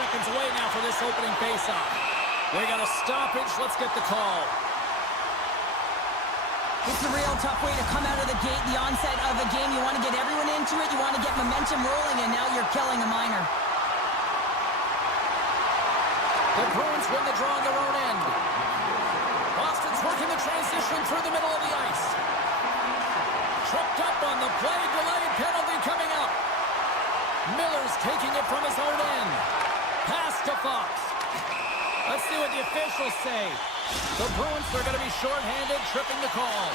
seconds away now for this opening faceoff. We got a stoppage. Let's get the call. It's a real tough way to come out of the gate, the onset of a game. You want to get everyone into it. You want to get momentum rolling, and now you're killing a minor. The Bruins win the draw on their own end. Boston's working the transition through the middle of the ice. Tripped up on the play, delayed penalty coming up. Miller's taking it from his own end. Pass to Fox. Let's see what the officials say. The Bruins are going to be shorthanded, tripping the call.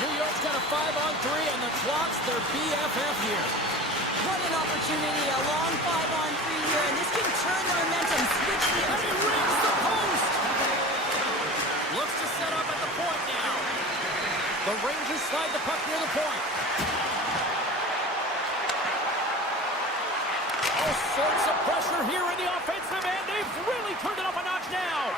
New York's got a 5-on-3, and the clock's their BFF here. What an opportunity, a long 5-on-3 here, and this can turn the momentum, switch the... And he rings the post! Looks to set up at the point now. The Rangers slide the puck near the point. All sorts of pressure here in the offensive end. They've really turned it up a notch now.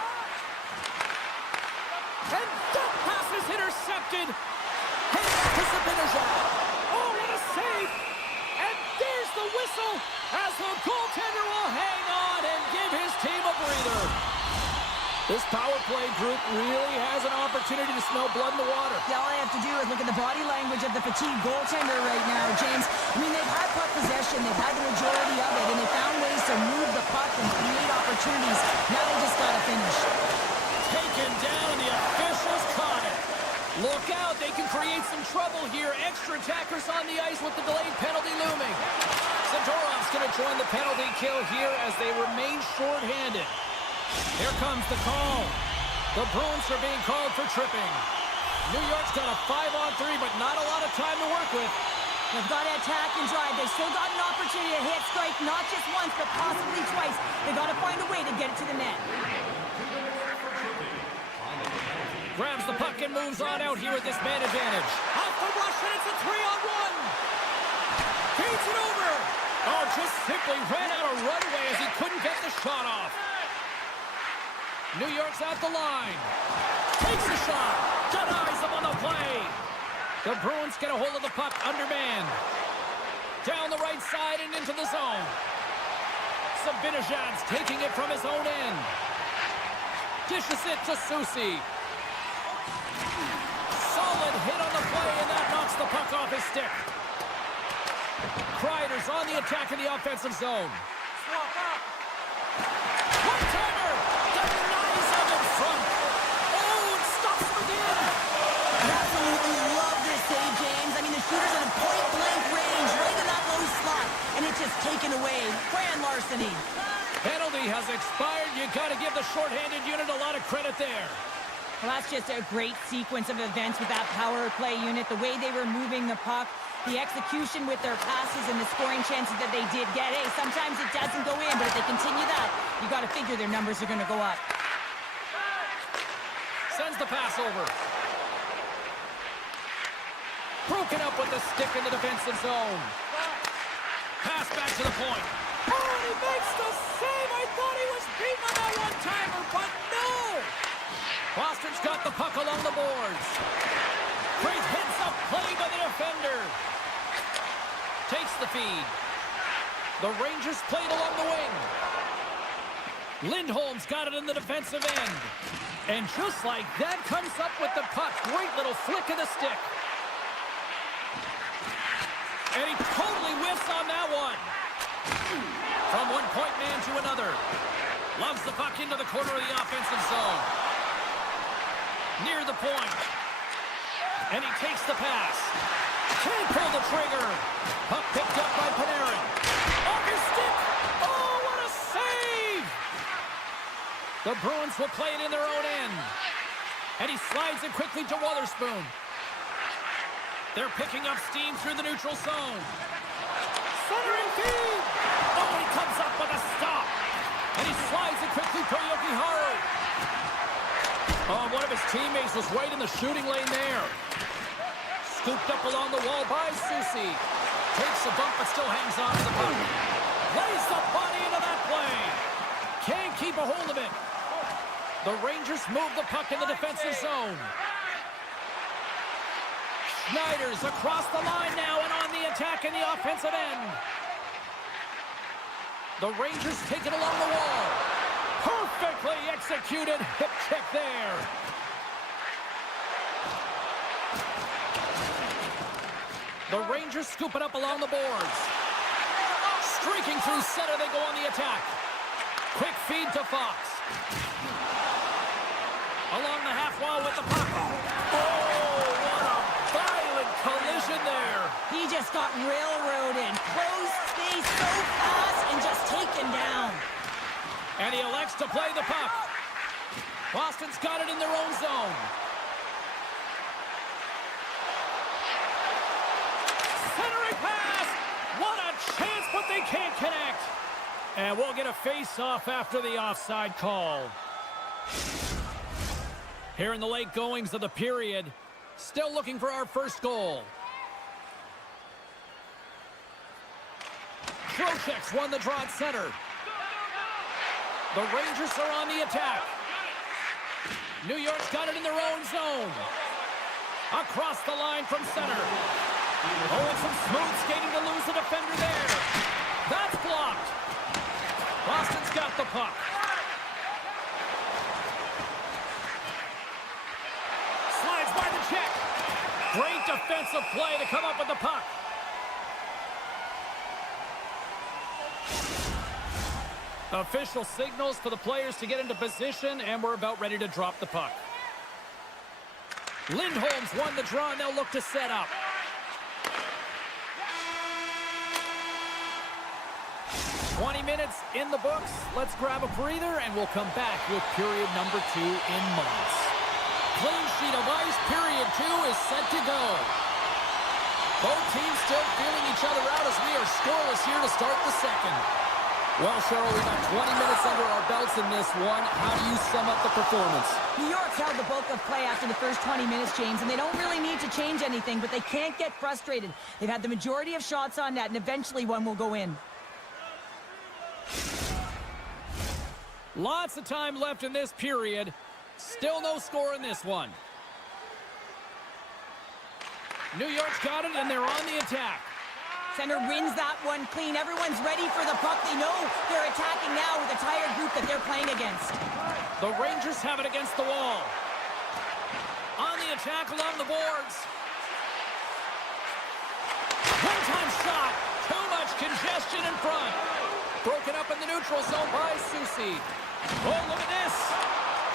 And that pass is intercepted. Hey, to Sabinajad. Oh, what a save! And there's the whistle as the goaltender will hang on and give his team a breather. This power play group really has an opportunity to smell blood in the water. Yeah, all I have to do is look at the body language of the fatigued goaltender right now, James. I mean, they've had puck possession, they've had the majority of it, and they found ways to move the puck and create opportunities. Now they just got to finish. Taken down, the officials caught it. Look out, they can create some trouble here. Extra attackers on the ice with the delayed penalty looming. Zadorov's going to join the penalty kill here as they remain shorthanded. Here comes the call. The Bruins are being called for tripping. New York's got a 5-on-3, but not a lot of time to work with. They've got to attack and drive. They've still got an opportunity to hit strike, not just once, but possibly twice. They've got to find a way to get it to the net. Grabs the puck and moves on out here with this man advantage. Off the rush, and it's a 3-on-1. Feeds it over. Oh, just simply ran out of runway as he couldn't get the shot off. New York's out the line. Takes the shot. Denies him on the play. The Bruins get a hold of the puck undermanned. Down the right side and into the zone. Sabinajad's taking it from his own end. Dishes it to Soucy. Solid hit on the play, and that knocks the puck off his stick. Kreider's on the attack in the offensive zone. One-timer! Denies him in front. Oh, it stops him again. Absolutely love this save, James. I mean, the shooter's in a point-blank range, right in that low slot, and it's just taken away. Grand larceny. Penalty has expired. You got to give the shorthanded unit a lot of credit there. Well, that's just a great sequence of events with that power play unit, the way they were moving the puck, the execution with their passes, and the scoring chances that they did get. Hey, sometimes it doesn't go in, but if they continue that, you got to figure their numbers are going to go up. Sends the pass over. Broken up with the stick in the defensive zone. Pass back to the point. Oh, and he makes the save. I thought he was beaten on that one-timer, but no! Boston's got the puck along the boards. Great heads-up play by the defender. Takes the feed. The Rangers played along the wing. Lindholm's got it in the defensive end. And just like that, comes up with the puck. Great little flick of the stick. And he totally whiffs on that one. From one point man to another. Loves the puck into the corner of the offensive zone. Near the point. And he takes the pass. Can't pull the trigger. Puck picked up by Panarin. Off his stick. Oh, what a save! The Bruins will play it in their own end. And he slides it quickly to Wotherspoon. They're picking up steam through the neutral zone. Centering feed. Oh, and he comes up with a stop. And he slides it quickly to Jokiharju. Oh, one of his teammates was right in the shooting lane there. Scooped up along the wall by Soucy. Takes a bump but still hangs on to the puck. Lays the body into that play. Can't keep a hold of it. The Rangers move the puck in the defensive zone. Schneider's across the line now and on the attack in the offensive end. The Rangers take it along the wall. Perfectly executed hip check there. The Rangers scoop it up along the boards. Streaking through center, they go on the attack. Quick feed to Fox. Along the half wall with the puck. Oh, what a violent collision there. He just got railroaded. Closed space so fast and just taken down. And he elects to play the puck. Boston's got it in their own zone. Centering pass. What a chance, but they can't connect. And we'll get a face-off after the offside call. Here in the late goings of the period, still looking for our first goal. Trocheck's won the draw at center. The Rangers are on the attack. New York's got it in their own zone. Across the line from center. Oh, and some smooth skating to lose the defender there. That's blocked. Boston's got the puck. Slides by the check. Great defensive play to come up with the puck. Official signals for the players to get into position, and we're about ready to drop the puck. Lindholm's won the draw, and they'll look to set up. "20 minutes in the books. Let's grab a breather, and we'll come back with period number 2 in months. Clean sheet of ice, period 2 is set to go. Both teams still feeling each other out as we are scoreless here to start the second. Well, Cheryl, we got 20 minutes under our belts in this one. How do you sum up the performance? New York's held the bulk of play after the first 20 minutes, James, and they don't really need to change anything, but they can't get frustrated. They've had the majority of shots on net, and eventually one will go in. Lots of time left in this period. Still no score in this one. New York's got it, and they're on the attack. Center wins that one clean. Everyone's ready for the puck. They know they're attacking now with a tired group that they're playing against. The Rangers have it against the wall. On the attack along the boards. One-time shot. Too much congestion in front. Broken up in the neutral zone by Soucy. Oh, look at this.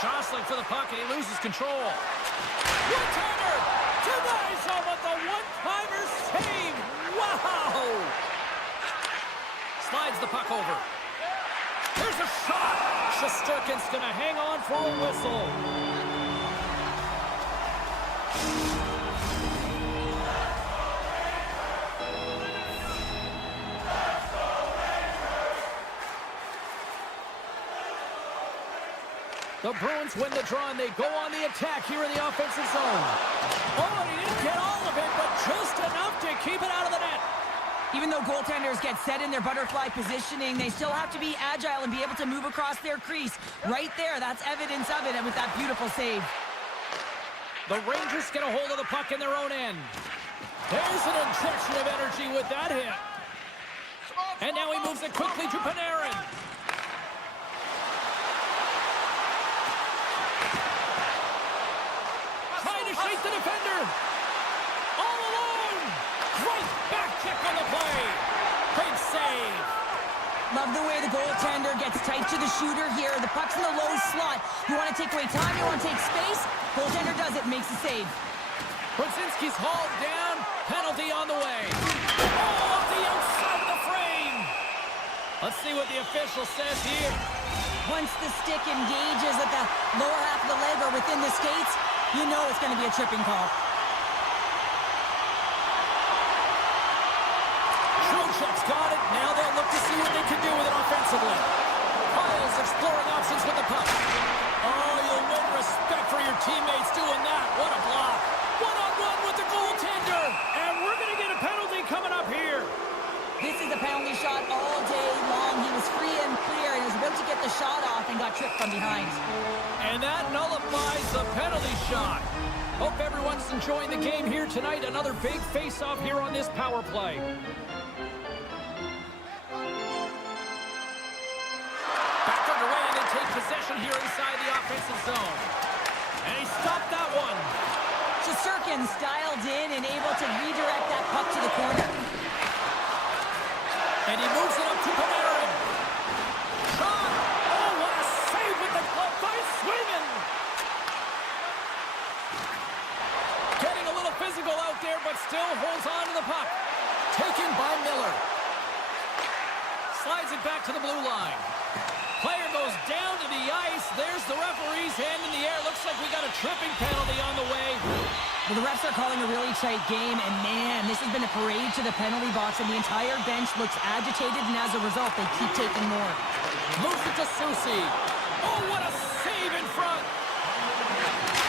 Jostling for the puck, and he loses control. One-timer. Denies him with the one-timer save. Wow! Slides the puck over. There's a shot. Shesterkin's going to hang on for a whistle. The Bruins win the draw, and they go on the attack here in the offensive zone. Oh, and he didn't get all of it, but just enough to keep it out of the net. Even though goaltenders get set in their butterfly positioning, they still have to be agile and be able to move across their crease. Right there, that's evidence of it, and with that beautiful save. The Rangers get a hold of the puck in their own end. There's an injection of energy with that hit. And now he moves it quickly to Panarin. Trying to shake the defender. All alone. Great back check on the play. Great save. Love the way the goaltender gets tight to the shooter here. The puck's in the low slot. You want to take away time, you want to take space. Goaltender does it, makes the save. Brzezinski's hauled down. Penalty on the way. Oh, off the outside of the frame. Let's see what the official says here. Once the stick engages at the lower half of the leg or within the skates, you know it's going to be a tripping call. Trocheck's got it. Now they'll look to see what they can do with it offensively. Kyle's exploring options with the puck. Oh, you'll win respect for your teammates doing that. What a block. One-on-one with the goaltender. And we're going to get a penalty coming up here. This is a penalty shot all day long. He was free and clear and was about to get the shot off and got tripped from behind. And that nullifies the penalty shot. Hope everyone's enjoying the game here tonight. Another big face-off here on this power play. possession here inside the offensive zone. And he stopped that one. Shesterkin's dialed in and able to redirect that puck to the corner. And he moves it up to Panarin. Shot! Oh, what a save with the glove by Swayman! Getting a little physical out there, but still holds on to the puck. Taken by Miller. Slides it back to the blue line. Player goes down to the ice. There's the referee's hand in the air. Looks like we got a tripping penalty on the way. Well, the refs are calling a really tight game, and man, this has been a parade to the penalty box, and the entire bench looks agitated, and as a result, they keep taking more. Moves it to Soucy. Oh, what a save in front.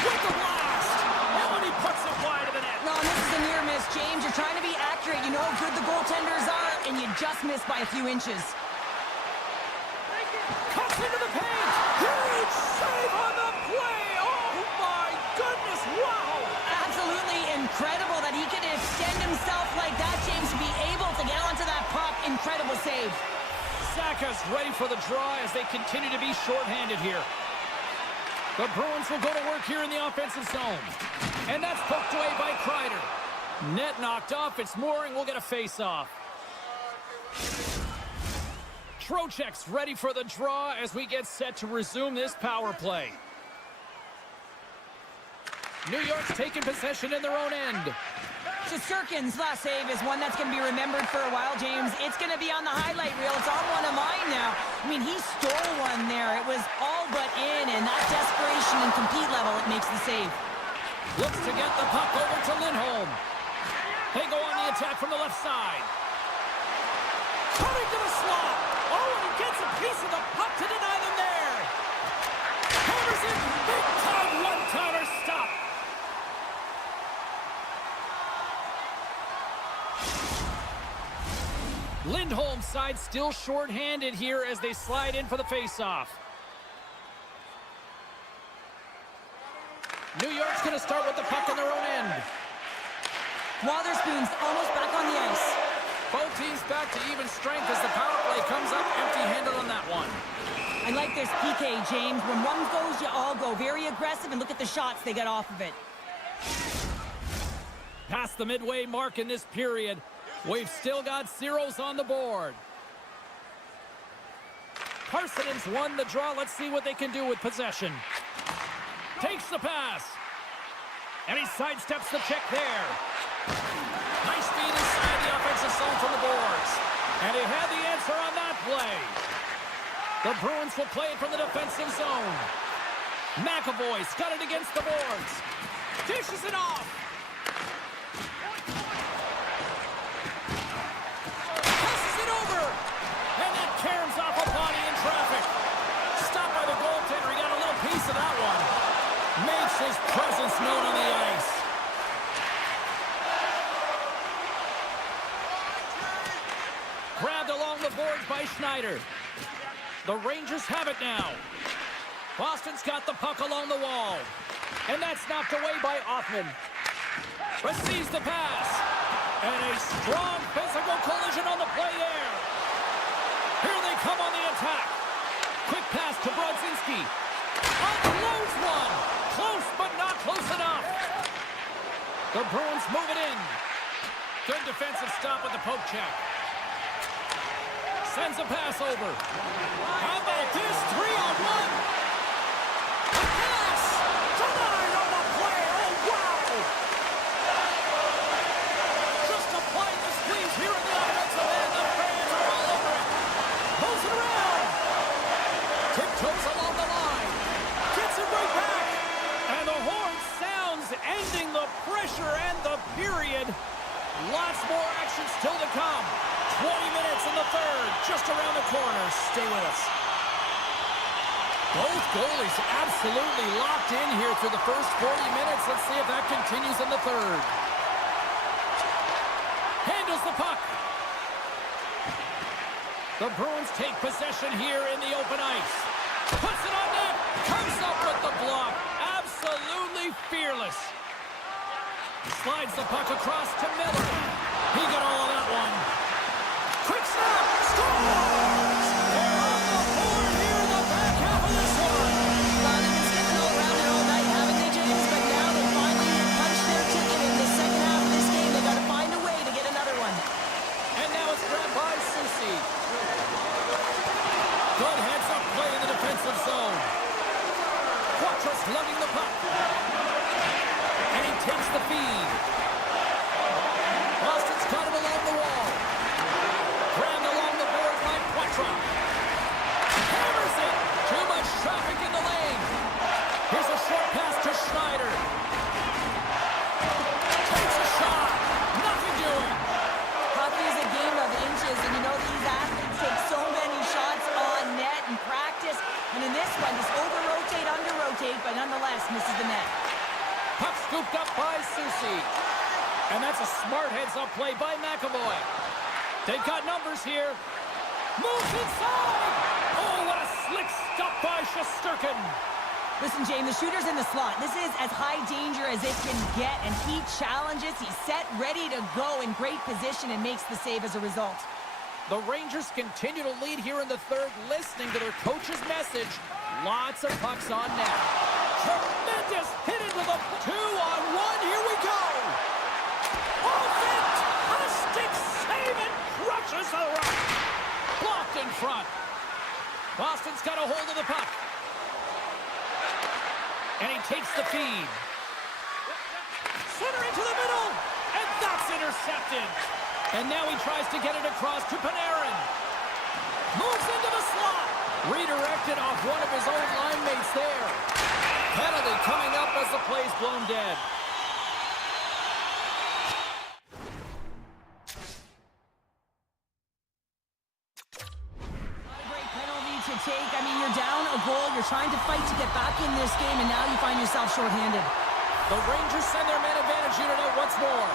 With the blast. Oh, and he puts it wide of the net. No, this is a near miss, James. You're trying to be accurate. You know how good the goaltenders are, and you just missed by a few inches. Cuts into the paint. Huge save on the play. Oh, my goodness. Wow. Absolutely incredible that he could extend himself like that, James, to be able to get onto that puck. Incredible save. Saka's ready for the draw as they continue to be shorthanded here. The Bruins will go to work here in the offensive zone. And that's poked away by Kreider. Net knocked off. It's Mooring. We'll get a face-off. Trocheck's ready for the draw as we get set to resume this power play. New York's taking possession in their own end. Shesterkin's last save is one that's going to be remembered for a while, James. It's going to be on the highlight reel. It's on one of mine now. I mean, he stole one there. It was all but in, and that desperation and compete level, it makes the save. Looks to get the puck over to Lindholm. They go on the attack from the left side. Coming to the slot. Oh, and he gets a piece of the puck to deny them there. Hammers it. Big time one-timer stop. Lindholm's side still short-handed here as they slide in for the face-off. New York's going to start with the puck on their own end. Wotherspoon's almost back on the ice. Both teams back to even strength as the power play comes up empty-handed on that one. I like this PK, James. When one goes, you all go. Very aggressive, and look at the shots they get off of it. Past the midway mark in this period. We've still got zeros on the board. Parsonen's won the draw. Let's see what they can do with possession. Takes the pass. And he sidesteps the check there. Nice speed inside the offensive zone from the boards. And he had the answer on that play. The Bruins will play it from the defensive zone. McAvoy's got it against the boards. Dishes it off. Passes it over. And that caroms off a body in traffic. Stopped by the goaltender. He got a little piece of that one. Makes his presence known on the ice. Grabbed along the boards by Schneider. The Rangers have it now. Boston's got the puck along the wall. And that's knocked away by Hoffman. Receives the pass. And a strong physical collision on the play there. Here they come on the attack. Quick pass to Brodzinski. A close one. Close, but not close enough. The Bruins move it in. Good defensive stop with the poke check. Sends a pass over. How about this? 3-on-1. A pass. Denied on the play. Oh, wow. Just applying the squeeze here in the offensive end. The fans are all over it. Moves it around. Tiptoes along the line. Gets it right back. And the horn sounds, ending the pressure and the period. Lots more action still to come. 20 minutes in the third, just around the corner. Stay with us. Both goalies absolutely locked in here through the first 40 minutes. Let's see if that continues in the third. Handles the puck. The Bruins take possession here in the open ice. Puts it on net. Comes up with the block. Absolutely fearless. Slides the puck across to Miller. He got all of that one. Quick snap. Scores! They're on the board here in the back half of this one. offensive zone. Quattro slugging the puck. And he takes the feed. Boston's got him along the wall. Grabbed along the boards by Quattro. Hammers it. Too much traffic in the lane. Here's a short pass to Schneider. Takes a shot. Nothing doing. Hockey is a game of inches, and you know these athletes take so many shots on net in practice. And in this one, just over-rotate, under-rotate, but nonetheless misses the net. Puck scooped up by Soucy. And that's a smart heads-up play by McAvoy. They've got numbers here. Moves inside. Oh, what a slick stop by Shesterkin. Listen, James, the shooter's in the slot. This is as high danger as it can get, and he challenges. He's set, ready to go, in great position, and makes the save as a result. The Rangers continue to lead here in the third, listening to their coach's message. Lots of pucks on net. Tremendous hit into the 2-on-1. Here we go. Oh, fantastic save, and crushes the rock. Blocked in front. Boston's got a hold of the puck. And he takes the feed. Center into the middle. And that's intercepted. And now he tries to get it across to Panarin. Moves into the slot. Redirected off one of his own line mates there. Penalty coming up as the play's blown dead. Take. I mean, you're down a goal. You're trying to fight to get back in this game, and now you find yourself shorthanded. The Rangers send their man advantage unit out once more.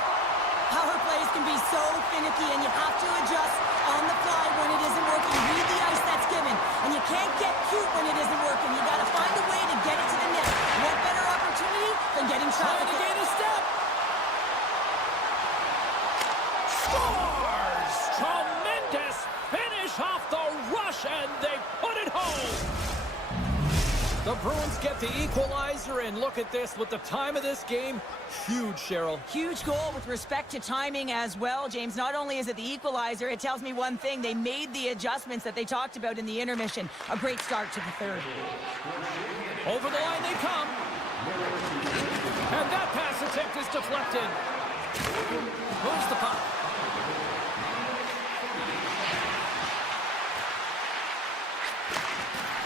Power plays can be so finicky, and you have to adjust on the fly when it isn't working. Read the ice that's given, and you can't get cute when it isn't working. You got to find a way to get it to the net. What better opportunity than getting traffic? Trying to gain a step. Scores! Tremendous finish off the rush, and they put it home. The Bruins get the equalizer, and look at this. With the time of this game, huge, Cheryl. Huge goal with respect to timing as well, James. Not only is it the equalizer, it tells me one thing. They made the adjustments that they talked about in the intermission. A great start to the third. Over the line they come. And that pass attempt is deflected. Moves the puck.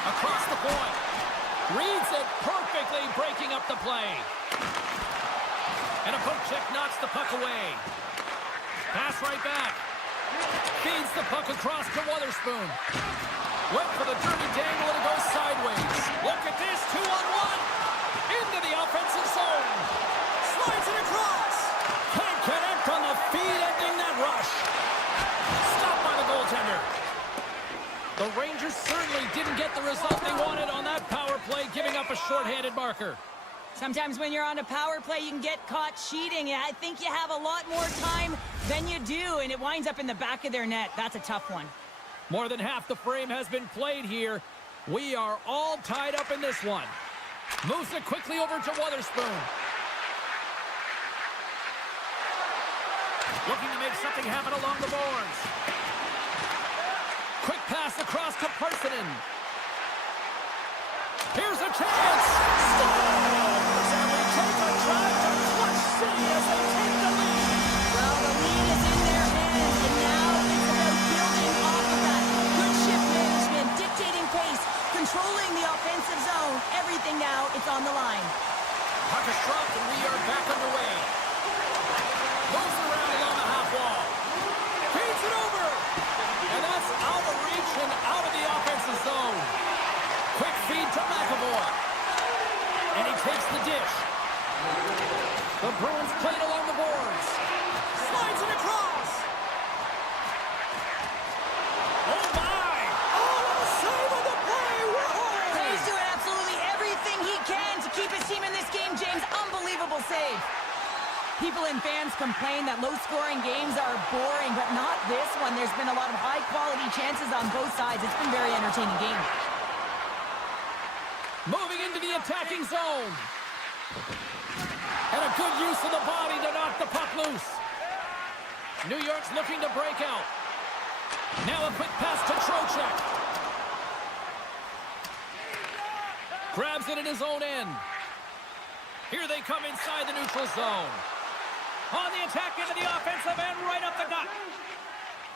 Across the point. Reads it perfectly, breaking up the play. And a poke check knocks the puck away. Pass right back. Feeds the puck across to Wotherspoon. Went for the dirty dangle, and it goes sideways. Look at this, 2-on-1. Into the offensive zone. Slides it across. Can't connect on the feed, ending that rush. Stopped by the goaltender. The Rangers certainly didn't get the result they wanted on that power play, giving up a shorthanded marker. Sometimes when you're on a power play, you can get caught cheating. I think you have a lot more time than you do, and it winds up in the back of their net. That's a tough one. More than half the frame has been played here. We are all tied up in this one. Moves it quickly over to Wotherspoon. Looking to make something happen along the boards. Quick pass across to Parssinen. Here's a chance. Stars! And we take a drive to Clutch City as they take the lead. Well, the lead is in their hands, and now it's about building off of that. Good shift management, dictating pace, controlling the offensive zone. Everything now, it's on the line. Puck is dropped, and we are back underway. Moves around along the half wall. Feeds it over. And that's out of reach and out of the offensive zone. Quick feed to McAvoy. And he takes the dish. The Bruins play it along the boards. Slides it across. Oh, my. Oh, what a save on the play. Whoa. He's doing absolutely everything he can to keep his team in this game, James. Unbelievable save. People and fans complain that low-scoring games are boring, but not this one. There's been a lot of high-quality chances on both sides. It's been a very entertaining game. Moving into the attacking zone. And a good use of the body to knock the puck loose. New York's looking to break out. Now a quick pass to Trocheck. Grabs it in his own end. Here they come inside the neutral zone. On the attack into the offensive end, right up the gut.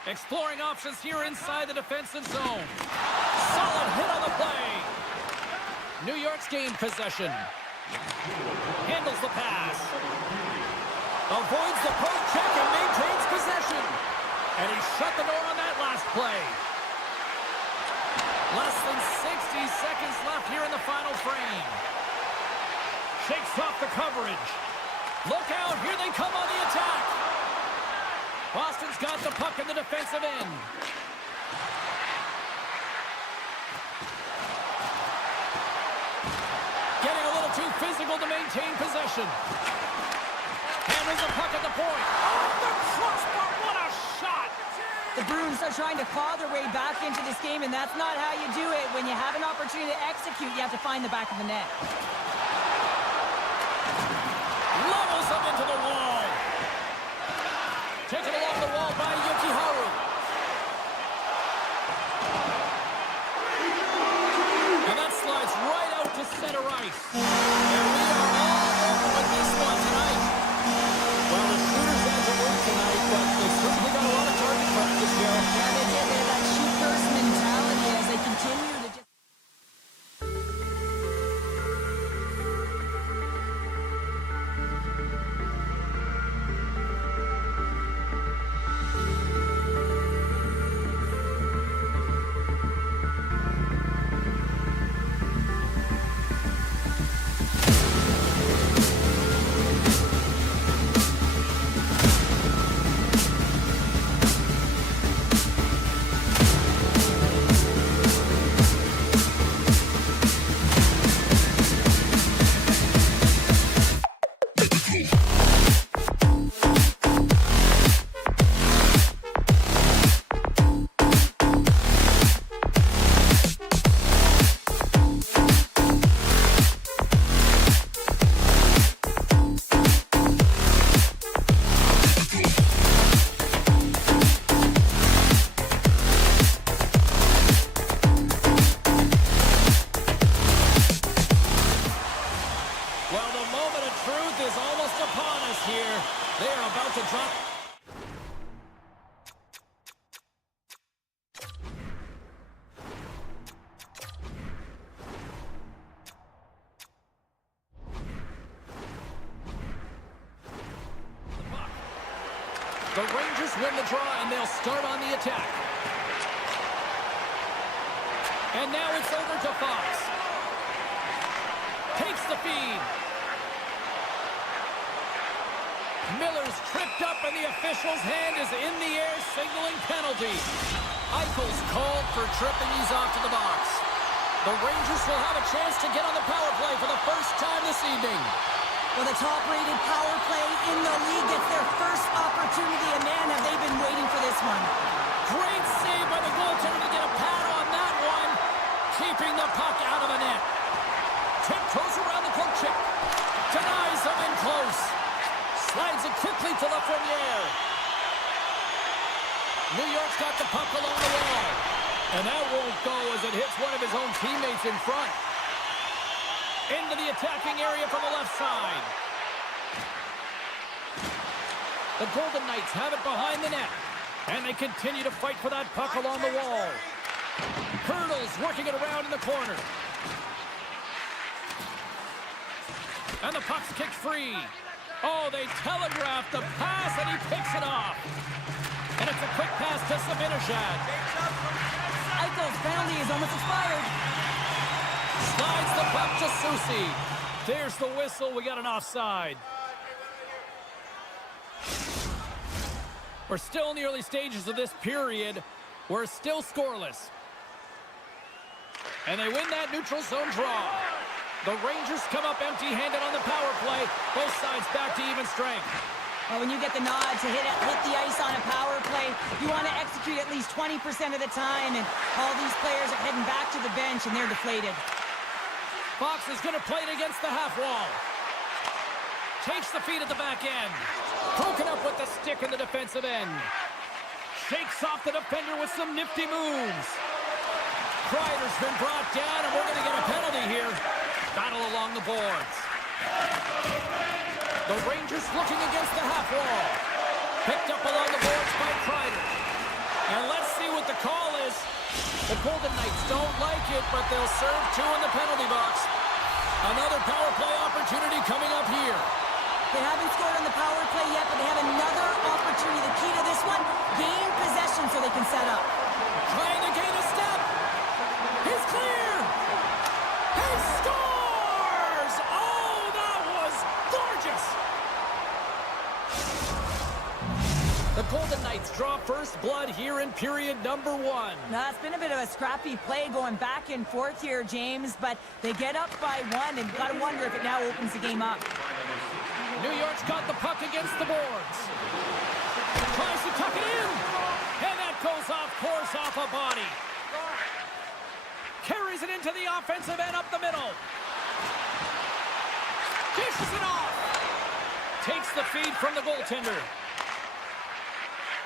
Exploring options here inside the defensive zone. Solid hit on the play. New York's gained possession. Handles the pass. Avoids the post check and maintains possession. And he shut the door on that last play. Less than 60 seconds left here in the final frame. Shakes off the coverage. Look out, here they come on the attack. Boston's got the puck in the defensive end. Getting a little too physical to maintain possession. Hammers the puck at the point. Off the crossbar, what a shot! The Bruins are trying to claw their way back into this game, and that's not how you do it. When you have an opportunity to execute, you have to find the back of the net. Levels up into the wall. Taken along the wall by Yukiharu. And that slides right out to center ice. And we are all over with this one tonight. Well, the shooters had to work tonight, but they certainly got a lot of target practice here. Yeah, they did. They have that shoot-first mentality as they continue to just... The Rangers win the draw, and they'll start on the attack. And now it's over to Fox. Takes the feed. Miller's tripped up, and the official's hand is in the air, signaling penalty. Eichel's called for tripping. He's off to the box. The Rangers will have a chance to get on the power play for the first time this evening. Well, the top-rated power play in the league gets their first opportunity, and man, have they been waiting for this one. Great save by the goaltender to get a pad on that one, keeping the puck out of the net. Tiptoes around the poke check. Denies him in close. Slides it quickly to Lafreniere. New York's got the puck along the wall. And that won't go as it hits one of his own teammates in front. Into the attacking area from the left side. The Golden Knights have it behind the net. And they continue to fight for that puck along the wall. Hurdles working it around in the corner. And the puck's kicked free. Oh, they telegraphed the pass, and he picks it off. And it's a quick pass to Zibanejad. Eichel's penalty is almost expired. Slides the puck to Soucy. There's the whistle. We got an offside. We're still in the early stages of this period. We're still scoreless. And they win that neutral zone draw. The Rangers come up empty-handed on the power play. Both sides back to even strength. Well, when you get the nod to hit the ice on a power play, you want to execute at least 20% of the time, and all these players are heading back to the bench, and they're deflated. Fox is going to play it against the half wall. Takes the feed at the back end. Broken up with the stick in the defensive end. Shakes off the defender with some nifty moves. Kreider's been brought down, and we're going to get a penalty here. along the boards. The Rangers looking against the half wall. Picked up along the boards by Kreider. And let's see what the call is. The Golden Knights don't like it, but they'll serve two in the penalty box. Another power play opportunity coming up here. They haven't scored on the power play yet, but they have another opportunity. The key to this one, gain possession so they can set up. Trying to gain a step. He's clear. He scores! Oh, that was gorgeous. The Golden Knights draw first blood here in period number 1. Now, it's been a bit of a scrappy play going back and forth here, James, but they get up by 1, and you've got to wonder if it now opens the game up. New York's got the puck against the boards. Tries to tuck it in. And that goes off course off a body. Carries it into the offensive end up the middle. Dishes it off. Takes the feed from the goaltender.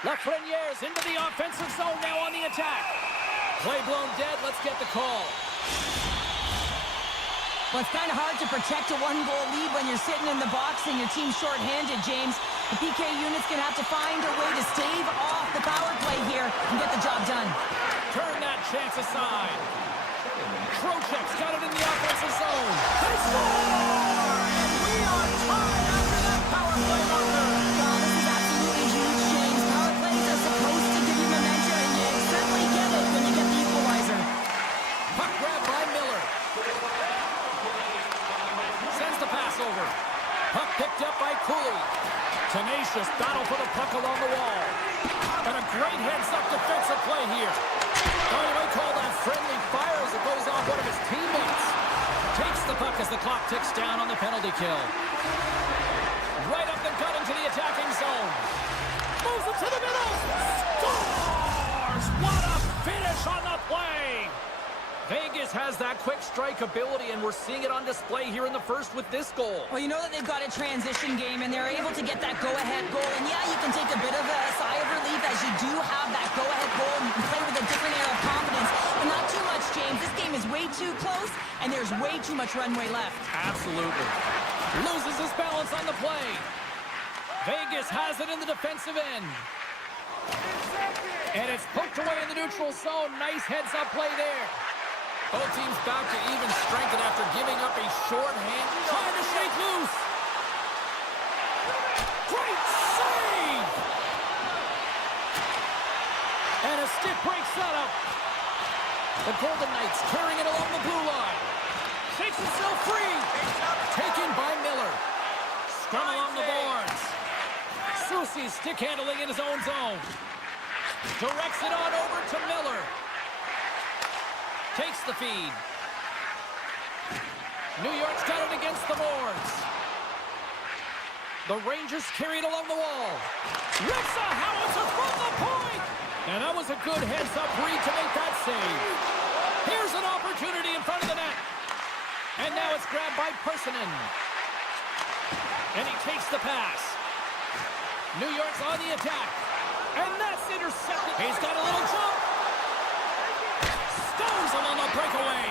Lafreniere's into the offensive zone now on the attack. Play blown dead. Let's get the call. Well, it's kind of hard to protect a one-goal lead when you're sitting in the box and your team's short-handed, James. The PK unit's going to have to find a way to stave off the power play here and get the job done. Turn that chance aside. Trocheck's got it in the offensive zone. They score! And we are tied after that power play marker. Well, this is absolutely huge, James. Power plays are supposed to give you momentum, and you certainly get it when you get the equalizer. Puck grab by Miller. Sends the pass over. Puck picked up by Cooley. Tenacious battle for the puck along the wall. And a great heads-up defensive play here. Oh, you might call that friendly fire as it goes off one of his teammates. Takes the puck as the clock ticks down on the penalty kill. Right up the gut into the attacking zone. Moves it to the middle. Scores! What a finish on the play! Vegas has that quick strike ability, and we're seeing it on display here in the first with this goal. Well, you know that they've got a transition game, and they're able to get that go-ahead goal. And yeah, you can take a bit of a sigh of relief as you do have that go-ahead goal, and you can play with a different air of confidence. But not too much, James. This game is way too close, and there's way too much runway left. Absolutely. Loses his balance on the play. Vegas has it in the defensive end. And it's poked away in the neutral zone. Nice heads-up play there. Both teams back to even strength after giving up a shorthand. Trying to shake loose. Great save! And a stick break setup. The Golden Knights carrying it along the blue line. Shakes himself free. Taken by Miller. Scrum along the boards. Soucy stick handling in his own zone. Directs it on over to Miller. Takes the feed. New York's got it against the boards. The Rangers carry it along the wall. Rips a howitzer from the point! And that was a good heads-up read to make that save. Here's an opportunity in front of the net. And now it's grabbed by Personen. And he takes the pass. New York's on the attack. And that's intercepted. He's got a little jump. Stones him on the breakaway.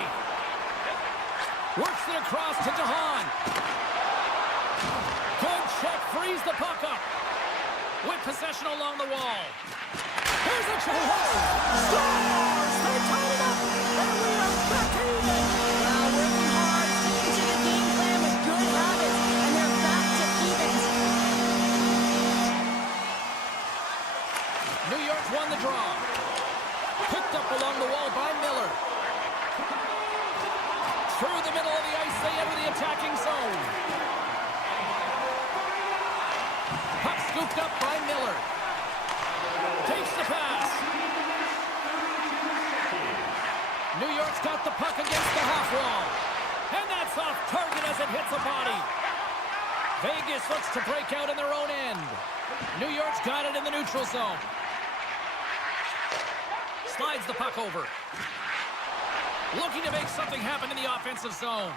Works it across to DeHaan. Good check, frees the puck up. With possession along the wall. Here's a chance. Scores! They tied it up. And we are back to even. Well, working hard, sticking to the game plan with good habits, and they're back to evens. New York's won the draw. Picked up along the wall by Miller. Through the middle of the ice, they enter the attacking zone. Puck scooped up by Miller. Takes the pass. New York's got the puck against the half wall. And that's off target as it hits a body. Vegas looks to break out in their own end. New York's got it in the neutral zone. Slides the puck over. Looking to make something happen in the offensive zone.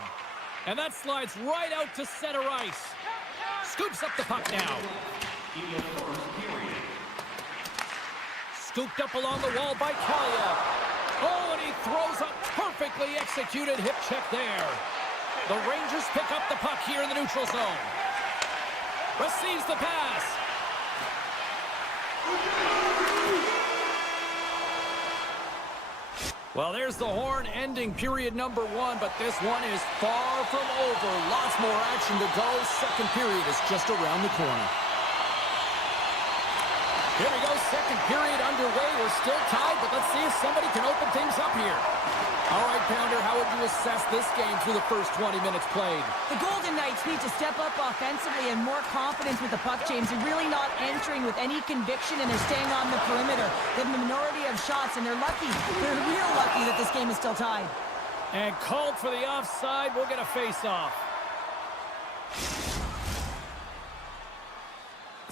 And that slides right out to center ice. Scoops up the puck now. Scooped up along the wall by Kaliev. Oh, and he throws a perfectly executed hip check there. The Rangers pick up the puck here in the neutral zone. Receives the pass. Well, there's the horn ending period number 1, but this one is far from over. Lots more action to go. Second period is just around the corner. Here we go, second period underway. We're still tied, but let's see if somebody can open things up here. All right, Pounder, how would you assess this game through the first 20 minutes played? The Golden Knights need to step up offensively and more confidence with the puck, James. They're really not entering with any conviction, and they're staying on the perimeter. They have a minority of shots, and they're lucky. They're real lucky that this game is still tied. And called for the offside. We'll get a face-off.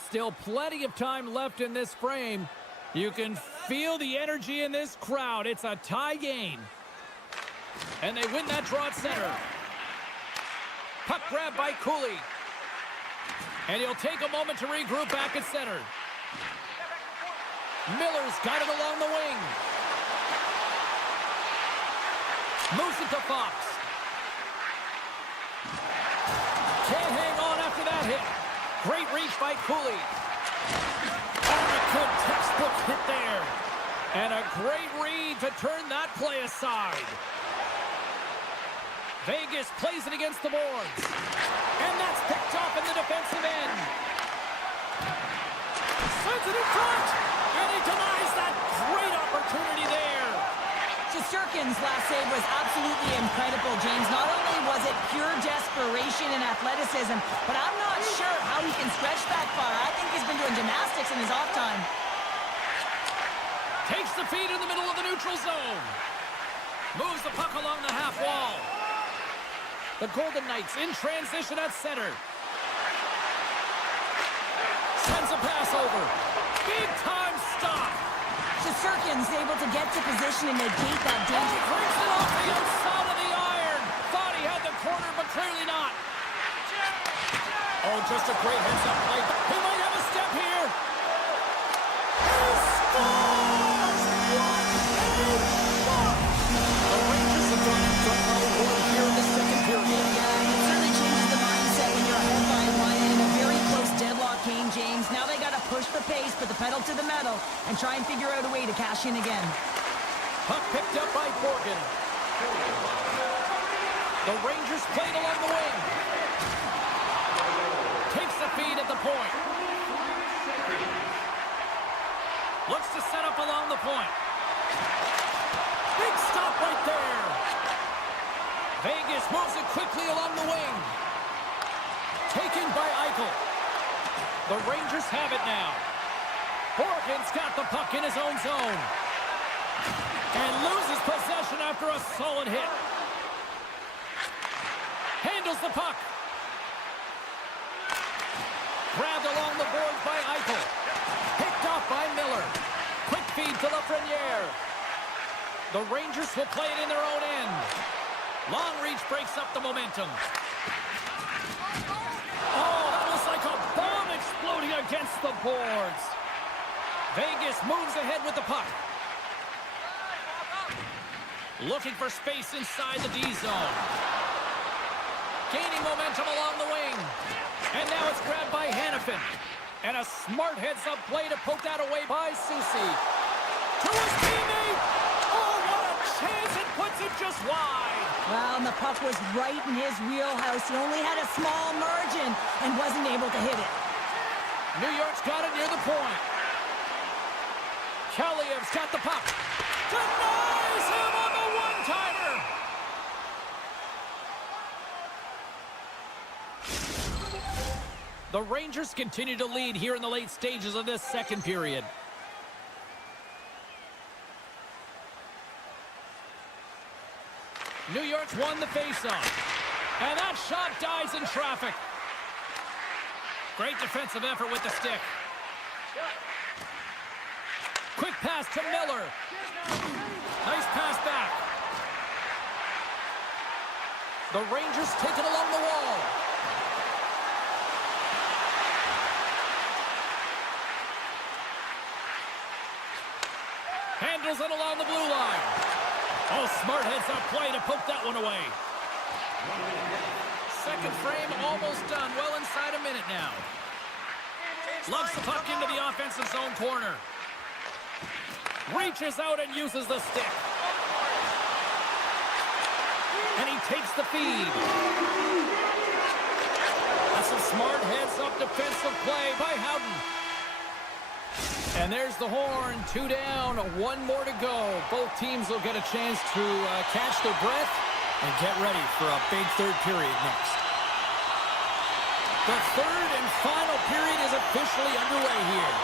Still plenty of time left in this frame. You can feel the energy in this crowd. It's a tie game. And they win that draw at center. Puck grab by Cooley. And he'll take a moment to regroup back at center. Miller's got it along the wing. Moves it to Fox. Can't hang on after that hit. Great reach by Cooley. Oh, a good textbook hit there. And a great read to turn that play aside. Vegas plays it against the boards. And that's picked up in the defensive end. Sends it in front. And he denies that great opportunity there. Shesterkin's last save was absolutely incredible, James. Not only was it pure desperation and athleticism, but I'm not sure how he can stretch that far. I think he's been doing gymnastics in his off time. Takes the feed in the middle of the neutral zone. Moves the puck along the half wall. The Golden Knights in transition at center. Sends a pass over. Big time stop. Shesterkin's able to get to position and negate that danger. He brings it off the outside of the iron. Thought he had the corner, but clearly not. Oh, just a great heads-up play. He might have a step here. He scores! What a shot! The Rangers have gone in front by one here in the second period. Yeah, it certainly changes the mindset when you're ahead by one in a very close deadlock game, James. Now they got to push the pace, put the pedal to the metal, and try and figure out a way to cash in again. Puck picked up by Borgen. The Rangers played along the wing. Takes the feed at the point. Looks to set up along the point. Big stop right there. Vegas moves it quickly along the wing. Taken by Eichel. The Rangers have it now. Borgen's got the puck in his own zone. And loses possession after a solid hit. Handles the puck. Grabbed along the boards by Eichel. Picked off by Miller. Quick feed to Lafreniere. The Rangers will play it in their own end. Long reach breaks up the momentum. Oh, that was like a bomb exploding against the boards. Vegas moves ahead with the puck. Looking for space inside the D zone. Gaining momentum along the wing. And now it's grabbed by Hannafin. And a smart heads-up play to poke that away by Soucy. To his teammate! Oh, what a chance! It puts it just wide. Well, and the puck was right in his wheelhouse. He only had a small margin and wasn't able to hit it. New York's got it near the point. Kaliev's got the puck. Denies him on the one-timer. The Rangers continue to lead here in the late stages of this second period. New York's won the faceoff. And that shot dies in traffic. Great defensive effort with the stick. Quick pass to Miller. Nice pass back. The Rangers take it along the wall. Handles it along the blue line. Oh, smart heads-up play to poke that one away. second frame almost done. Well inside a minute now. Loves the puck into the offensive zone corner. Reaches out and uses the stick. And he takes the feed. That's a smart heads-up defensive play by Howden. And there's the horn. 2 down, 1 more to go. Both teams will get a chance to catch their breath and get ready for a big third period next. The third and final period is officially underway here.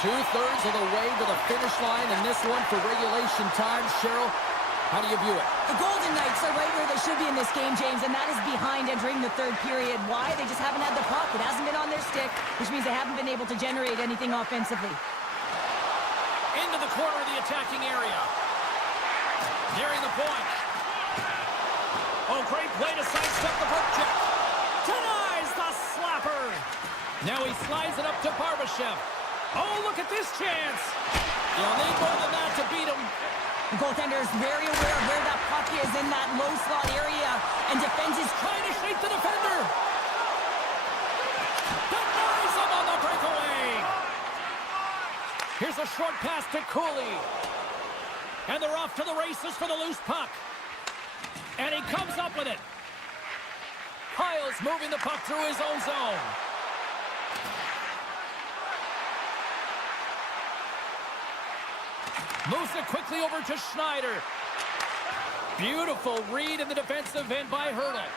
2/3 of the way to the finish line in this one for regulation time. Cheryl, how do you view it? The Golden Knights are right where they should be in this game, James, and that is behind entering the third period. Why? They just haven't had the puck. It hasn't been on their stick, which means they haven't been able to generate anything offensively. Into the corner of the attacking area. Nearing the point. Oh, great play to sidestep the poke check. Denies the slapper. Now he slides it up to Barbashev. Oh, look at this chance. You'll need more than that to beat him. The goaltender is very aware of where that puck is in that low slot area, and defense is trying to shake the defender. Denies him on the breakaway. Here's a short pass to Cooley. And they're off to the races for the loose puck. And he comes up with it. Piles moving the puck through his own zone. Moves it quickly over to Schneider. Beautiful read in the defensive end by Hurdle.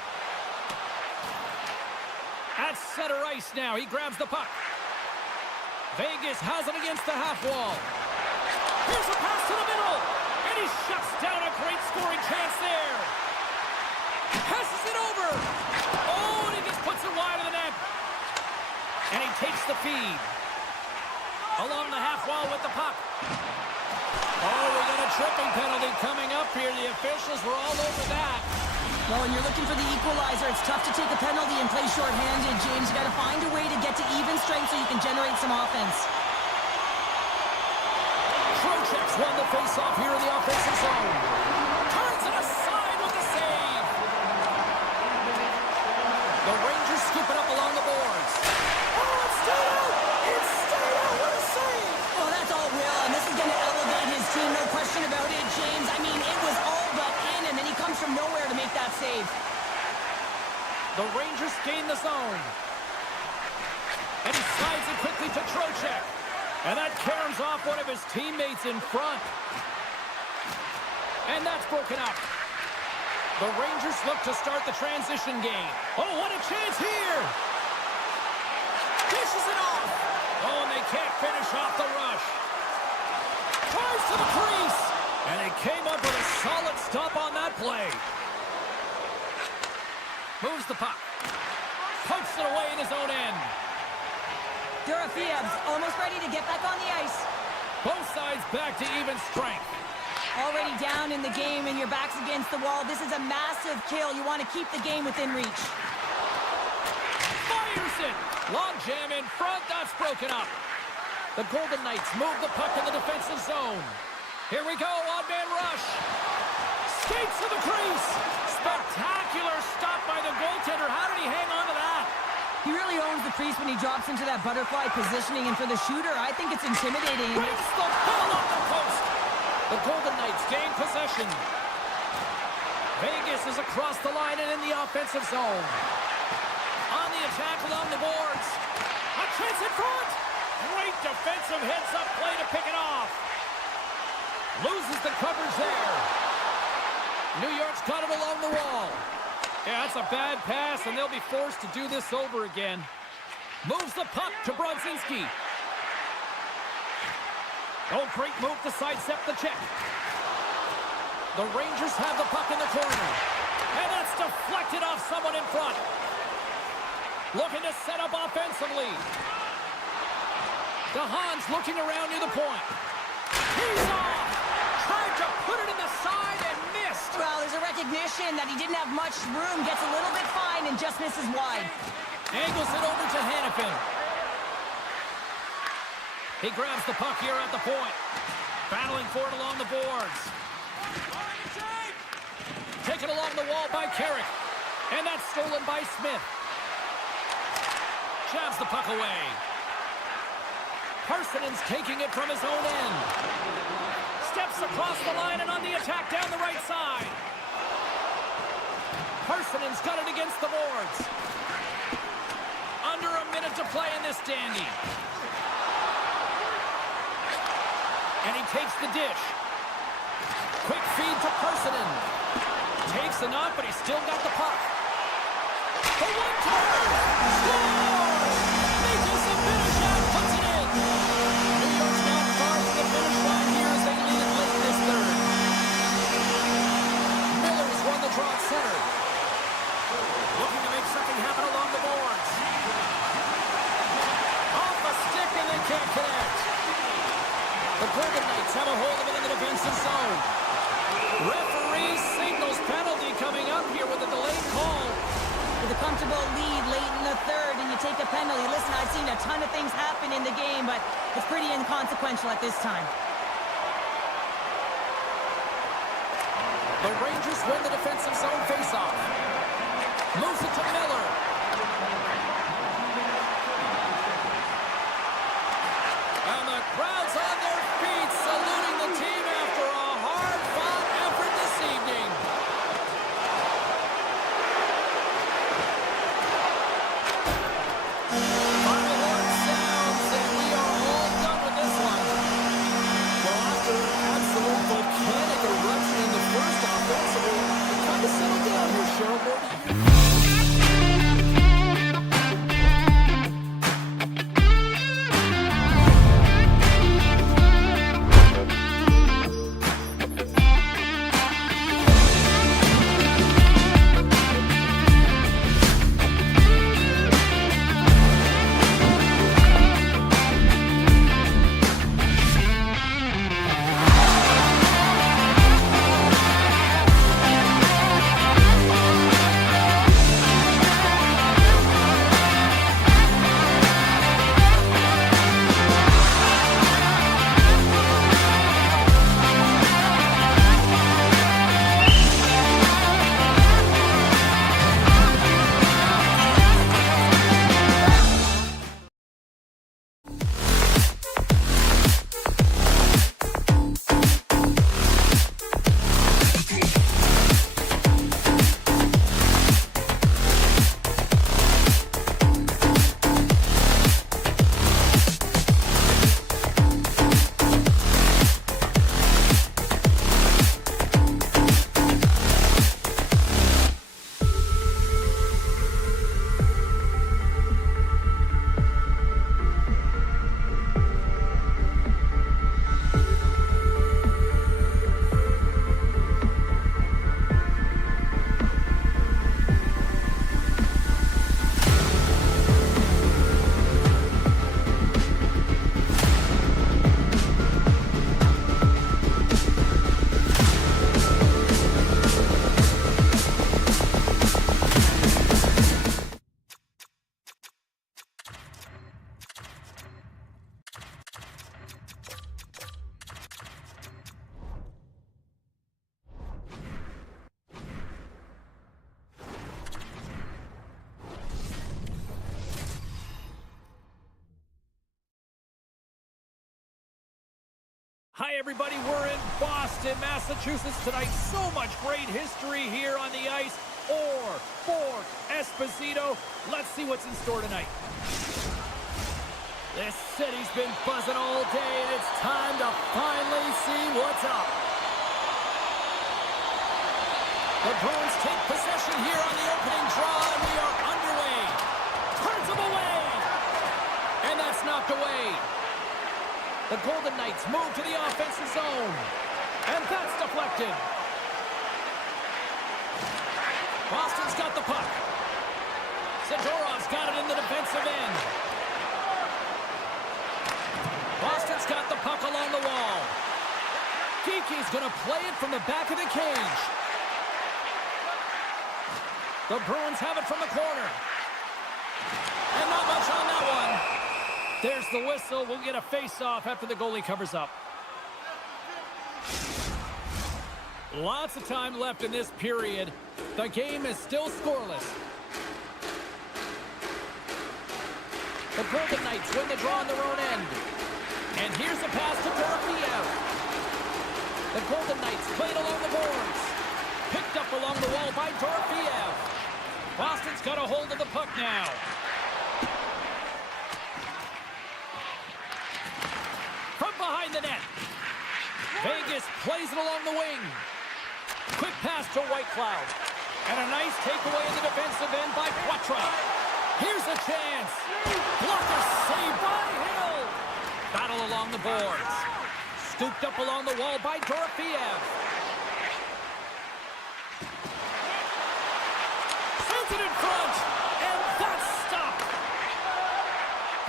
At center ice now. He grabs the puck. Vegas has it against the half wall. Here's a pass to the middle. And he shuts down a great scoring chance there. Passes it over. Oh, and he just puts it wide of the net. And he takes the feed. Along the half wall with the puck. Oh, we got a tripping penalty coming up here. The officials were all over that. Well, when you're looking for the equalizer, it's tough to take a penalty and play shorthanded, James. You got to find a way to get to even strength so you can generate some offense. Trocheck's won the face-off here in the offensive zone. Turns it aside with the save. The Rangers scoop it up along the boards. Oh, it's stayed out! It's stayed out! What a save! Well, that's all Will, and this is going to elevate his team, no question about it, James. I mean, it was all but in, and then he comes from nowhere to make that save. The Rangers gain the zone. And he slides it quickly to Trocheck. And that caroms off one of his teammates in front. And that's broken up. The Rangers look to start the transition game. Oh, what a chance here! Dishes it off. Oh, and they can't finish off the rush. Tries to the crease. And he came up with a solid stop on that play. Moves the puck. Pokes it away in his own end. Durafiev's almost ready to get back on the ice. Both sides back to even strength. Already down in the game and your back's against the wall. This is a massive kill. You want to keep the game within reach. Fires it. Long jam in front. That's broken up. The Golden Knights move the puck in the defensive zone. Here we go. Odd-man rush. Skates to the crease. Spectacular stop by the goaltender. How did he hang on to that? He really owns the crease when he drops into that butterfly positioning, and for the shooter, I think it's intimidating. Breaks the ball off the post. The Golden Knights gain possession. Vegas is across the line and in the offensive zone. On the attack along the boards. A chance in front. Great defensive heads-up play to pick it off. Loses the coverage there. New York's got it along the wall. Yeah, that's a bad pass, and they'll be forced to do this over again. Moves the puck to Brodzinski. Oh, great move to sidestep the check. The Rangers have the puck in the corner. And that's deflected off someone in front. Looking to set up offensively. DeHaan's looking around near the point. He's off! Tried to put it in the side and missed. Well, there's a recognition that he didn't have much room. Gets a little bit fine and just misses wide. Angles it over to Hannafin. He grabs the puck here at the point. Battling for it along the boards. Taken along the wall by Carrick. And that's stolen by Smith. Jabs the puck away. Parsonen's taking it from his own end. Steps across the line and on the attack down the right side. Parsonen's got it against the boards. Under a minute to play in this dandy. And he takes the dish. Quick feed to Parsonen. Takes the knock, but he's still got the puck. The one-timer! Scores! Nicholas Zibanejad puts it in. New York's not far from the finish line here as they lead it late in this third. Miller's won the draw at center. Looking to make something happen along the boards. Off a stick and they can't connect. The Golden Knights have a hold of it in the defensive zone. Referee signals penalty coming up here with a delayed call. With a comfortable lead late in the third and you take a penalty. Listen, I've seen a ton of things happen in the game, but it's pretty inconsequential at this time. The Rangers win the defensive zone faceoff. Moves it to Miller. And the crowd's on their feet saluting the team after a hard-fought effort this evening. Final horn sounds, and we are all done with this one. Well, after an absolute volcanic eruption in the first offensively, it kind of settled down here, Cheryl. What do you Hi, everybody. We're in Boston, Massachusetts tonight. So much great history here on the ice. Orr, Ford, Esposito. Let's see what's in store tonight. This city's been buzzing all day, and it's time to finally see what's up. The Bruins take possession here on the opening draw, and we are underway. Turns them away. And that's knocked away. The Golden Knights move to the offensive zone. And that's deflected. Boston's got the puck. Zadorov's got it in the defensive end. Boston's got the puck along the wall. Geeky's going to play it from the back of the cage. The Bruins have it from the corner. And not much on that one. There's the whistle. We'll get a face-off after the goalie covers up. Lots of time left in this period. The game is still scoreless. The Golden Knights win the draw on their own end. And here's a pass to Dorofeev. The Golden Knights played along the boards. Picked up along the wall by Dorofeev. Boston's got a hold of the puck now. From behind the net. Vegas plays it along the wing. Quick pass to Whitecloud. And a nice takeaway in the defensive end by Quatra. Here's a chance. Blocker saved by Hill. Battle along the boards. Scooped up along the wall by Dorofeev. Sends it in front. And that's stopped.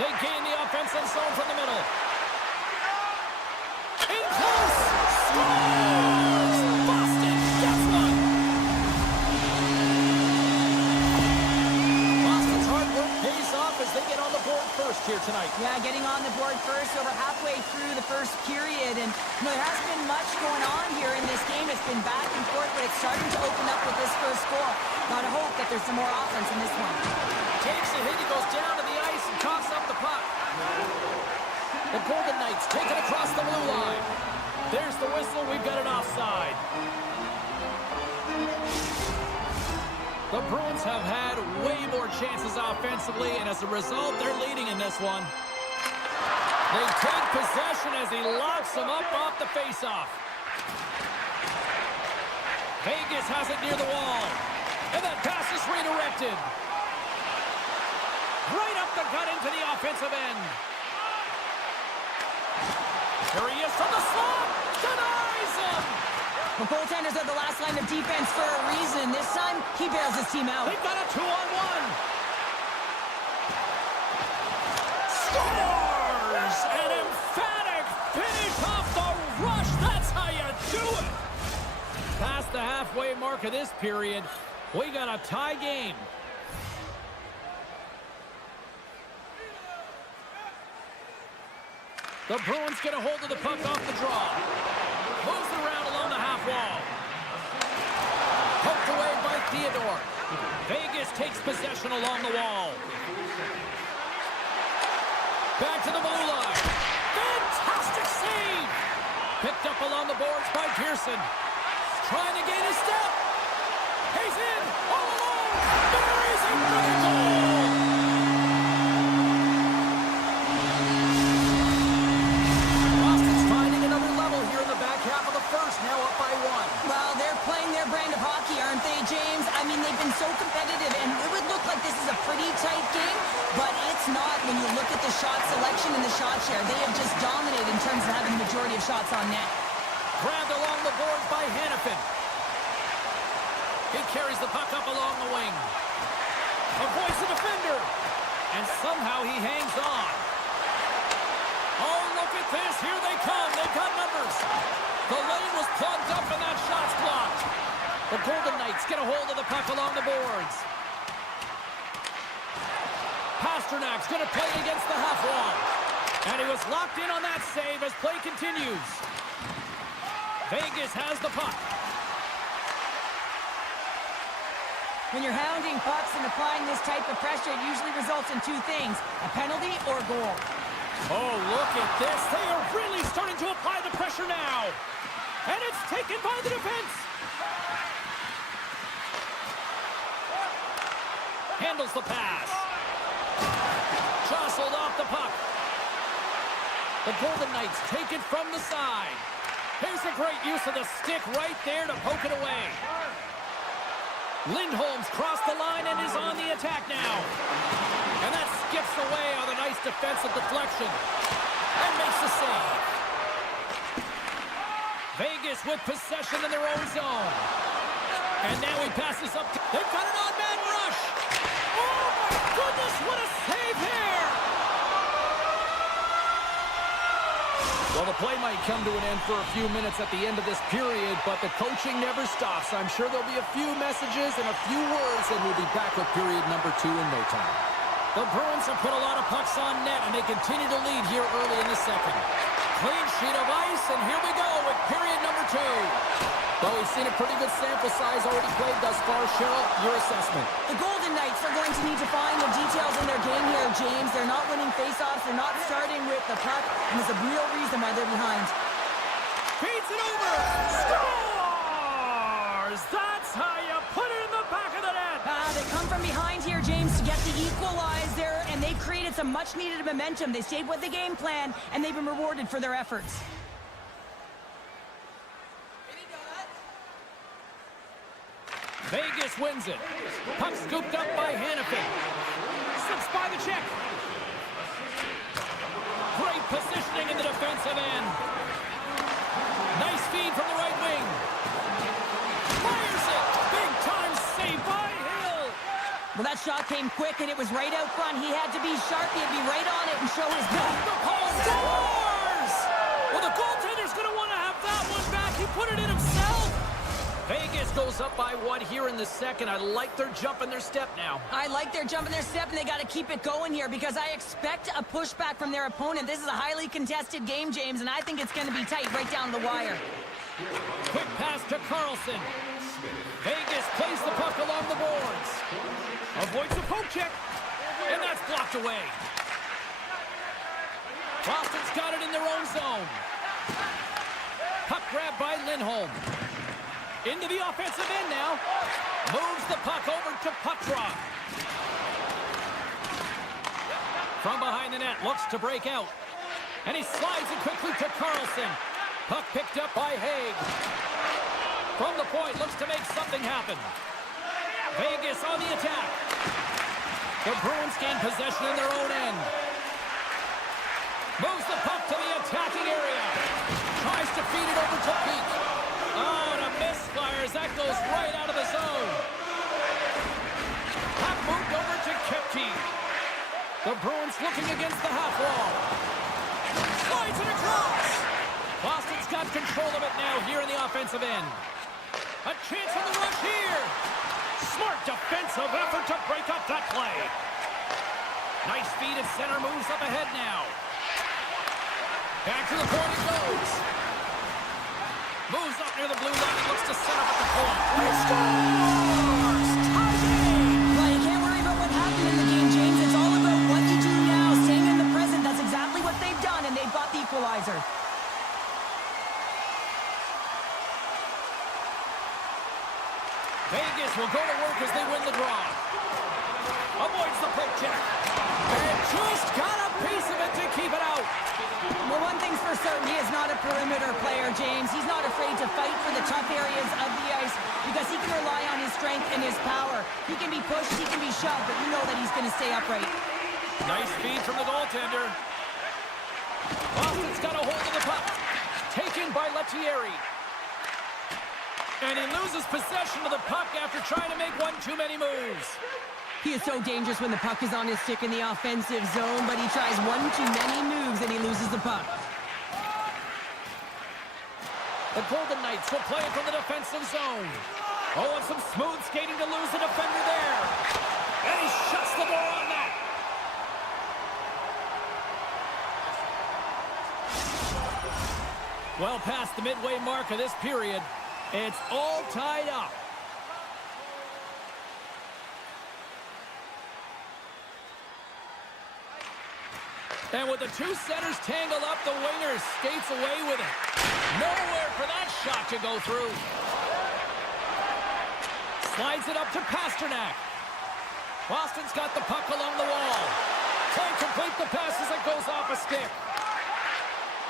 They gain the offensive zone from the middle. In close. Scores! Boston gets one. Boston's hard work pays off as they get on the board first here tonight. Yeah, getting on the board first over halfway through the first period. And there hasn't been much going on here in this game. It's been back and forth, but it's starting to open up with this first goal. Gotta hope that there's some more offense in this one. Takes the hit, he goes down to the ice and coughs up the puck. The Golden Knights take it across the blue line. There's the whistle, we've got an offside. The Bruins have had way more chances offensively, and as a result, they're leading in this one. They take possession as he locks them up off the faceoff. Vegas has it near the wall. And that pass is redirected. Right up the gut into the offensive end. Here he is from the slot. Denies him. The goaltenders are the last line of defense for a reason. This time, he bails his team out. They've got a 2-on-1. Scores! An emphatic finish off the rush. That's how you do it. Past the halfway mark of this period, we got a tie game. The Bruins get a hold of the puck off the draw. Moves it around along the half wall. Poked away by Theodore. Vegas takes possession along the wall. Back to the blue line. Fantastic save. Picked up along the boards by Pearson. Trying to gain a step. He's in all alone. Buries it for the goal. Boston's finding another level here in the back half of the first. Now up by one. Well, they're playing their brand of hockey, aren't they, James? I mean, they've been so competitive, and it would look like this is a pretty tight game, but it's not when you look at the shot selection and the shot share. They have just dominated in terms of having the majority of shots on net. Grabbed along the boards by Hannafin. He carries the puck up along the wing. Avoids the defender. And somehow he hangs on. Oh, look at this. Here they come. They've got numbers. The lane was plugged up and that shot's blocked. The Golden Knights get a hold of the puck along the boards. Pasternak's going to play against the half wall. And he was locked in on that save as play continues. Vegas has the puck. When you're hounding pucks and applying this type of pressure, it usually results in two things, a penalty or a goal. Oh, look at this. They are really starting to apply the pressure now. And it's taken by the defense. Handles the pass. Jostled off the puck. The Golden Knights take it from the side. Here's a great use of the stick right there to poke it away. Lindholm's crossed the line and is on the attack now. And that skips away on a nice defensive deflection. And makes the save. Vegas with possession in their own zone. And now he passes up. They've got an odd-man rush. Oh, my goodness, what a save here. Well, the play might come to an end for a few minutes at the end of this period, but the coaching never stops. I'm sure there'll be a few messages and a few words, and we'll be back with period number 2 in no time. The Bruins have put a lot of pucks on net, and they continue to lead here early in the second. Clean sheet of ice, and here we go with period number 2. two. Well, we've seen a pretty good sample size already played thus far. Cheryl, your assessment. The Golden Knights are going to need to find the details in their game here, James. They're not winning faceoffs. They're not starting with the puck, and there's a real reason why they're behind. Feeds it over. Scores! That's how you put it in the back of the net. They come from behind here, James, to get the equalizer, and they created some much-needed momentum. They stayed with the game plan, and they've been rewarded for their efforts. Vegas wins it. Puck scooped up by Hannafin. Slips by the check. Great positioning in the defensive end. Nice feed from the right wing. Fires it. Big time save by Hill. Well, that shot came quick, and it was right out front. He had to be sharp. He had to be right on it and show his back. The Paul scores! Well, the goaltender's going to want to have that one back. He put it in himself. Vegas goes up by one here in the second. I like their jump and their step now. I like their jump and their step, and they got to keep it going here because I expect a pushback from their opponent. This is a highly contested game, James, and I think it's going to be tight right down the wire. Quick pass to Carlson. Vegas plays the puck along the boards. Avoids the poke check, and that's blocked away. Boston's got it in their own zone. Puck grab by Lindholm. Into the offensive end now. Moves the puck over to puck drop. From behind the net, looks to break out. And he slides it quickly to Carlson. Puck picked up by Haig. From the point, looks to make something happen. Vegas on the attack. The Bruins gain possession in their own end. Moves the puck to the attacking area. Tries to feed it over to Peak. Oh, and a misfires. That goes right out of the zone. Puck moved over to Kepke. The Bruins looking against the half wall. Slides it across. Boston's got control of it now here in the offensive end. A chance on the rush here. Smart defensive effort to break up that play. Nice feed at center, moves up ahead now. Back to the point it goes. Moves up near the blue line and looks to set up at the point. Scores! Tie game! Well, you can't worry about what happened in the game, James. It's all about what you do now, staying in the present. That's exactly what they've done, and they've got the equalizer. Vegas will go to work as they win the draw. Avoids the poke check. And just got a piece of it to keep it out. Well, one thing's for certain, he is not a perimeter player, James. He's not afraid to fight for the tough areas of the ice because he can rely on his strength and his power. He can be pushed, he can be shoved, but you know that he's going to stay upright. Nice feed from the goaltender. Boston's got a hold of the puck. Taken by Lettieri. And he loses possession of the puck after trying to make one too many moves. He is so dangerous when the puck is on his stick in the offensive zone, but he tries one too many moves and he loses the puck. The Golden Knights will play it from the defensive zone. Oh, and some smooth skating to lose the defender there. And he shuts the door on that. Well past the midway mark of this period, it's all tied up. And with the two centers tangled up, the winger skates away with it. Nowhere for that shot to go through. Slides it up to Pasternak. Boston's got the puck along the wall. Can't complete the pass as it goes off a stick.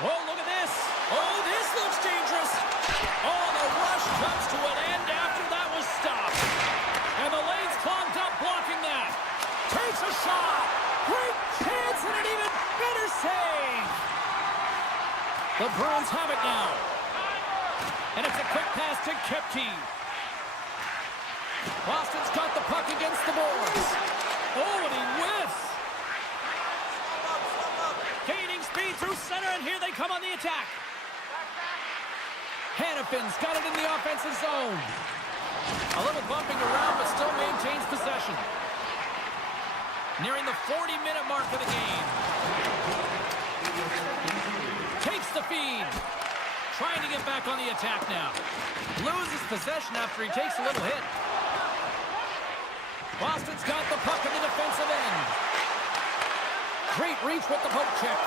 Oh, look at this. Oh, this looks dangerous. Oh, the rush comes to an end after that was stopped. And the lane's clogged up blocking that. Takes a shot. Great chance and an even better save. The Bruins have it now. And it's a quick pass to Kepke. Boston's got the puck against the boards. Oh, and he whiffs. Gaining speed through center, and here they come on the attack. Hannafin's got it in the offensive zone. A little bumping around, but still maintains possession. Nearing the 40-minute mark of the game. Takes the feed. trying to get back on the attack now. Loses possession after he takes a little hit. Boston's got the puck in the defensive end. Great reach with the poke check.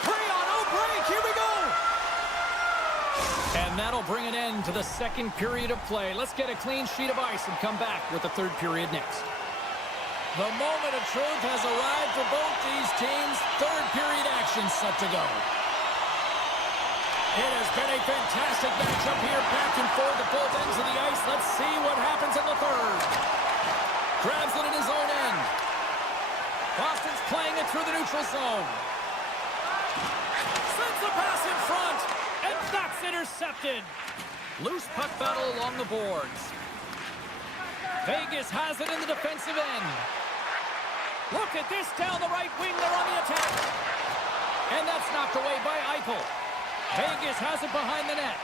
3-on-0 break. Here we go. And that'll bring an end to the second period of play. Let's get a clean sheet of ice and come back with the third period next. The moment of truth has arrived for both these teams. Third period action set to go. It has been a fantastic matchup here, back and forth at both ends of the ice. Let's see what happens in the third. Grabs it in his own end. Boston's playing it through the neutral zone. Sends the pass in front, and that's intercepted. Loose puck battle along the boards. Vegas has it in the defensive end. Look at this down the right wing. They're on the attack. And that's knocked away by Eichel. Vegas has it behind the net.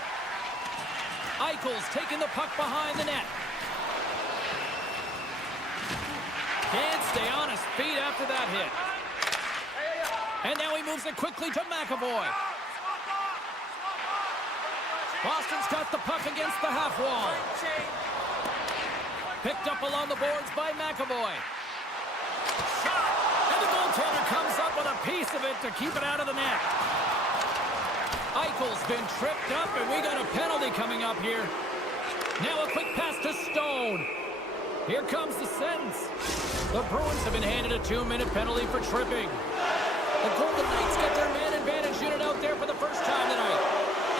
Eichel's taking the puck behind the net. Can't stay on his feet after that hit. And now he moves it quickly to McAvoy. Boston's got the puck against the half wall. Picked up along the boards by McAvoy. Shot! And the goaltender comes up with a piece of it to keep it out of the net. Eichel's been tripped up, and we got a penalty coming up here. Now a quick pass to Stone. Here comes the sentence. The Bruins have been handed a 2-minute penalty for tripping. The Golden Knights get their man advantage unit out there for the first time tonight.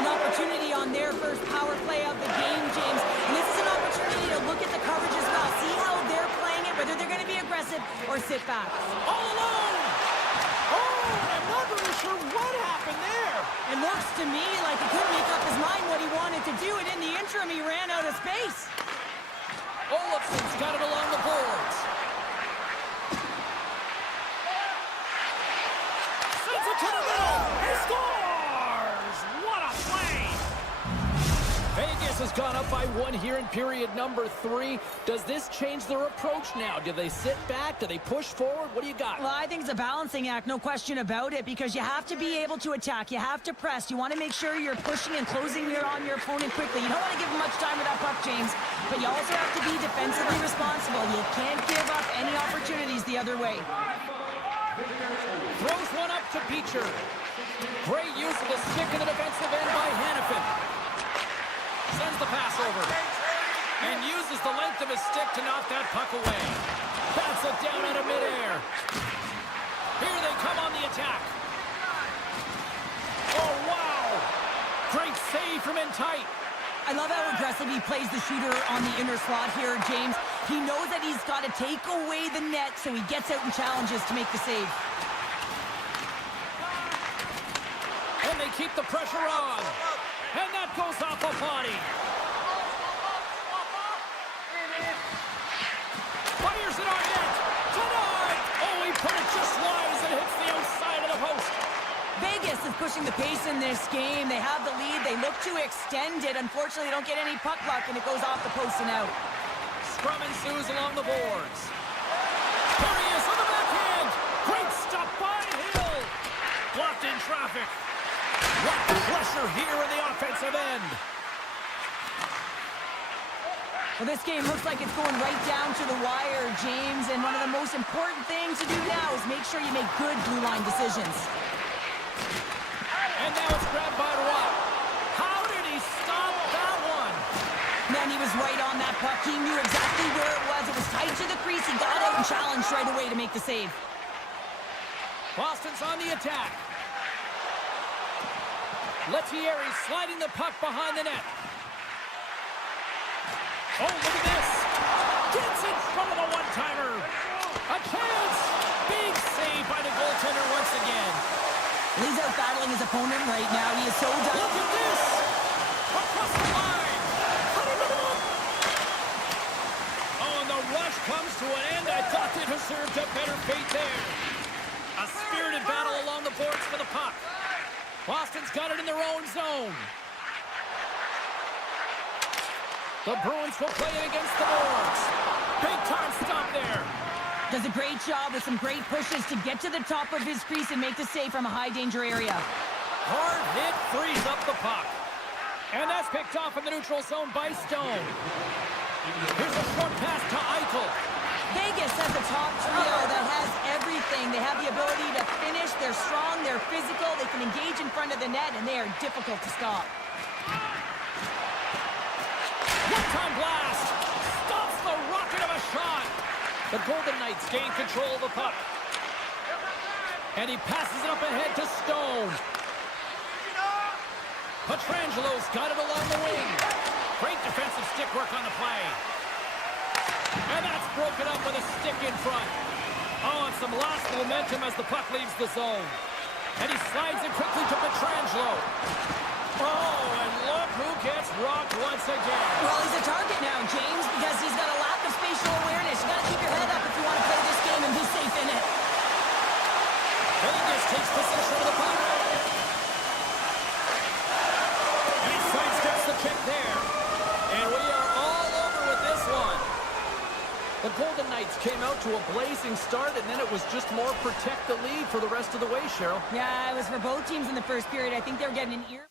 An opportunity on their first power play of the game, James. And this is an opportunity to look at the coverage as well. See how they're playing it, whether they're going to be aggressive or sit back. All alone! Oh, I'm not really sure what happened there. It looks to me like he couldn't make up his mind what he wanted to do, and in the interim, he ran out of space. Olafson's got it along the boards. Sends it to the middle. He scores! What a play! Vegas has gone up by 1 here in period number 3. Does this change their approach now? Do they sit back? Do they push forward? What do you got? Well, I think it's a balancing act, no question about it, because you have to be able to attack. You have to press. You want to make sure you're pushing and closing on your opponent quickly. You don't want to give him much time with that puck, James, but you also have to be defensively responsible. You can't give up any opportunities the other way. Throws one up to Beecher. Great use of the stick in the defensive end by Hannafin. Sends the pass over. And uses the length of his stick to knock that puck away. Bats it down out of midair. Here they come on the attack. Oh, wow. Great save from in tight. I love how aggressive he plays the shooter on the inner slot here, James. He knows that he's got to take away the net, so he gets out and challenges to make the save. And they keep the pressure on. And that goes off a body. Fires it on net. Denied. Oh, he put it just wide as it hits the outside of the post. Vegas is pushing the pace in this game. They have the lead. They look to extend it. Unfortunately, they don't get any puck luck, and it goes off the post and out. Scrum ensues along the boards. There he is on the backhand. Great stop by Hill. Blocked in traffic. What pressure here in the offensive end. Well, this game looks like it's going right down to the wire, James, and one of the most important things to do now is make sure you make good blue line decisions. And now it's grabbed by Roy. How did he stop that one? Man, he was right on that puck. He knew exactly where it was. It was tight to the crease. He got out and challenged right away to make the save. Boston's on the attack. Lettieri sliding the puck behind the net. Oh, look at this. Gets in front of the one-timer. A chance. Big save by the goaltender once again. He's out battling his opponent right now. He is so done. Look at this. Across the line. Oh, and the rush comes to an end. I thought they deserved a better fate there. A spirited battle along the boards for the puck. Boston's got it in their own zone. The Bruins will play it against the boards. Big time stop there. Does a great job with some great pushes to get to the top of his crease and make the save from a high danger area. Hard hit frees up the puck. And that's picked off in the neutral zone by Stone. Here's a short pass to Eichel. Vegas has a top trio that has everything. They have the ability to finish. They're strong. They're physical. They can engage in front of the net, and they are difficult to stop. One-time blast. Stops the rocket of a shot. The Golden Knights gain control of the puck. And he passes it up ahead to Stone. Petrangelo's got it along the wing. Great defensive stick work on the play. And that's broken up with a stick in front. Oh, and some lost momentum as the puck leaves the zone. And he slides it quickly to Petrangelo. Oh, and look who gets rocked once again. Well, he's a target now, James, because he's got a lack of spatial awareness. You got to keep your head up if you want to play this game and be safe in it. Vegas takes possession of the puck. And he sidesteps the check there. And we are all over with this one. The Golden Knights came out to a blazing start, and then it was just more protect the lead for the rest of the way, Cheryl. Yeah, it was for both teams in the first period. I think they were getting an ear.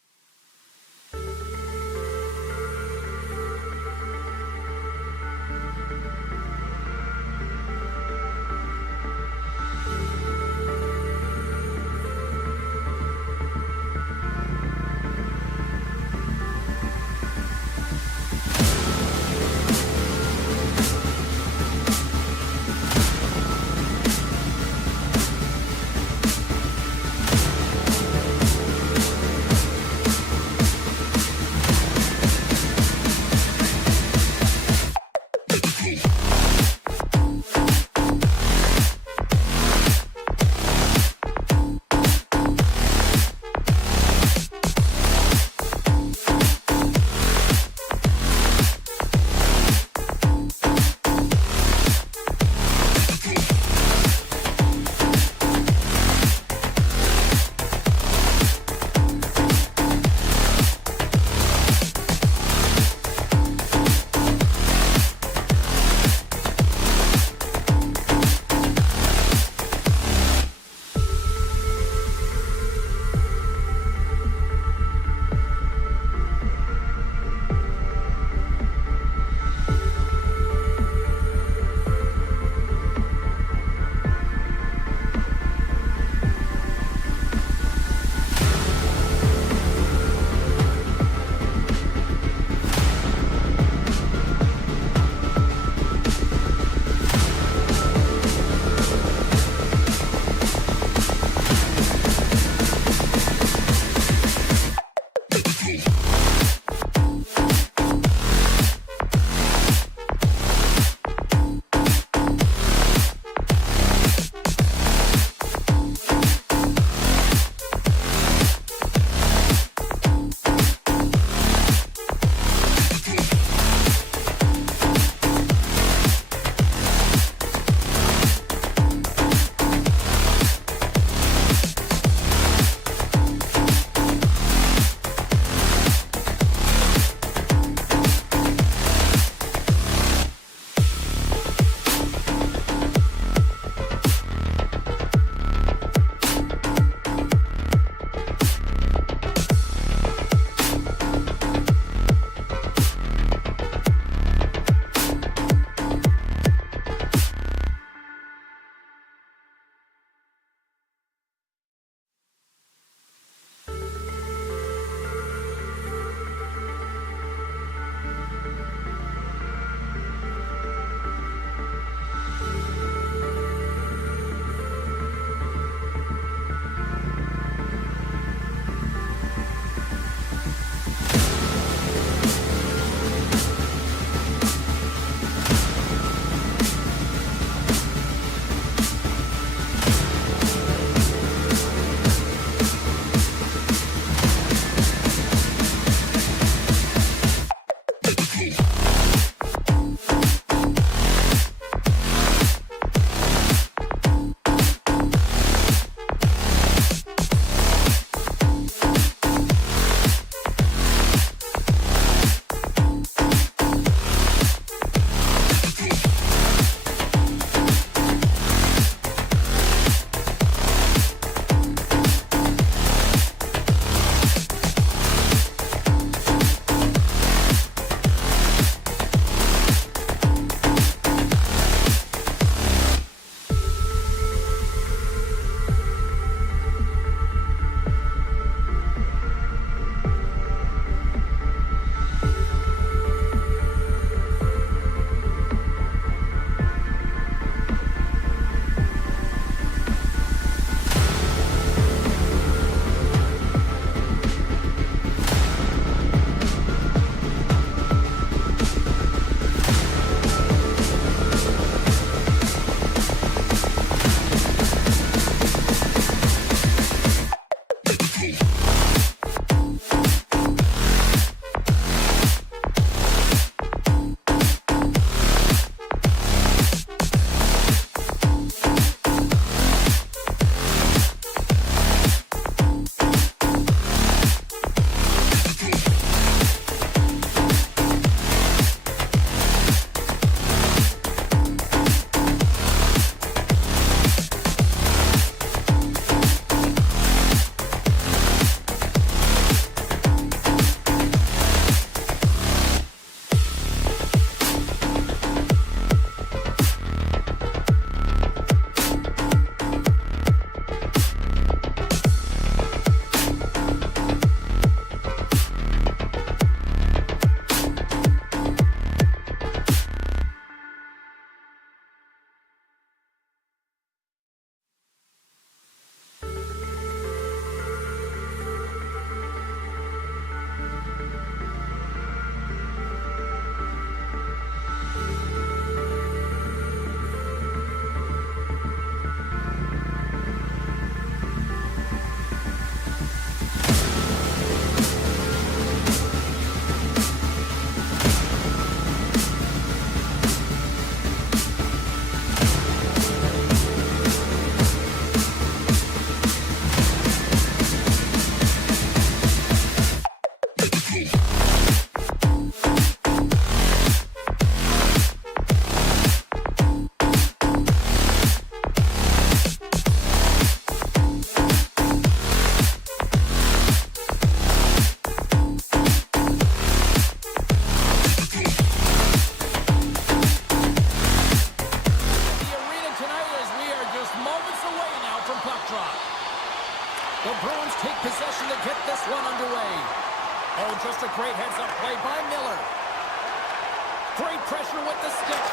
pressure with the stick.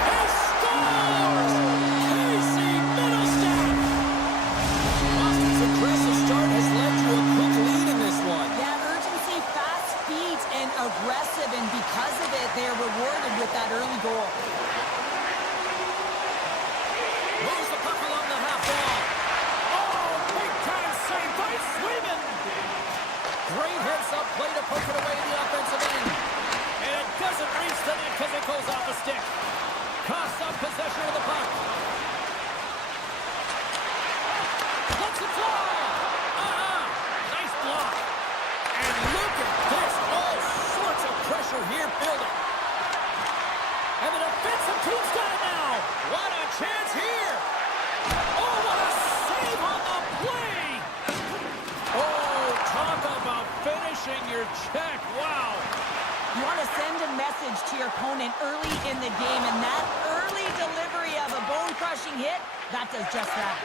He scores! Casey Middlestat! Boston's aggressive start has led to a quick lead in this one. Yeah, urgency, fast feet, and aggressive, and because of it, they're rewarded with that early goal. Moves the puck along the half wall. Oh, big time save by Sweden! Great heads-up play to poke it away in the offensive end. And it doesn't reach the net because it goes off the stick. Costs up possession of the puck. Lets it fly! Nice block. And look at this. All sorts of pressure here building. And the defensive team's got it now. What a chance here. Oh, what a save on the play. Oh, talk about finishing your check. Wow. You want to send a message to your opponent early in the game, and that early delivery of a bone-crushing hit, that does just that.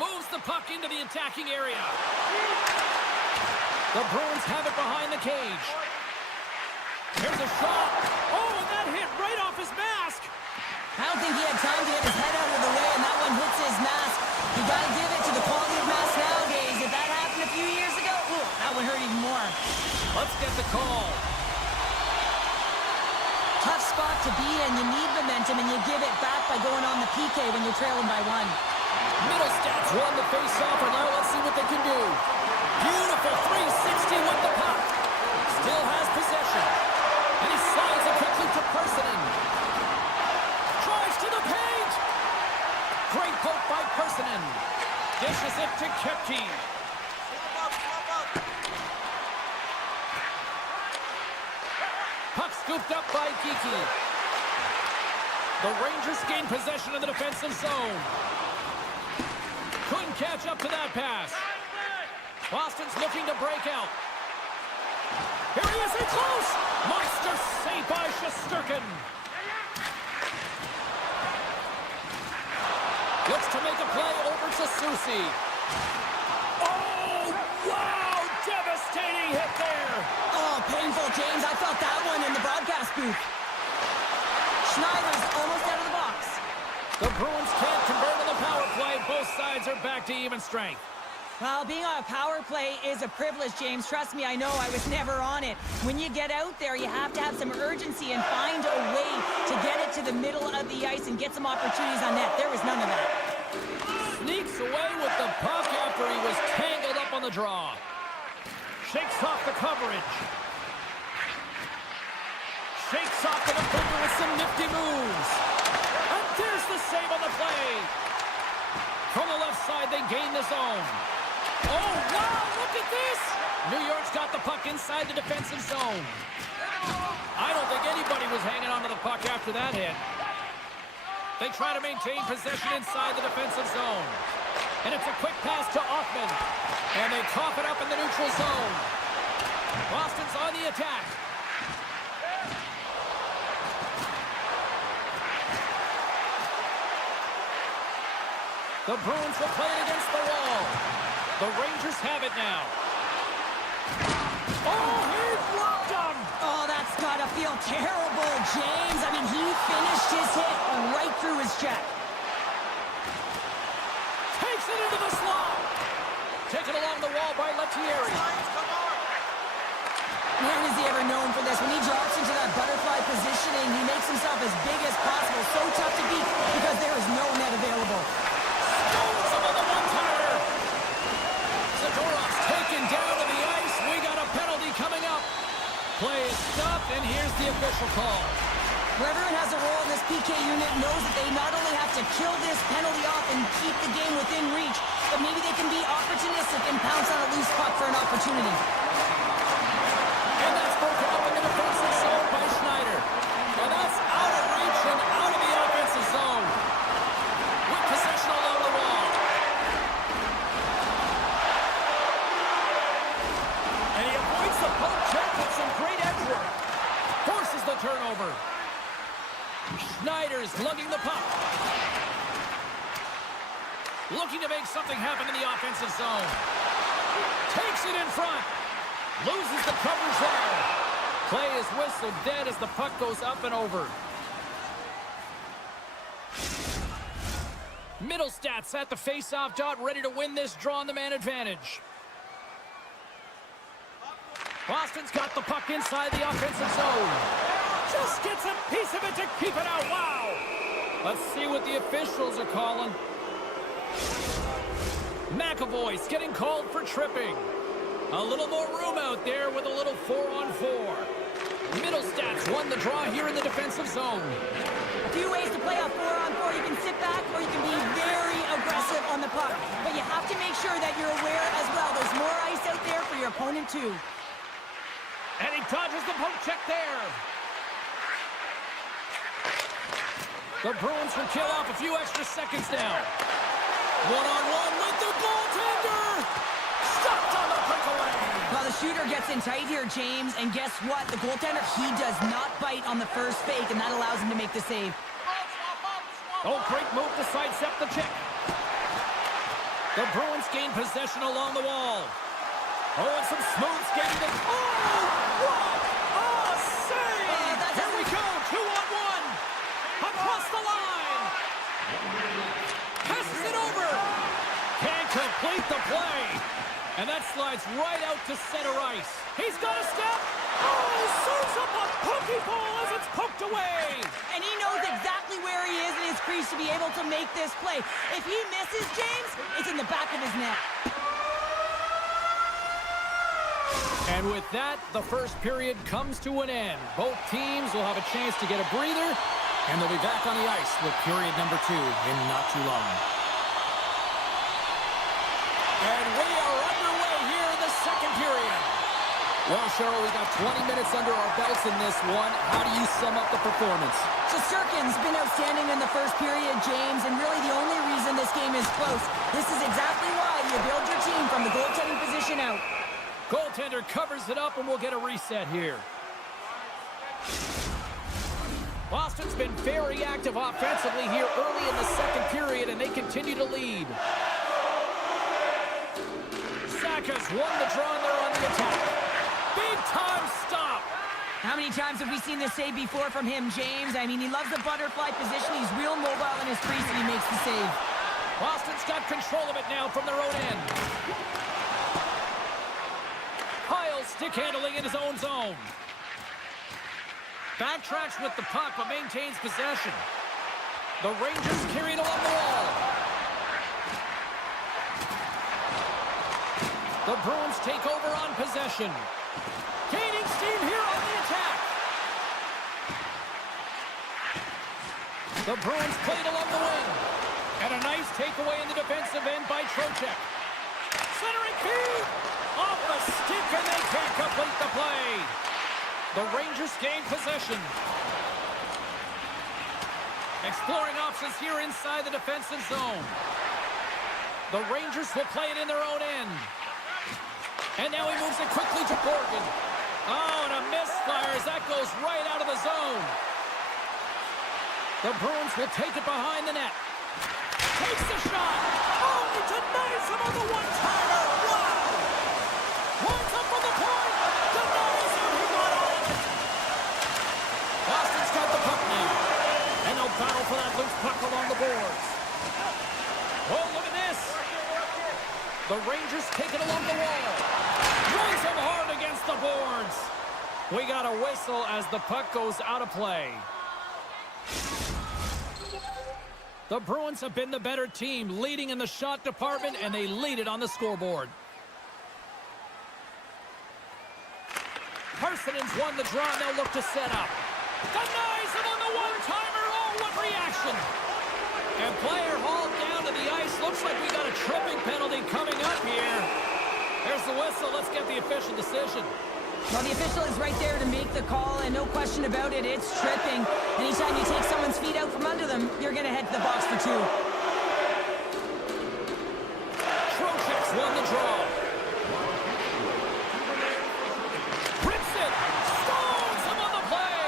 Moves the puck into the attacking area. The Bruins have it behind the cage. Here's a shot. Oh, and that hit right off his mask. I don't think he had time to get his head out of the way, and that one hits his mask. You got to give it to the quality of mask nowadays. If that happened a few years ago, ooh, that would hurt even more. Let's get the call. Tough spot to be in. You need momentum, and you give it back by going on the PK when you're trailing by one. Middlestat's won the face-off, and now let's see what they can do. Beautiful 360 with the puck. Still has possession. And he slides it quickly to Personen. Drives to the page. Great poke by Personen. Dishes it to Kepke. Puck scooped up by Geekie. The Rangers gain possession of the defensive zone. Couldn't catch up to that pass. Boston's looking to break out. Here he is in close. Monster save by Shesterkin. Looks to make a play over to Susie. Oh, wow! Devastating hit there. Oh, painful, James. I felt that one in the broadcast booth. Schneider's almost out of the box. The Bruins can't convert on the power play. Both sides are back to even strength. Well, being on a power play is a privilege, James. Trust me, I know. I was never on it. When you get out there, you have to have some urgency and find a way to get it to the middle of the ice and get some opportunities on net. There was none of that. Sneaks away with the puck after he was tangled up on the draw. Shakes off the coverage. Shakes off the defender with some nifty moves. And there's the save on the play. From the left side, they gain the zone. Oh, wow, look at this! New York's got the puck inside the defensive zone. I don't think anybody was hanging on to the puck after that hit. They try to maintain possession inside the defensive zone. And it's a quick pass to Offman. And they cough it up in the neutral zone. Boston's on the attack. The Bruins will play it against the wall. The Rangers have it now. Oh, he blocked him! Oh, that's gotta feel terrible, James. I mean, he finished his hit right through his check. Takes it into the slot. Taken along the wall by Lettieri. When is he ever known for this? When he drops into that butterfly positioning, he makes himself as big as possible. So tough to beat because there is no net available. Stones him on the one-timer. Zadorov's taken down to the ice. We got a penalty coming up. Play is stopped, and here's the official call. Everyone has a role in this PK unit knows that they not only have to kill this penalty off and keep the game within reach, but maybe they can be opportunistic and pounce on a loose puck for an opportunity. And that's broken up in the defensive zone by Schneider. And that's out of reach and out of the offensive zone. With possession along the wall. And he avoids the poke check with some great edge work. Forces the turnover. Schneider's lugging the puck. Looking to make something happen in the offensive zone. Takes it in front. Loses the coverage there. Play is whistled dead as the puck goes up and over. Middlestats at the face-off dot, ready to win this draw on the man advantage. Boston's got the puck inside the offensive zone. Just gets a piece of it to keep it out. Wow! Let's see what the officials are calling. McAvoy's getting called for tripping. A little more room out there with a little 4-on-4. Middlestats won the draw here in the defensive zone. A few ways to play a 4-on-4. You can sit back or you can be very aggressive on the puck. But you have to make sure that you're aware as well. There's more ice out there for your opponent too. And he dodges the poke check there. The Bruins will kill off a few extra seconds now. One-on-one with the goaltender. Stopped on the breakaway. Well, the shooter gets in tight here, James. And guess what? The goaltender, he does not bite on the first fake, and that allows him to make the save. Oh, great move to sidestep the check. The Bruins gain possession along the wall. Oh, and some smooth skating. Oh, what a save! Here we go, 2-on-1. Across the line. Passes it over. Can't complete the play. And that slides right out to center ice. He's got a step. Oh, serves up a pokeball as it's poked away. And he knows exactly where he is in his crease to be able to make this play. If he misses, James, it's in the back of his net. And with that, the first period comes to an end. Both teams will have a chance to get a breather, and they'll be back on the ice with period number 2 in not too long. And we are underway here in the second period. Well, Cheryl, we got 20 minutes under our belts in this one. How do you sum up the performance? Shesterkin's been outstanding in the first period, James, and really the only reason this game is close. This is exactly why you build your team from the goaltending position out. Goaltender covers it up, and we'll get a reset here. Boston's been very active offensively here early in the second period, and they continue to lead. Saka's won the draw, and they're on the attack. Big-time stop. How many times have we seen this save before from him, James? I mean, he loves the butterfly position. He's real mobile in his crease, and he makes the save. Boston's got control of it now from their own end. Pyle stick handling in his own zone. Backtracks with the puck, but maintains possession. The Rangers carry it along the wall. The Bruins take over on possession. Gaining steam here on the attack. The Bruins played along the wing. And a nice takeaway in the defensive end by Trocheck. Centering feed. Off the stick, and they can't complete the play. The Rangers gain possession. Exploring options here inside the defensive zone. The Rangers will play it in their own end. And now he moves it quickly to Borgen. Oh, and a misfire as that goes right out of the zone. The Bruins will take it behind the net. Takes the shot. Oh, he denies him on the one-timer. Wow! Winds up from the point. Denies him. He got all of it. Boston's got the puck now. And they'll battle for that loose puck along the boards. Oh, look at this. The Rangers take it along the wall. Runs him hard against the boards. We got a whistle as the puck goes out of play. The Bruins have been the better team, leading in the shot department, and they lead it on the scoreboard. Parsonen's won the draw, and they'll look to set up. Denies him on the one-timer. Oh, what reaction. And player hauled down to the ice. Looks like we got a tripping penalty coming up here. There's the whistle. Let's get the official decision. Well, the official is right there to make the call, and no question about it, it's tripping. Anytime you take someone's feet out from under them, you're going to head to the box for 2. Trocheck's won the draw. Rips it. Stones him on the play.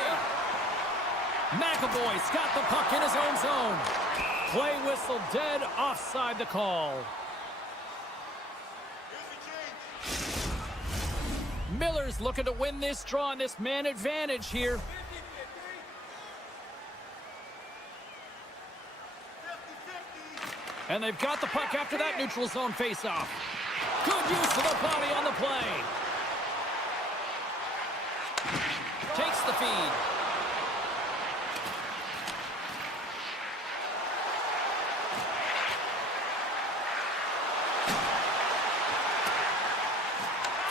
McAvoy's got the puck in his own zone. Play whistle dead, offside the call. Miller's looking to win this draw on this man advantage here. And they've got the puck after that neutral zone faceoff. Good use of the body on the play. Takes the feed.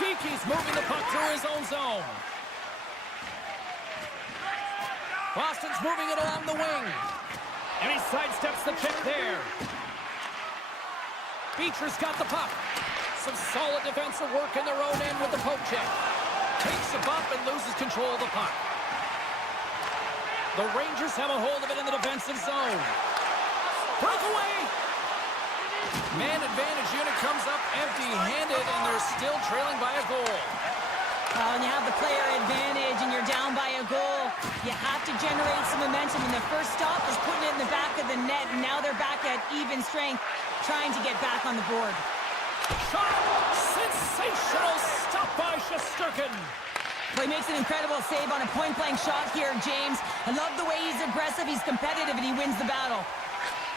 Kiki's moving the puck through his own zone. Boston's moving it along the wing. And he sidesteps the check there. Beecher's got the puck. Some solid defensive work in their own end with the poke check. Takes a bump and loses control of the puck. The Rangers have a hold of it in the defensive zone. Breakaway! Man advantage unit comes up empty-handed, and they're still trailing by a goal. Well, when you have the player advantage and you're down by a goal, you have to generate some momentum. And the first stop is putting it in the back of the net, and now they're back at even strength, trying to get back on the board. Shot! Sensational stop by Shesterkin. Well, he makes an incredible save on a point-blank shot here, James. I love the way he's aggressive, he's competitive, and he wins the battle.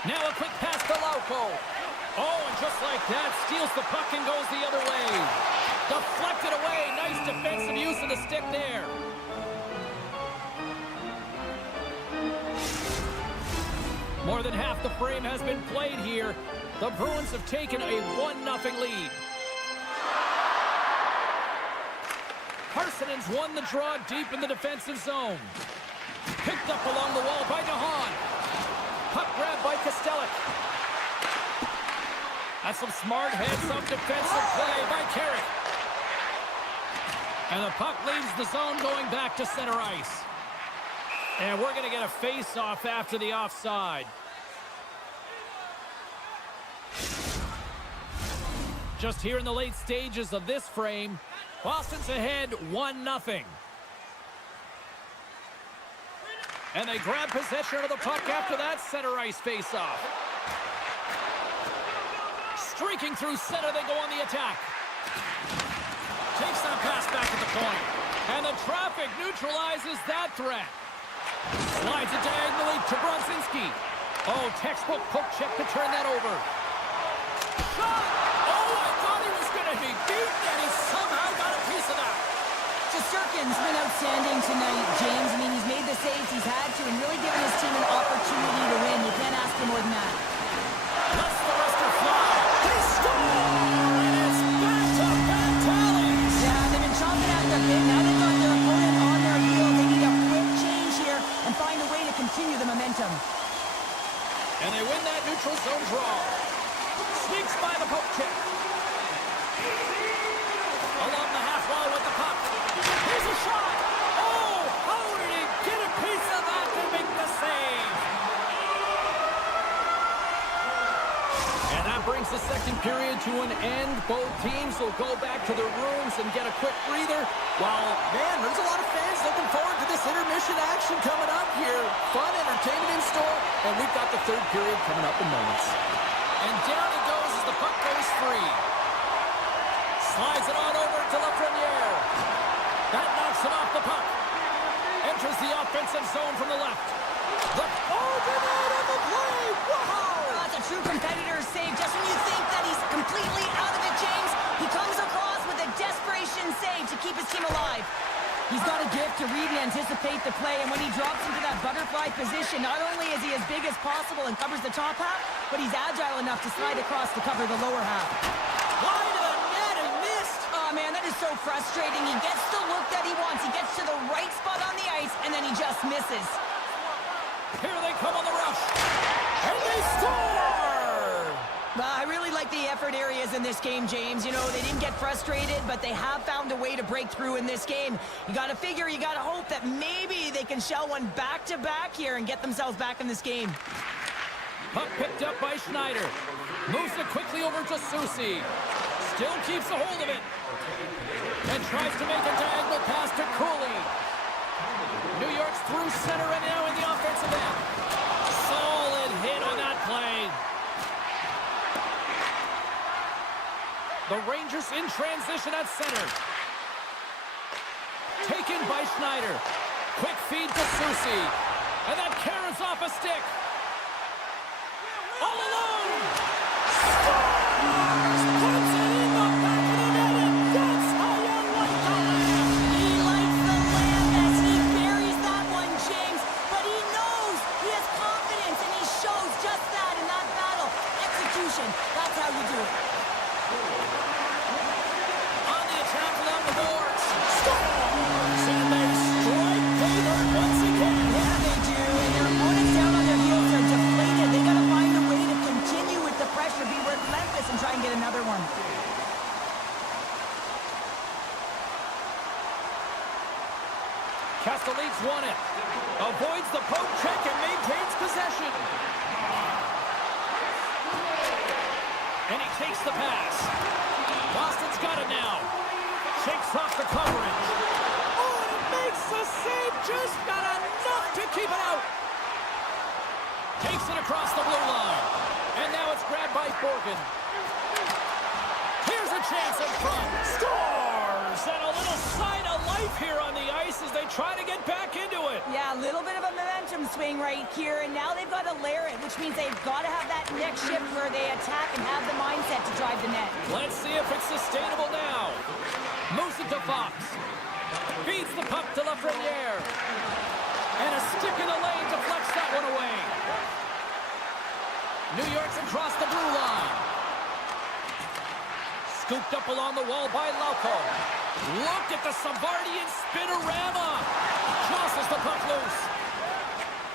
Now a quick pass to Lauko. Oh, and just like that, steals the puck and goes the other way. Deflected away. Nice defensive use of the stick there. More than half the frame has been played here. The Bruins have taken a 1-0 lead. Harsenen's won the draw deep in the defensive zone. Picked up along the wall by DeHaan. Puck grab by Kostelic. That's some smart heads-up defensive play by Carrick. And the puck leaves the zone going back to center ice. And we're going to get a face-off after the offside. Just here in the late stages of this frame, Boston's ahead 1-0. And they grab possession of the puck after that center ice face-off. Streaking through center, they go on the attack. Takes that pass back at the point. And the traffic neutralizes that threat. Slides it diagonally to Brodzinski. Oh, textbook poke check to turn that over. Shot! Oh, I thought he was going to be beaten, and he somehow got a piece of that. Shesterkin's been outstanding tonight, James. I mean, he's made the saves he's had to and really given his team an opportunity to win. You can't ask for more than that. Let's the Western fly. They score! And it's back-to-back tallies. Yeah, they've been chomping at the bit. Now they've got their opponent on their heels. They need a quick change here and find a way to continue the momentum. And they win that neutral zone draw. Sneaks by the poke check. Along the half wall with the puck. Here's a shot. Oh, how did he get a piece of that to make the save? And that brings the second period to an end. Both teams will go back to their rooms and get a quick breather. While, man, there's a lot of fans looking forward to this intermission action coming up here. Fun entertainment in store. And we've got the third period coming up in moments. And down it goes as the puck goes free. Slides it on over to Lafreniere. That knocks it off the puck. Enters the offensive zone from the left. The grenade on the play. Wow! That's a true competitor's save. Just when you think that he's completely out of it, James, he comes across with a desperation save to keep his team alive. He's got a gift to read and anticipate the play, and when he drops into that butterfly position, not only is he as big as possible and covers the top half, but he's agile enough to slide across to cover the lower half. Wide of the net and missed. Oh, man, that is so frustrating. He gets the look that he wants. He gets to the right spot on the ice, and then he just misses. Here they come on the rush. And they score! I really like the effort areas in this game, James. You know, they didn't get frustrated, but they have found a way to break through in this game. You got to figure, you got to hope that maybe they can shell one back-to-back here and get themselves back in this game. Puck picked up by Schneider. Moves it quickly over to Soucy. Still keeps a hold of it. And tries to make a diagonal pass to Cooley. New York's through center and now in the offensive end. Solid hit on that play. The Rangers in transition at center. by Schneider. Quick feed to Susi. And that carrots off a stick. All alone. Scores! Puts it in the back of the net, and that's how you like the lamb. He likes the lamb as he buries that one, James. But he knows he has confidence, and he shows just that in that battle. Execution, that's how you do it. On the attack along the boards. Scores! And they strike Taylor once again. Yeah, they do. And their opponents down on their heels are deflated. They got to find a way to continue with the pressure, be relentless, and try and get another one. Castelli's won it. Avoids the poke check and maintains possession. And he takes the pass. Boston's got it now. Shakes off the coverage. Oh, and it makes the save. Just not enough to keep it out. Takes it across the blue line. And now it's grabbed by Borgen. Here's a chance in front. Scores! And a little sign of life here on the ice as they try to get back into it. Yeah, a little bit of a momentum swing right here, and now they've got to layer it, which means they've got to have that next shift where they attack and have the mindset to drive the net. Let's see if it's sustainable now. Moves it to Fox. Feeds the puck to Lafreniere. And a stick in the lane deflects that one away. New York's across the blue line. Scooped up along the wall by Lauko. Look at the Savardian spinorama. Tosses the puck loose.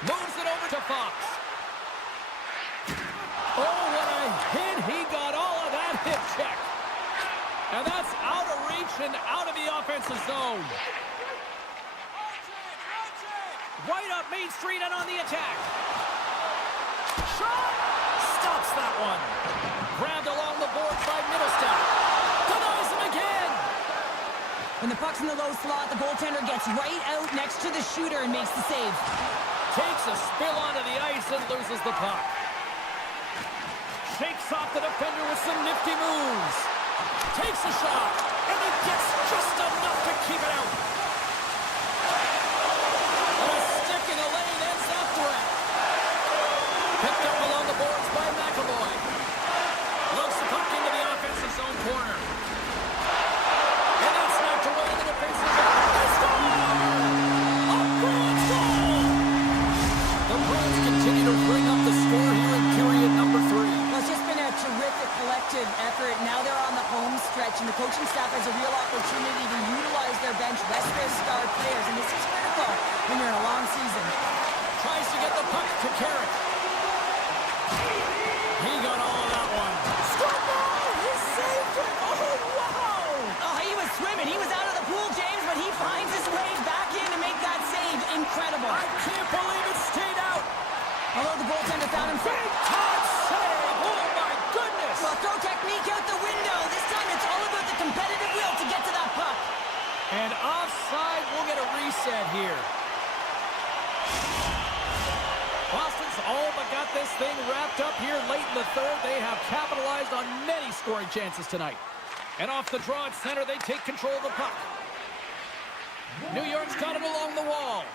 Moves it over to Fox. Oh, what a hit. He got all of that hip check. And that's out of reach and out of the offensive zone. Right up Main Street and on the attack. Shot! Stops that one. Grabbed along the boards by Middlestat. Denies him again. When the puck's in the low slot, the goaltender gets right out next to the shooter and makes the save. Takes a spill onto the ice and loses the puck. Shakes off the defender with some nifty moves. Takes a shot, and it gets just enough to keep it out. And a stick in the lane ends that threat. Picked up along the boards by McAvoy. Looks the puck into the offensive zone corner. And that's knocked away in the defensive zone. They score! A Bruins goal! The Bruins continue to bring up the score here in period number 3. Well, it's just been a terrific collective effort. Now they're on the home stretch, and the coaching staff has a real opportunity to utilize their bench, rest their star players, and this is critical when you're in a long season. Tries to get the puck to Carrick. He got all of that one. Score ball! He saved it! Oh, wow! Oh, he was swimming. He was out of the pool, James, but he finds his way back in to make that save. Incredible. I can't believe it stayed out. Although the goaltender found him. Big time save! Oh, my goodness! Well, throw technique out the window. This time it's all about the competitive will to get to that puck. And offside, we'll get a reset here. Boston's all but got this thing wrapped up here late in the third. They have capitalized on many scoring chances tonight. And off the draw at center, they take control of the puck. New York's got it along the wall.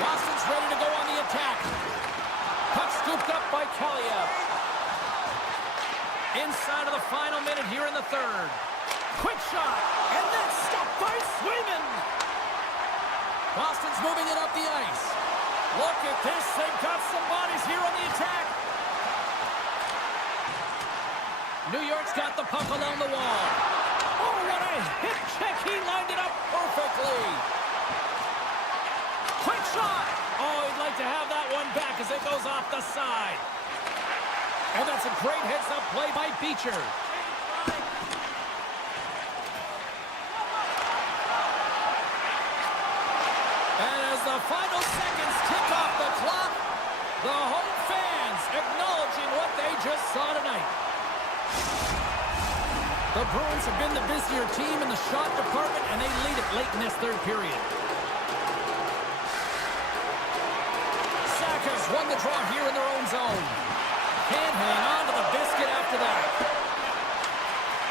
Boston's ready to go on the attack. Puck scooped up by Kaliev. Inside of the final minute here in the third. Quick shot, and then stopped by Swayman. Boston's moving it up the ice. Look at this, they've got some bodies here on the attack. New York's got the puck along the wall. Oh, what a hip check, he lined it up perfectly. Quick shot. Oh, he'd like to have that one back as it goes off the side. And that's a great heads-up play by Beecher. And as the final seconds tick off the clock, the home fans acknowledging what they just saw tonight. The Bruins have been the busier team in the shot department, and they lead it late in this third period. Saka's won the draw here in their own zone. Can't hang on to the biscuit after that.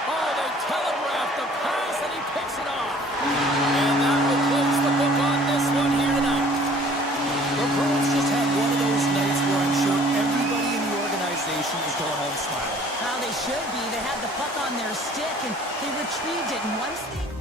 Oh, they telegraphed the pass, and he picks it off. And that will Bruins just had one of those nights where I'm sure everybody in the organization is going home smiling. Well, they should be. They had the puck on their stick, and they retrieved it. And once they...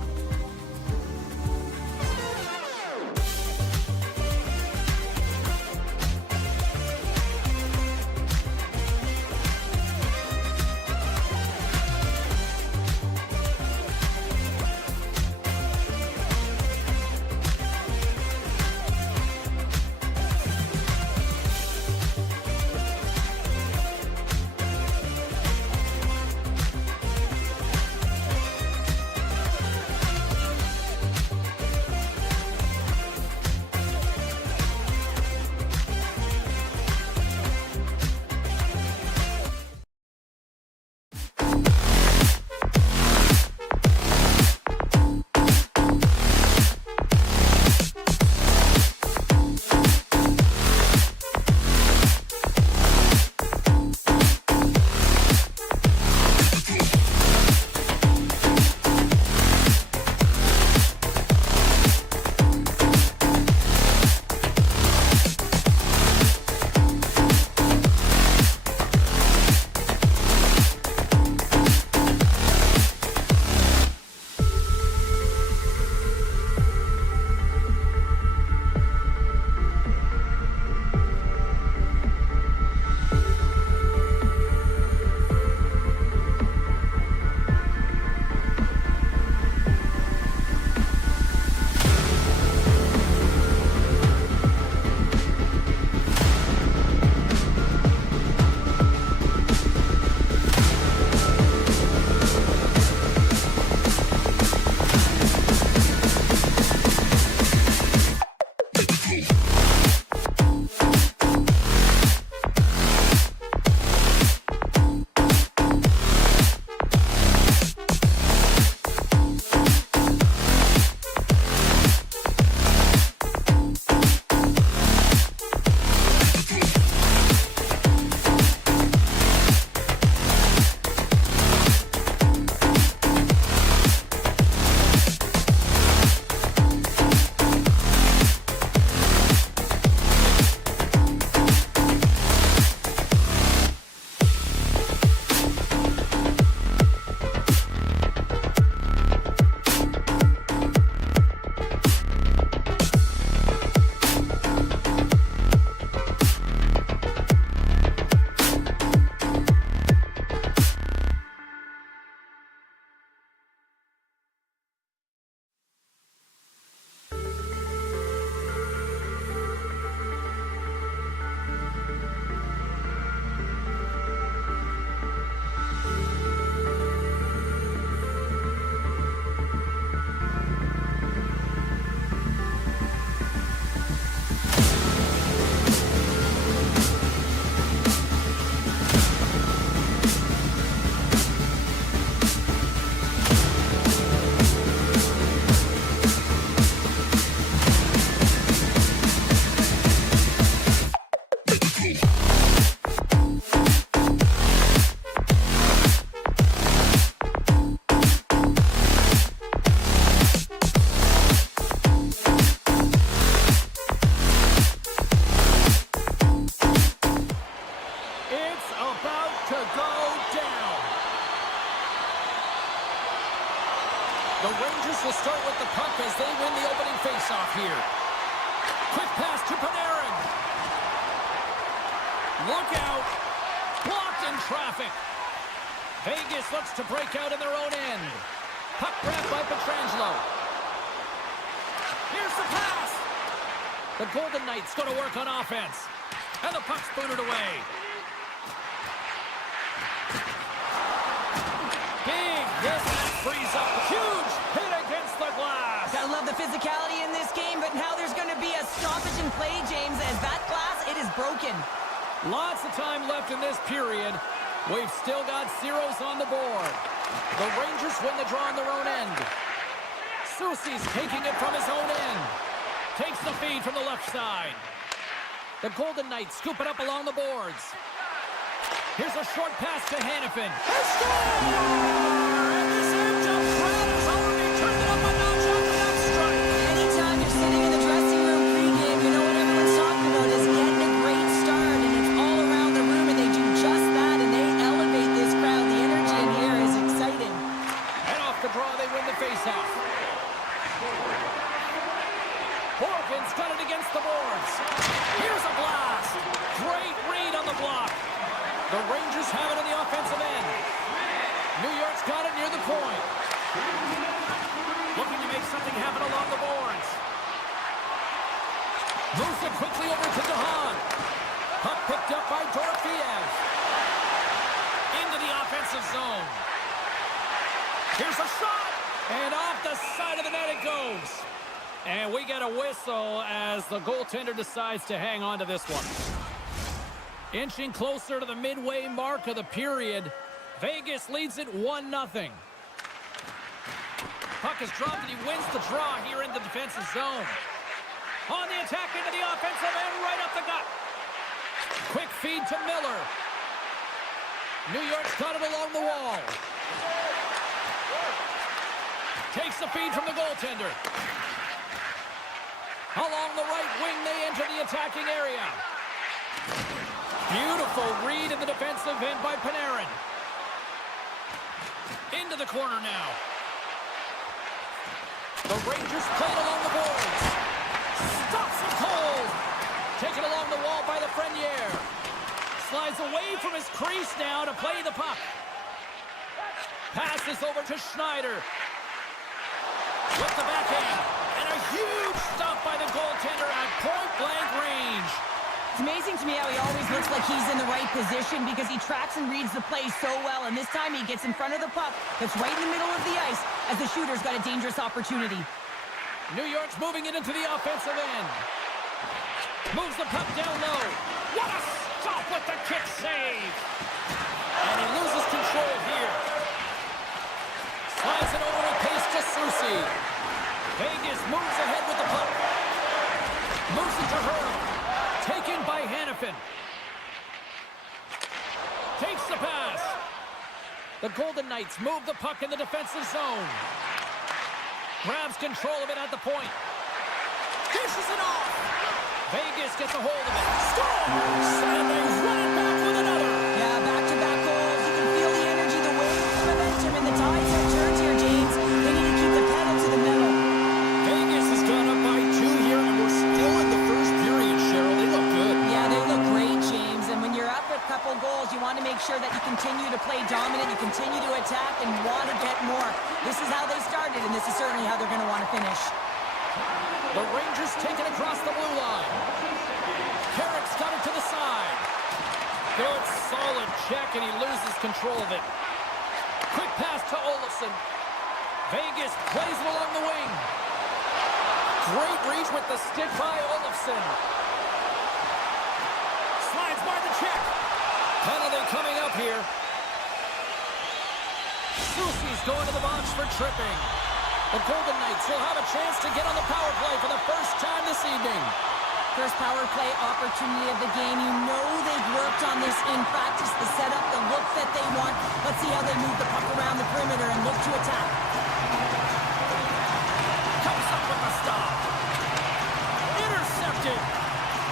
The Rangers will start with the puck as they win the opening faceoff here. Quick pass to Panarin. Look out. Blocked in traffic. Vegas looks to break out in their own end. Puck grabbed by Pietrangelo. Here's the pass. The Golden Knights go to work on offense. And the puck's booted away. Big hit that frees up. Huge hit against the glass. Gotta love the physicality in this game, but now there's going to be a stoppage in play, James, as that glass, it is broken. Lots of time left in this period. We've still got zeros on the board. The Rangers win the draw on their own end. Soucy's taking it from his own end. Takes the feed from the left side. The Golden Knights scoop it up along the boards. Here's a short pass to Hanifin. They score! And this end-up crowd has already turned it up a notch after that strike. Anytime you're sitting in the dressing room pregame, you know what everyone's talking about. whistle as the goaltender decides to hang on to this one. Inching closer to the midway mark of the period. Vegas leads it 1-0. Puck is dropped and he wins the draw here in the defensive zone. On the attack into the offensive end, right up the gut. Quick feed to Miller. New York's got it along the wall. Takes the feed from the goaltender. Along the right wing, they enter the attacking area. Beautiful read in the defensive end by Panarin. Into the corner now. The Rangers play it along the boards. Stops it cold. Taken along the wall by Lafreniere. Slides away from his crease now to play the puck. Passes over to Schneider. With the backhand. And a huge stop by the goaltender at point-blank range. It's amazing to me how he always looks like he's in the right position because he tracks and reads the play so well. And this time he gets in front of the puck that's right in the middle of the ice as the shooter's got a dangerous opportunity. New York's moving it into the offensive end. Moves the puck down low. What a stop with the kick save. And he loses control here. Slides it over with pace to Soucy. Vegas moves ahead with the puck. Moves it to Hurl. Taken by Hanifin. Takes the pass. The Golden Knights move the puck in the defensive zone. Grabs control of it at the point. Dishes it off. Vegas gets a hold of it. Scores! And they run it back with another. Yeah, back-to-back goals. You can feel the energy, the wave, the momentum, and the tides have turned here, James. They need to keep the pedal to the metal. Vegas has gone up by 2 here, and we're still in the first period, Cheryl. They look good. Yeah, they look great, James. And when you're up a couple goals, you want to make sure that you continue to play dominant, you continue to attack, and want to get more. This is how they started, and this is certainly how they're going to want to finish. The Rangers take it across the blue line. Carrick's got it to the side. Good, solid check, and he loses control of it. Quick pass to Olafson. Vegas plays it along the wing. Great reach with the stick by Olafson. Slides by the check. Penalty coming up here. Soucy's going to the box for tripping. The Golden Knights will have a chance to get on the power play for the first time this evening. First power play opportunity of the game. You know they've worked on this in practice, the setup, the look that they want. Let's see how they move the puck around the perimeter and look to attack. Comes up with the stop. Intercepted.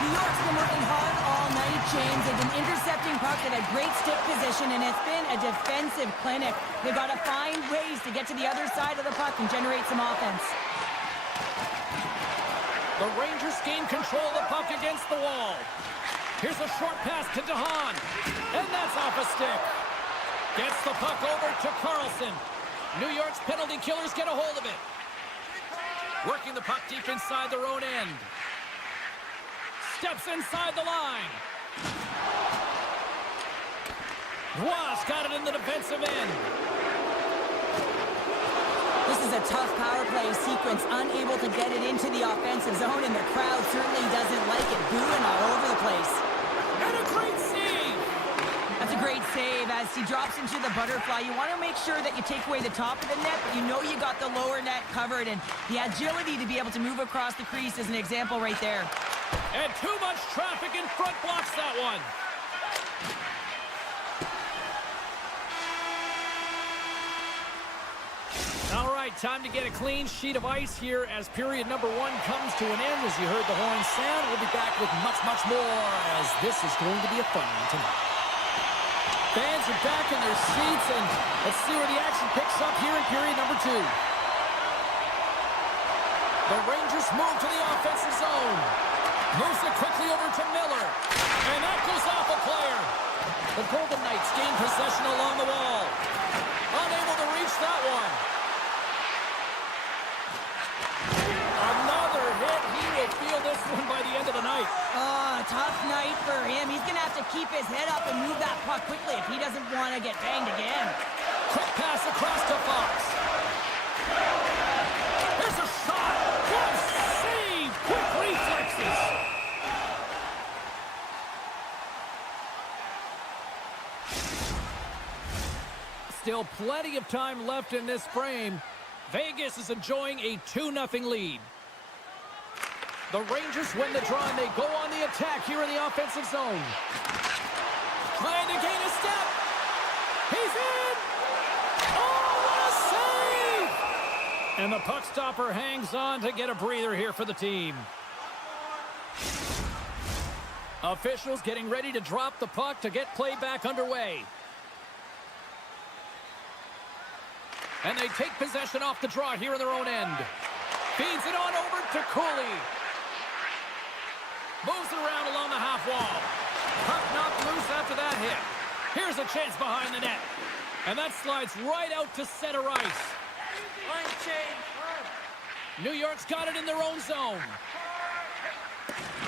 New York's been working hard all night, James. They've been intercepting pucks at a great stick position, and it's been a defensive clinic. They've got to find ways to get to the other side of the puck and generate some offense. The Rangers gain control of the puck against the wall. Here's a short pass to DeHaan, and that's off a stick. Gets the puck over to Carlson. New York's penalty killers get a hold of it. Working the puck deep inside their own end. Steps inside the line. Was got it in the defensive end. This is a tough power play sequence, unable to get it into the offensive zone, and the crowd certainly doesn't like it, booing all over the place. And a great save. That's a great save as he drops into the butterfly. You want to make sure that you take away the top of the net, but you know you got the lower net covered, and the agility to be able to move across the crease is an example right there. And too much traffic in front blocks that one. All right, time to get a clean sheet of ice here as period number 1 comes to an end. As you heard the horn sound, we'll be back with much, much more as this is going to be a fun one tonight. Fans are back in their seats, and let's see where the action picks up here in period number 2. The Rangers move to the offensive zone. Moves it quickly over to Miller. And that goes off a player. The Golden Knights gain possession along the wall. Unable to reach that one. Another hit. He will feel this one by the end of the night. Tough night for him. He's going to have to keep his head up and move that puck quickly if he doesn't want to get banged again. Quick pass across to Fox. Here's a shot. What a save. Still plenty of time left in this frame. Vegas is enjoying a 2-0 lead. The Rangers win the draw, and they go on the attack here in the offensive zone. Trying to gain a step. He's in! Oh, what a save! And the puck stopper hangs on to get a breather here for the team. Officials getting ready to drop the puck to get play back underway. And they take possession off the draw here in their own end. Feeds it on over to Cooley. Moves it around along the half wall. Puck knocked loose after that hit. Here's a chance behind the net. And that slides right out to center ice. Line change. New York's got it in their own zone.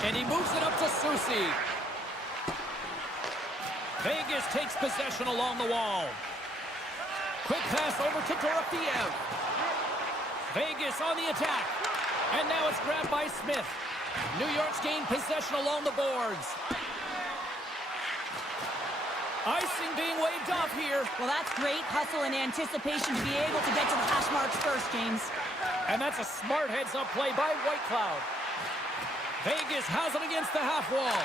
And he moves it up to Soucy. Vegas takes possession along the wall. Quick pass over to Dorofeev. Vegas on the attack. And now it's grabbed by Smith. New York's gained possession along the boards. Icing being waved off here. Well, that's great hustle and anticipation to be able to get to the hash marks first, James. And that's a smart heads-up play by Whitecloud. Vegas has it against the half wall.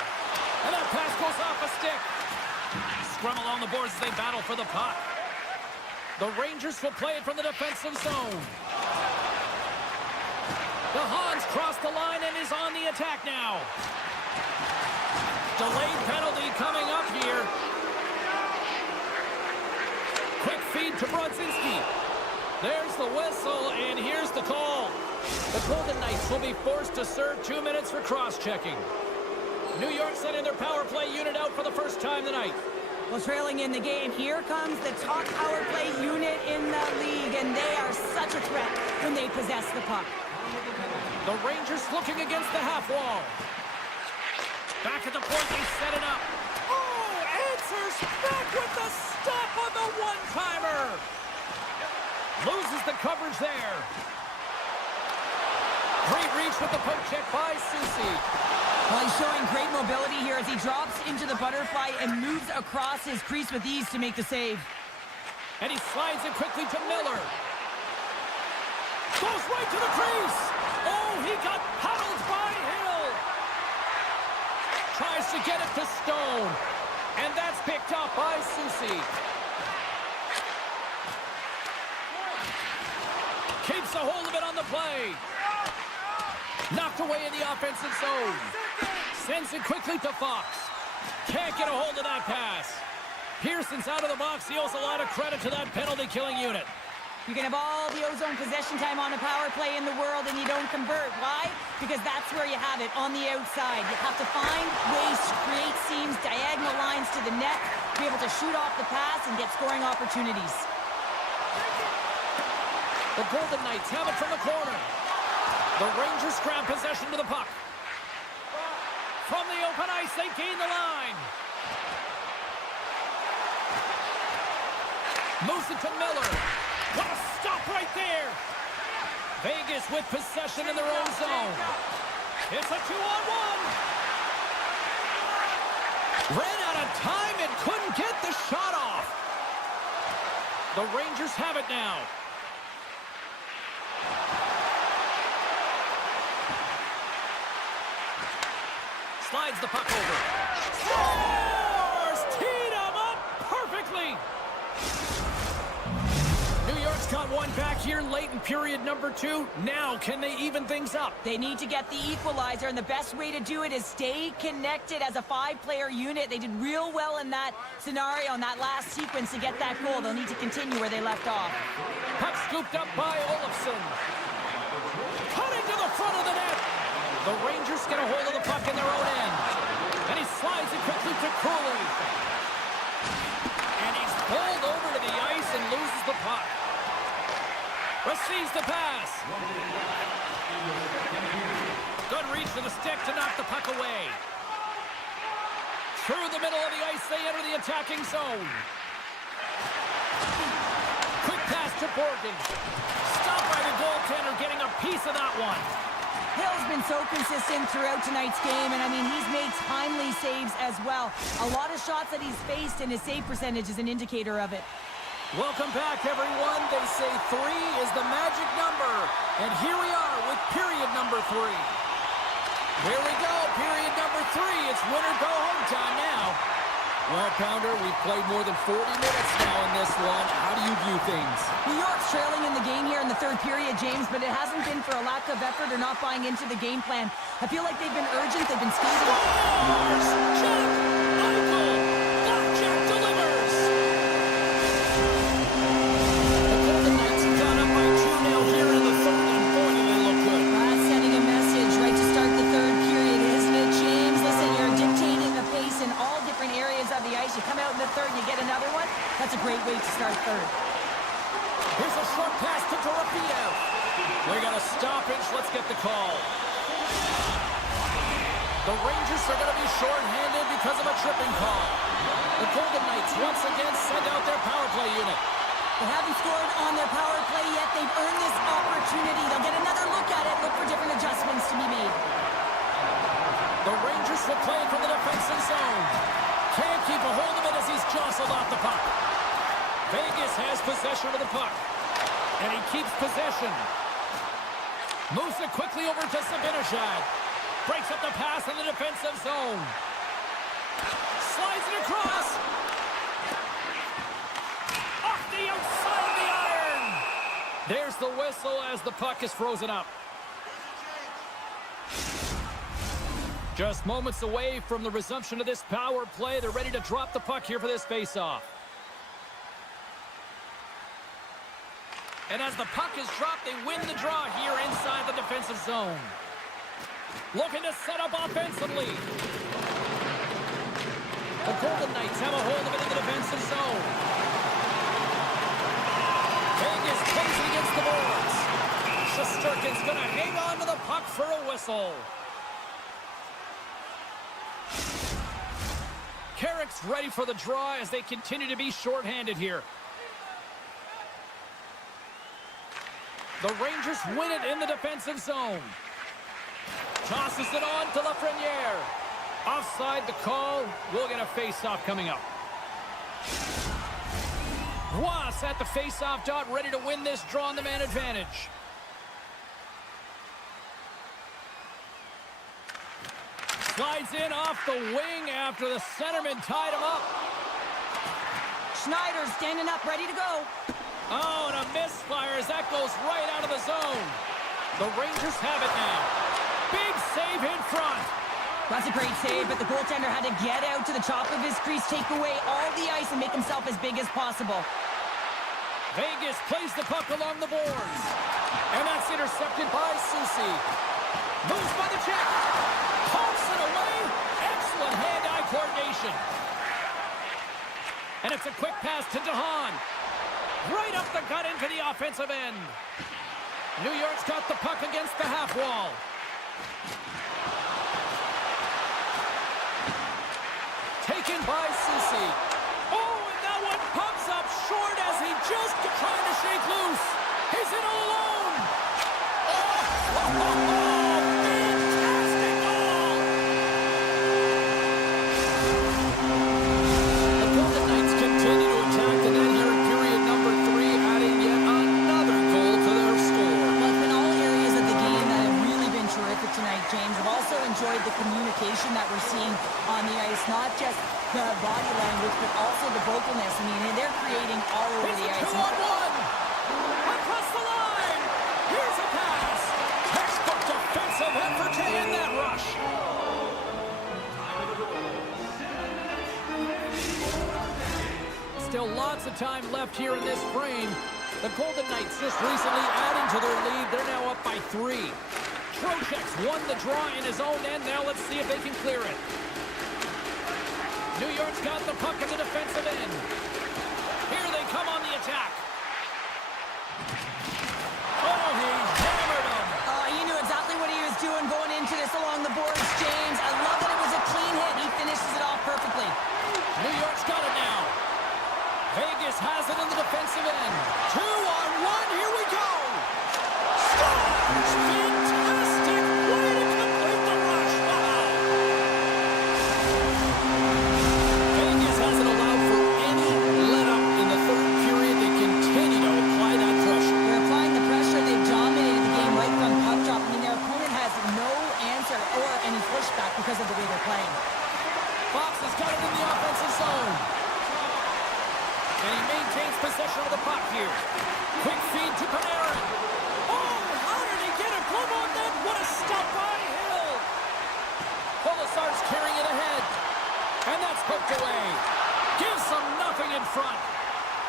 And that pass goes off a stick. Scrum along the boards as they battle for the puck. The Rangers will play it from the defensive zone. The Hans crossed the line and is on the attack now. Delayed penalty coming up here. Quick feed to Brodzinski. There's the whistle, and here's the call. The Golden Knights will be forced to serve 2 minutes for cross-checking. New York sending their power play unit out for the first time tonight. Well, trailing in the game, here comes the top power play unit in the league, and they are such a threat when they possess the puck. The Rangers looking against the half wall. Back at the point, they set it up. Oh, answers back with the stop on the one-timer. Loses the coverage there. Great reach with the poke check by Soucy. Well, he's showing great mobility here as he drops into the butterfly and moves across his crease with ease to make the save. And he slides it quickly to Miller. Goes right to the crease. Oh, he got paddled by Hill. Tries to get it to Stone. And that's picked up by Soucy. Keeps a hold of it on the play. Knocked away in the offensive zone. Sends it quickly to Fox. Can't get a hold of that pass. Pearson's out of the box. He owes a lot of credit to that penalty-killing unit. You can have all the ozone possession time on a power play in the world and you don't convert. Why? Because that's where you have it, on the outside. You have to find ways to create seams, diagonal lines to the net, be able to shoot off the pass and get scoring opportunities. The Golden Knights have it from the corner. The Rangers grab possession to the puck. From the open ice, they gain the line. Moves it to Miller. What a stop right there. Vegas with possession in their own zone. It's a 2-on-1. Ran out of time and couldn't get the shot off. The Rangers have it now. Slides the puck over. Scores! Teed him up perfectly. New York's got one back here late in period number 2. Now, can they even things up? They need to get the equalizer, and the best way to do it is stay connected as a 5-player unit. They did real well in that scenario, in that last sequence to get that goal. They'll need to continue where they left off. Puck scooped up by Olofsson. Cutting to the front of the net. The Rangers get a hold of the puck in their own end. And he slides it quickly to Cooley. And he's pulled over to the ice and loses the puck. Receives the pass. Good reach to the stick to knock the puck away. Through the middle of the ice, they enter the attacking zone. Quick pass to Borgen. Stopped by the goaltender, getting a piece of that one. Hill's been so consistent throughout tonight's game, and I mean, he's made timely saves as well. A lot of shots that he's faced, and his save percentage is an indicator of it. Welcome back, everyone. They say 3 is the magic number. And here we are with period number 3. Here we go, period number 3. It's win or go home time now. Well, Pounder, we've played more than 40 minutes now in this one. How do you view things? New York's trailing in the game here in the third period, James, but it hasn't been for a lack of effort or not buying into the game plan. I feel like they've been urgent, they've been skating. Scores! Jack Eichel! Blackjack delivers! The Golden Knights have gone up by 2 now here in the third, and boy, do they look good. That's sending a message right to start the third period, isn't it, James? Listen, you're dictating the pace in all different areas of the ice. You come out in the third, you get another one. That's a great way to start third. Here's a short pass to Torofiev. We got a stoppage. Let's get the call. The Rangers are going to be short-handed because of a tripping call. The Golden Knights once again send out their power play unit. They haven't scored on their power play yet. They've earned this opportunity. They'll get another look at it, look for different adjustments to be made. The Rangers will play it from the defensive zone. Can't keep a hold of it as he's jostled off the puck. Vegas has possession of the puck. And he keeps possession. Moves it quickly over to Zibanejad. Breaks up the pass in the defensive zone. Slides it across. Off the outside of the iron. There's the whistle as the puck is frozen up. Just moments away from the resumption of this power play. They're ready to drop the puck here for this faceoff. And as the puck is dropped, they win the draw here inside the defensive zone. Looking to set up offensively. The Golden Knights have a hold of it in the defensive zone. Vegas plays it against the boards. Shesterkin's going to hang on to the puck for a whistle. Carrick's ready for the draw as they continue to be shorthanded here. The Rangers win it in the defensive zone. Tosses it on to Lafreniere. Offside the call. We'll get a face-off coming up. Ross at the face-off dot, ready to win this draw on the man advantage. Slides in off the wing after the centerman tied him up. Schneider standing up, ready to go. Oh, and a misfire as that goes right out of the zone. The Rangers have it now. Big save in front. That's a great save, but the goaltender had to get out to the top of his crease, take away all the ice, and make himself as big as possible. Vegas plays the puck along the boards. And that's intercepted by Soucy. Moves by the check. Pumps it away. Excellent hand-eye coordination. And it's a quick pass to DeHaan. Right up the gut into the offensive end. New York's got the puck against the half wall. Taken by Soucy. Oh, and that one pumps up short as he just trying to shake loose. He's in alone. Fantastic goal. The Golden Knights continue to attack the net here in period number 3, adding yet another goal to their score. Well, it's been all areas of the game that have really been terrific tonight, James. I've also enjoyed the communication that we're seeing on the ice, not just the body language, but also the vocalness. I mean, they're creating all over the ice. 2-on-1. Across the line. Here's a pass. Textbook defensive effort to end that rush. Still lots of time left here in this frame. The Golden Knights just recently adding to their lead. They're now up by 3. Trocheck's won the draw in his own end. Now let's see if they can clear it. New York's got the puck at the defensive end. Here they come on the attack. Oh, he hammered him. He knew exactly what he was doing going into this along the boards, James. I love that it was a clean hit. He finishes it off perfectly. New York's got it now. Vegas has it in the defensive end. 2-on-1. Here we go. Scores! Fantastic way to complete the rush. Wow. Vegas hasn't allowed for any let-up in the third period. They And he maintains possession of the puck here. Quick feed to Panarin. Oh, how did he get a glove on that? What a stop by Hill. Polisar's carrying it ahead. And that's poked away. Gives them nothing in front.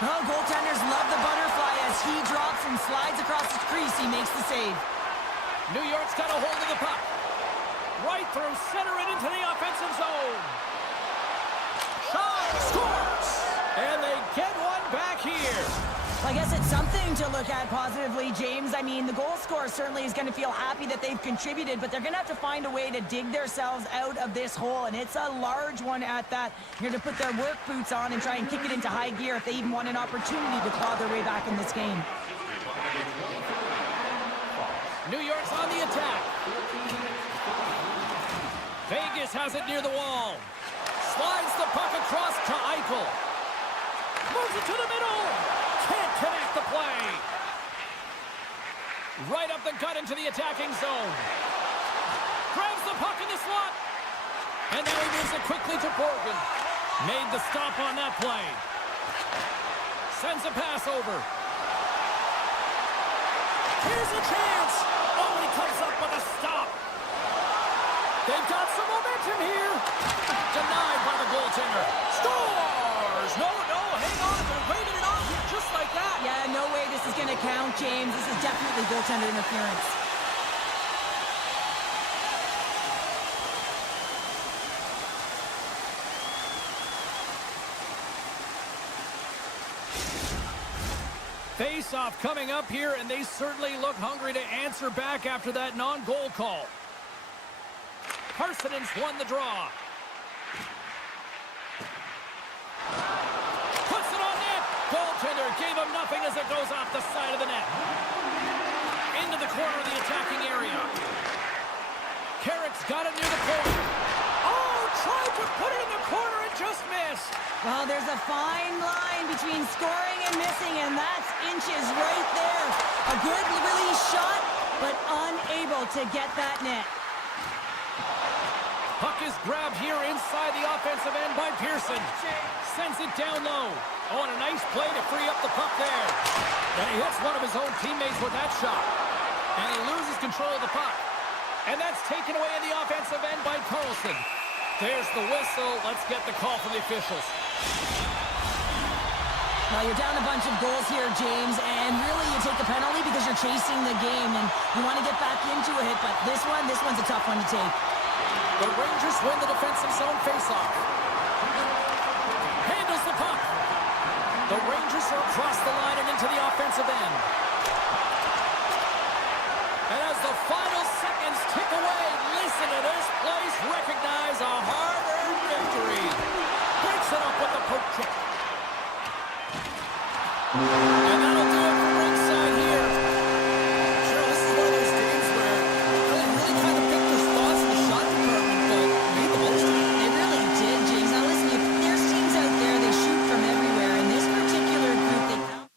Oh, goaltenders love the butterfly as he drops and slides across the crease. He makes the save. New York's got a hold of the puck. Right through center and into the offensive zone. Shaw scores! And they get one back here. I guess it's something to look at positively, James. I mean, the goal scorer certainly is going to feel happy that they've contributed, but they're going to have to find a way to dig themselves out of this hole, and it's a large one at that. You're going to put their work boots on and try and kick it into high gear if they even want an opportunity to claw their way back in this game. New York's on the attack. Vegas has it near the wall. Slides the puck across to Eichel. Moves it to the middle. Can't connect the play. Right up the gut into the attacking zone. Grabs the puck in the slot. And now he moves it quickly to Borgen. Made the stop on that play. Sends a pass over. Here's a chance. Oh, and he comes up with a stop. They've got some momentum here. Denied by the goaltender. Scores! No, hang on. They're waving it off here just like that. Yeah, no way this is going to count, James. This is definitely goaltender interference. Face-off coming up here, and they certainly look hungry to answer back after that non-goal call. Parsonen's won the draw. Puts it on net. Goaltender gave him nothing as it goes off the side of the net. Into the corner of the attacking area. Carrick's got it near the point. Oh, tried to put it in the corner and just missed. Well, there's a fine line between scoring and missing, and that's inches right there. A good release shot, but unable to get that net. Puck is grabbed here inside the offensive end by Pearson. Sends it down low. Oh, and a nice play to free up the puck there. And he hits one of his own teammates with that shot. And he loses control of the puck. And that's taken away in the offensive end by Carlson. There's the whistle. Let's get the call from the officials. Well, you're down a bunch of goals here, James, and really you take the penalty because you're chasing the game and you want to get back into it, but this one's a tough one to take. The Rangers win the defensive zone faceoff. Handles the puck. The Rangers are across the line and into the offensive end. And as the final seconds tick away, listen to this place recognize a hard-earned victory. Breaks it up with the poke check. And that'll do it for ringside here. Sure, this is one of those games where really kind of picked their spots in the shot department, but made the most of it. They really did, James. Now listen, there's teams out there, they shoot from everywhere. In this particular group, they found...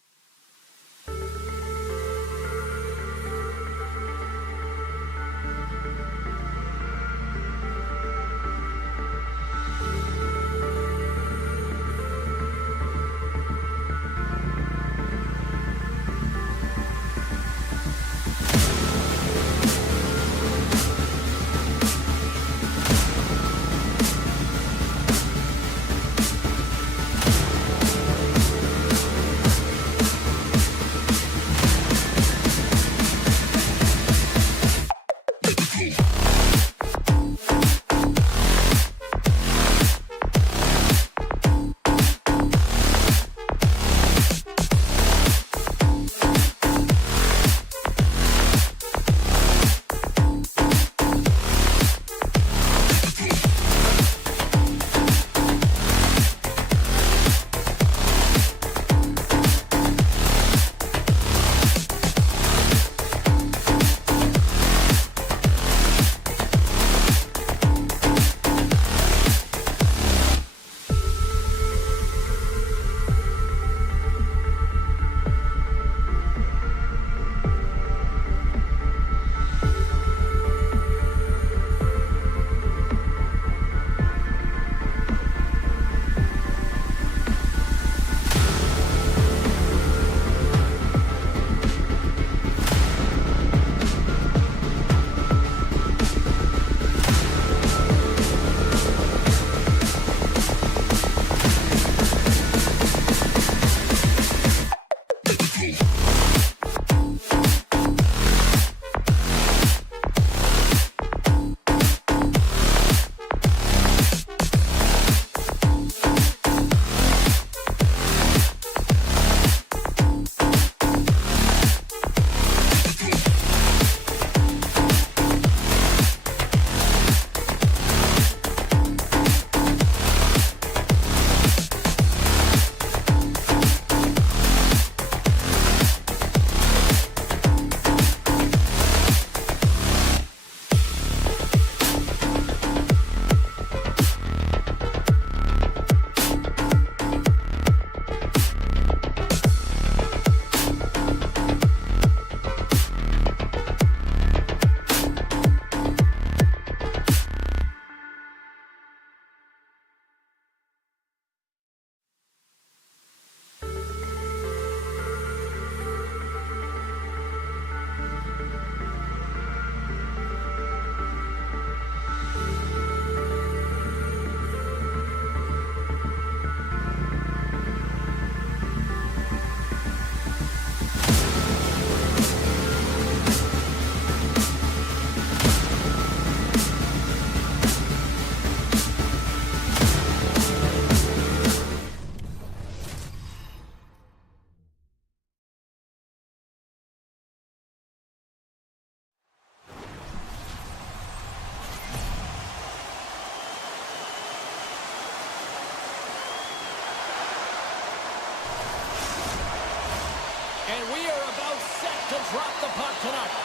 drop the puck tonight.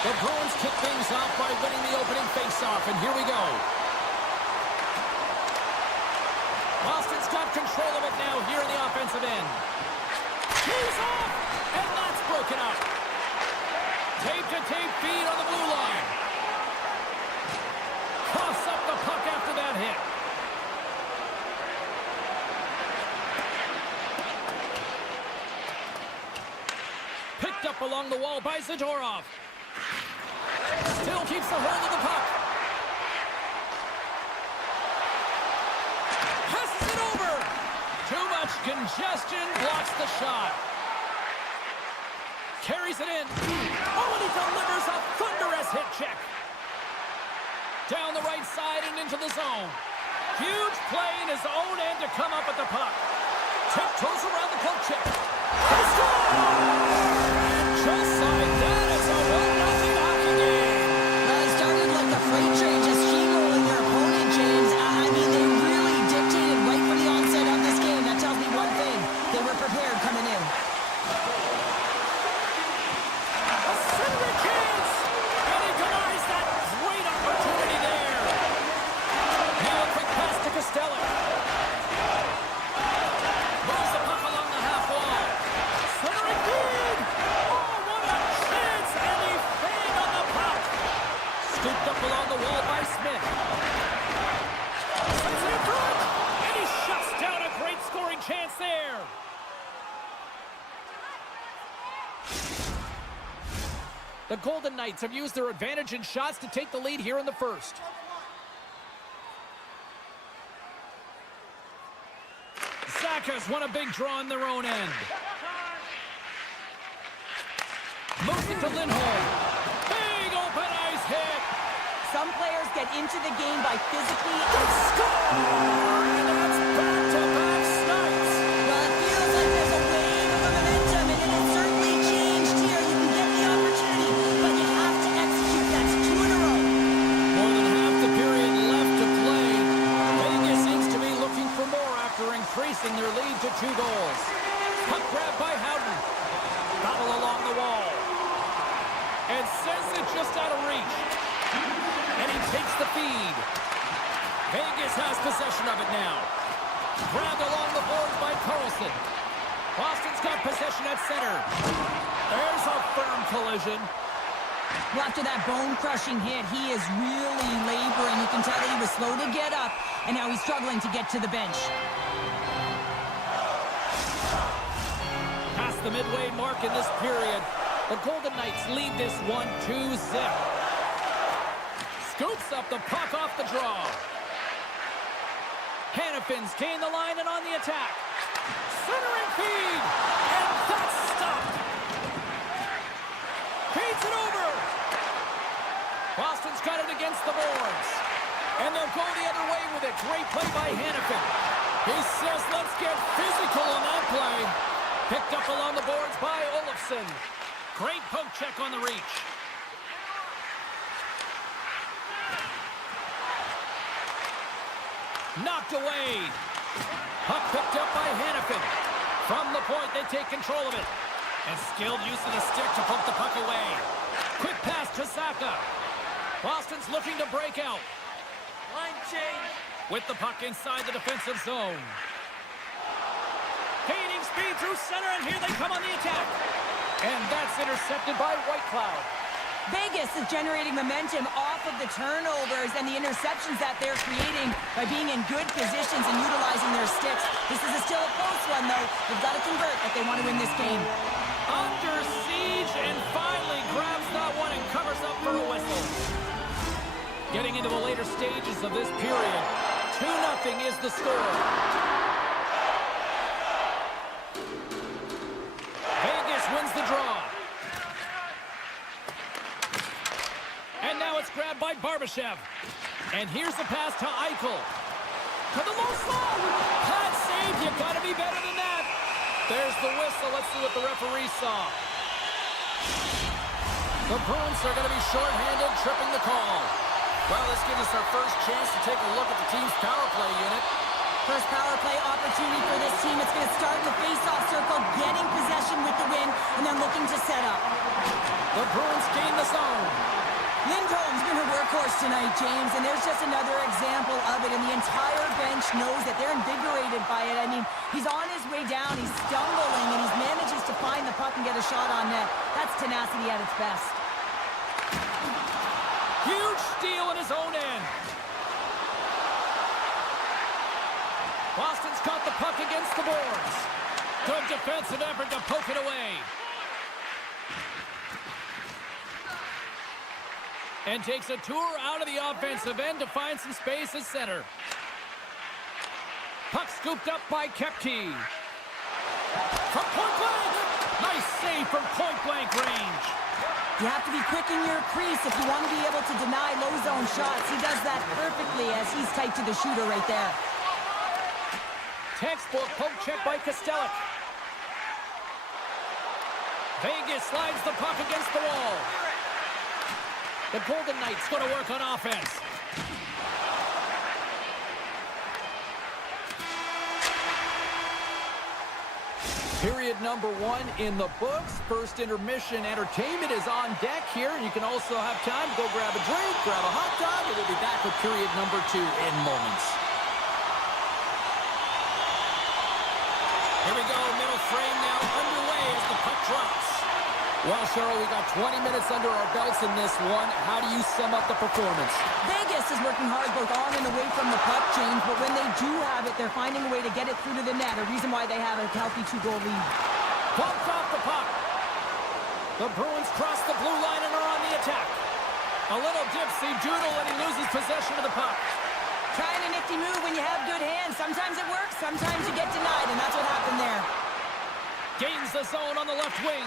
The Bruins kick things off by winning the opening faceoff, and here we go. Boston's got control of it now here in the offensive end. He's off, and that's broken up. Tape-to-tape feed on the blue line. Coughs up the puck after that hit. Picked up along the wall by Zadorov. Still keeps the hold of the puck. Passes it over. Too much congestion blocks the shot. Carries it in. Oh, and he delivers a thunderous hit check. Down the right side and into the zone. Huge play in his own end to come up with the puck. Tiptoes around the poke check. He scores! And just like that, it's a 1-0 hockey game. Well, it started like a freight train just steamrolling their opponent, James. I mean, they really dictated right from the onset of this game. That tells me one thing. They were prepared coming in. A centering chance! And he denies that great opportunity there. Now a quick pass to Costello. Moves the puck along the half wall. Centering feed! Oh, what a chance! And he fanned on the puck. Scooped up along the wall by Smith. Sends it in front! And he shuts down a great scoring chance there. The Golden Knights have used their advantage in shots to take the lead here in the first. Zacha's won a big draw on their own end. Moves it to Lindholm. Big open ice hit. Some players get into the game by physically Score! And that's back-to-back snipes. Well, it feels like there's a wave of momentum, and it has certainly changed here. You can get the opportunity, but you have to execute. That's 2 in a row. More than half the period left to play. Vegas seems to be looking for more after increasing their lead to 2 goals. Puck grab by Howden. Battle along the wall. And sends it just out of reach. And he takes the feed. Vegas has possession of it now. Grabbed along the boards by Carlson. Boston's got possession at center. There's a firm collision. Well, after that bone-crushing hit, he is really laboring. You can tell that he was slow to get up, and now he's struggling to get to the bench. Past the midway mark in this period, the Golden Knights lead this 1-2 zip. Scoops up the puck off the draw. Hannafin's gain the line and on the attack. Centering feed! And that's stopped! Feeds it over! Boston's got it against the boards. And they'll go the other way with it. Great play by Hannafin. He says, let's get physical on that play. Picked up along the boards by Olafson. Great poke check on the reach. Knocked away. Puck picked up by Hannafin. From the point, they take control of it. And skilled use of the stick to poke the puck away. Quick pass to Zacha. Boston's looking to break out. Line change. With the puck inside the defensive zone. Gaining speed through center, and here they come on the attack. And that's intercepted by Whitecloud. Vegas is generating momentum off of the turnovers and the interceptions that they're creating by being in good positions and utilizing their sticks. This is still a close one, though. They've got to convert if they want to win this game. Under siege, and finally grabs that one and covers up for a whistle. Getting into the later stages of this period, 2-0 is the score. Vegas wins the draw. And now it's grabbed by Barbashev. And here's the pass to Eichel. To the low slot. Pad save. You got to be better than that. There's the whistle. Let's see what the referee saw. The Bruins are going to be shorthanded, tripping the call. Well, this gives us our first chance to take a look at the team's power play unit. First power play opportunity for this team. It's going to start in the face-off circle, getting possession with the win, and then looking to set up. The Bruins gain the zone. Lindholm's been a workhorse tonight, James, and there's just another example of it, and the entire bench knows that they're invigorated by it. I mean, he's on his way down, he's stumbling, and he manages to find the puck and get a shot on net. That's tenacity at its best. Huge steal in his own end. Boston's got the puck against the boards. Good defensive effort to poke it away. And takes a tour out of the offensive end to find some space at center. Puck scooped up by Kepke. From point blank. Nice save from point blank range. You have to be quick in your crease if you want to be able to deny low zone shots. He does that perfectly as he's tight to the shooter right there. Textbook poke check by Kostelic. Vegas slides the puck against the wall. The Golden Knights going to work on offense. Period number 1 in the books. First intermission entertainment is on deck here. You can also have time to go grab a drink, grab a hot dog, and we'll be back with period number 2 in moments. Here we go, middle frame now underway as the puck drops. Well, Cheryl, we got 20 minutes under our belts in this one. How do you sum up the performance? Vegas is working hard both on and away from the puck, James, but when they do have it, they're finding a way to get it through to the net, a reason why they have a healthy 2-goal lead. Bumped off the puck. The Bruins cross the blue line and are on the attack. A little dipsy doodle and he loses possession of the puck. Trying a nifty move when you have good hands. Sometimes it works, sometimes you get denied, and that's what happened there. Gains the zone on the left wing.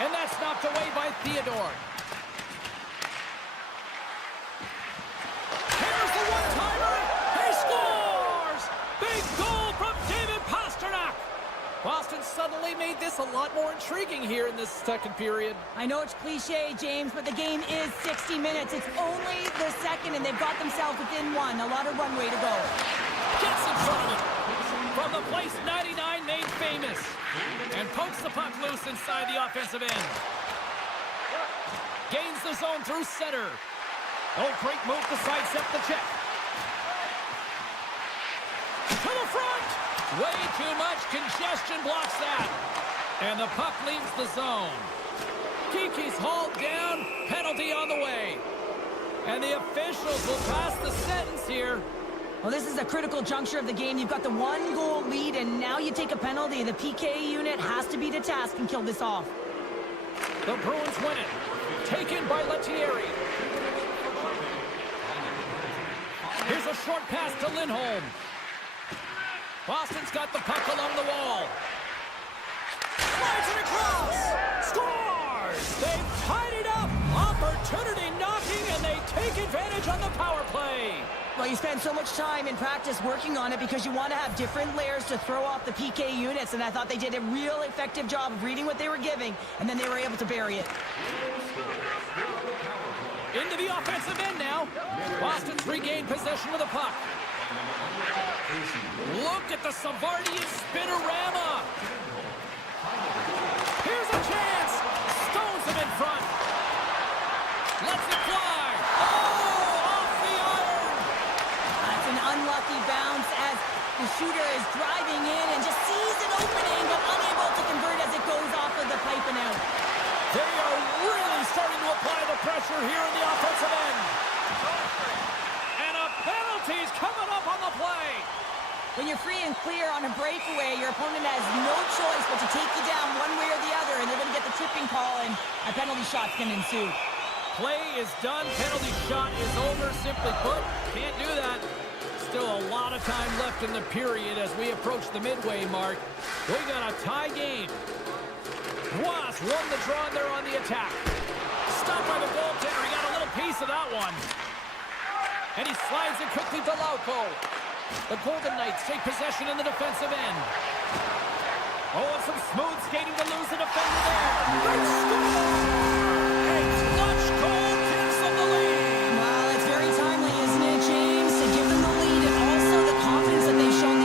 And that's knocked away by Theodore. Here's the one-timer. He scores! Big goal from David Pastrnak. Boston suddenly made this a lot more intriguing here in this second period. I know it's cliche, James, but the game is 60 minutes. It's only the second, and they've got themselves within one. A lot of runway to go. Gets in front of it. From the place 99 made famous. And pokes the puck loose inside the offensive end. Gains the zone through center. Oh, great move to sidestep the check. To the front. Way too much congestion blocks that. And the puck leaves the zone. Kiki's hauled down. Penalty on the way. And the officials will pass the sentence here. Well, this is a critical juncture of the game. You've got the 1-goal lead, and now you take a penalty. The PK unit has to be to task and kill this off. The Bruins win it. Taken by Lettieri. Here's a short pass to Lindholm. Boston's got the puck along the wall. Slides it across. Scores! They've tied it up. Opportunity knocking, and they take advantage on the power play. Well, you spend so much time in practice working on it because you want to have different layers to throw off the PK units, and I thought they did a real effective job of reading what they were giving, and then they were able to bury it. Into the offensive end now. Boston's regained possession of the puck. Look at the Savardian spinorama. Here's a chance. Stones him in front. Lets it fly. Oh, off the iron. That's an unlucky bounce as the shooter is driving in and just sees an opening but unable to convert as it goes off of the pipe and out. They are really starting to apply the pressure here in the offensive end. And a penalty's coming up on the play. When you're free and clear on a breakaway, your opponent has no choice but to take you down one way or the other, and they're going to get the tipping call, and a penalty shot's going to ensue. Play is done. Penalty shot is over. Simply put, can't do that. Still a lot of time left in the period as we approach the midway mark. We got a tie game. Was won the draw there on the attack. Stopped by the goaltender. He got a little piece of that one. And he slides it quickly to Lauko. The Golden Knights take possession in the defensive end. Oh, and some smooth skating to lose the defender there. They score! A clutch goal gives them the lead. Well, it's very timely, isn't it, James, to give them the lead and also the confidence that they've shown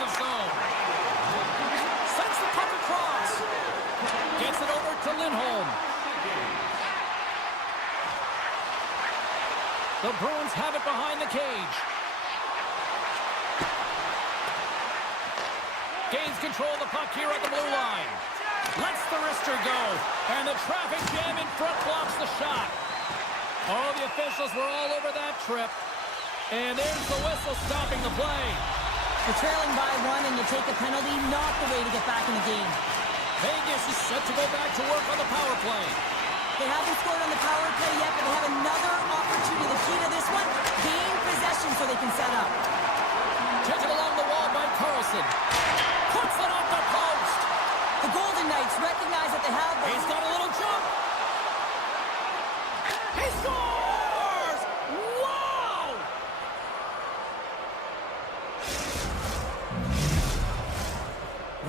offensive zone. Sends the puck across. Gets it over to Lindholm. The Bruins have it behind the cage. Gains control of the puck here at the blue line. Lets the wrister go. And the traffic jam in front blocks the shot. Oh, the officials were all over that trip. And there's the whistle stopping the play. You're trailing by one and you take a penalty, not the way to get back in the game. Vegas is set to go back to work on the power play. They haven't scored on the power play yet, but they have another opportunity. The key to this one, gain possession so they can set up. Taken along the wall by Carlson. Puts it off the post. The Golden Knights recognize that they have the... He's got a little jump. He scores! Wow!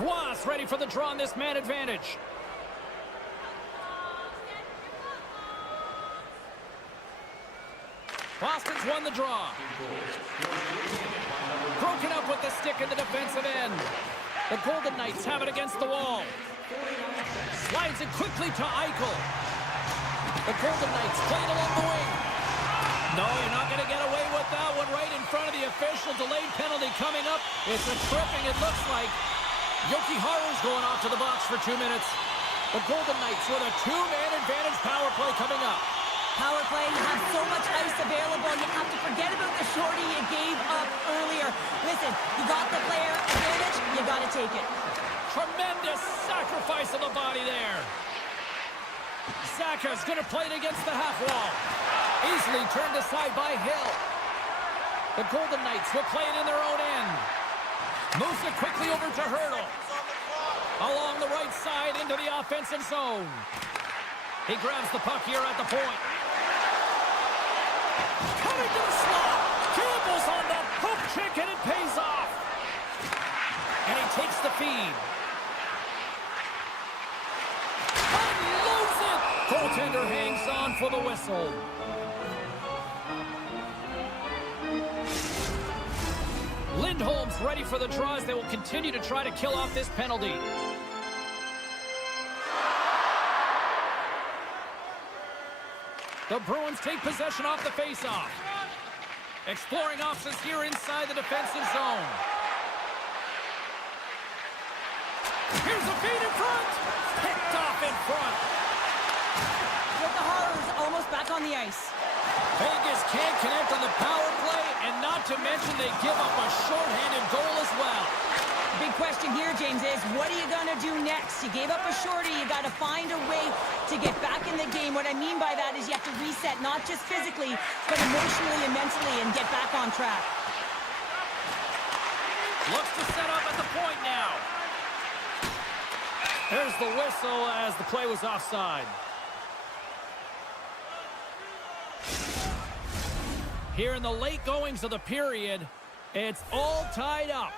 Roy's ready for the draw on this man advantage. Boston's won the draw. Broken up with the stick in the defensive end. The Golden Knights have it against the wall. Slides it quickly to Eichel. The Golden Knights playing along the wing. No, you're not going to get away with that one right in front of the official. Delayed penalty coming up. It's a tripping, it looks like. Yoki Haru's going off to the box for 2 minutes. The Golden Knights with a two-man advantage power play coming up. Power play, you have so much ice available, and you have to forget about the shorty you gave up earlier. Listen, you got the player advantage, you got to take it. Tremendous sacrifice of the body there. Zaka's going to play it against the half wall. Easily turned aside by Hill. The Golden Knights will play it in their own end. Moves it quickly over to Hurdle. Along the right side into the offensive zone. He grabs the puck here at the point. Coming to the slot. Campbell's on the hook check and it pays off. And he takes the feed. Unloads it. Goaltender hangs on for the whistle. Lindholm's ready for the draw as they will continue to try to kill off this penalty. The Bruins take possession off the faceoff. Exploring options here inside the defensive zone. Here's a feed in front. Picked off in front. With the Horrors almost back on the ice. Vegas can't connect on the power play, and not to mention they give up a shorthanded goal as well. The big question here, James, is what are you going to do next? You gave up a shorty. You got to find a way to get back in the game. What I mean by that is you have to reset, not just physically, but emotionally and mentally, and get back on track. Looks to set up at the point now. There's the whistle as the play was offside. Here in the late goings of the period, it's all tied up.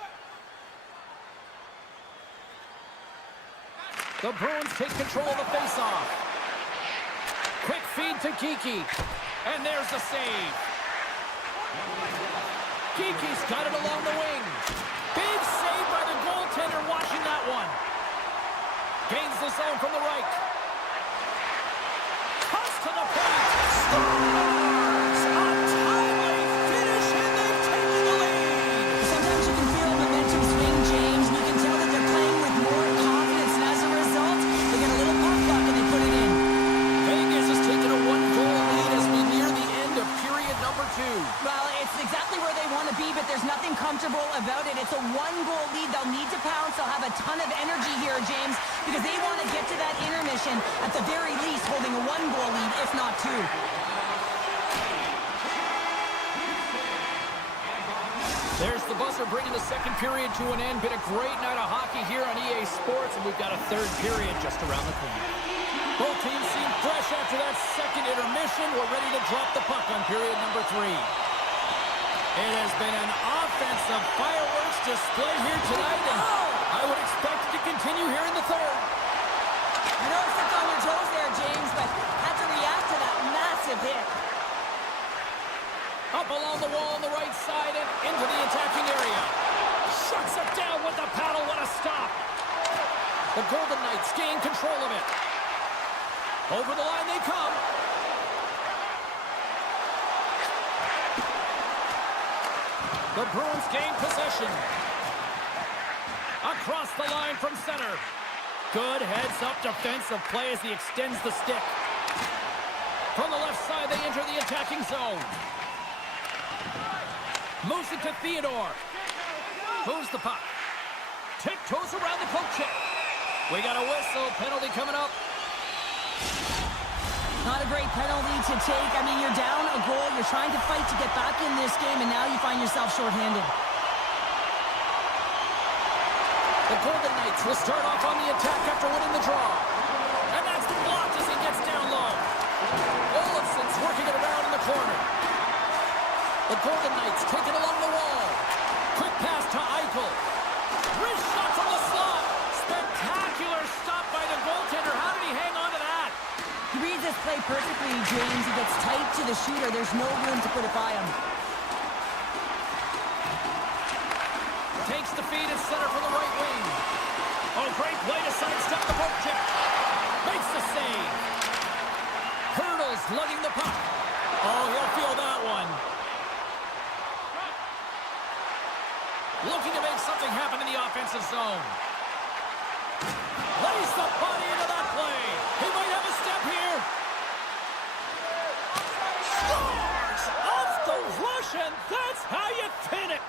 The Bruins take control of the faceoff. Quick feed to Kiki. And there's the save. Kiki's got it along the wing. Big save by the goaltender watching that one. Gains the zone from the right. Toss to the point. Scores! A timely finish, and they've taken the lead. Sometimes you can feel momentum swing, James, and you can tell that they're playing with more confidence, and as a result, they get a little pop luck and they put it in. Vegas has taken a one-goal lead as we near the end of period number 2. Well, it's exactly where they want to be, but there's nothing comfortable about it. It's a one-goal lead. They'll need to pounce. They'll have a ton of energy here, James, because they want to get to that intermission, at the very least, holding a one-goal lead, if not 2. There's the buzzer bringing the second period to an end. Been a great night of hockey here on EA Sports, and we've got a third period just around the corner. Both teams seem fresh after that second intermission. We're ready to drop the puck on period number 3. It has been an offensive fireworks display here tonight, and I would expect it to continue here in the third. I know it's on your toes there, James, but had to react to that massive hit. Up along the wall on the right side and into the attacking area. Shuts it down The Golden Knights gain control of it. Over the line they come. The Bruins gain possession. Across the line from center. Good heads-up defensive play as he extends the stick. From the left side, they enter the attacking zone. Moves it to Theodore. Moves the puck. Tiptoes around the poke check. We got a whistle. Penalty coming up. Not a great penalty to take. I mean, you're down a goal. You're trying to fight to get back in this game, and now you find yourself shorthanded. The Golden Knights will start off on the attack after winning the draw. And that's blocked as he gets down low. Olafson's working it around in the corner. The Golden Knights take it along the wall. Quick pass to Eichel. Wrist shot from the slot. Spectacular stop by the goaltender. How did he hang on to that? He reads this play perfectly, James. He gets tight to the shooter. There's no room to put it by him. Takes the feed and center for the right wing. Oh, great play to sidestep the poke check. Makes the save. Hurdles lugging the puck. Oh, he'll feel that one. Looking to make something happen in the offensive zone. Lays the body into that play. He might have a step here. Scores off the rush, and that's how you pin it.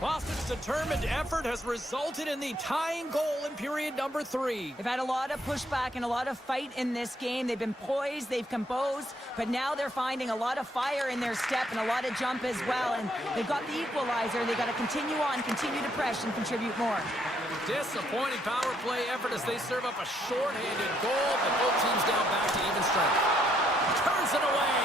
Boston's determined effort has resulted in the tying goal in period number 3. They've had a lot of pushback and a lot of fight in this game. They've been poised, they've composed, but now they're finding a lot of fire in their step and a lot of jump as well. And they've got the equalizer. They've got to continue on, continue to press and contribute more. Disappointing power play effort as they serve up a shorthanded goal, but both teams down back to even strength. Turns it away.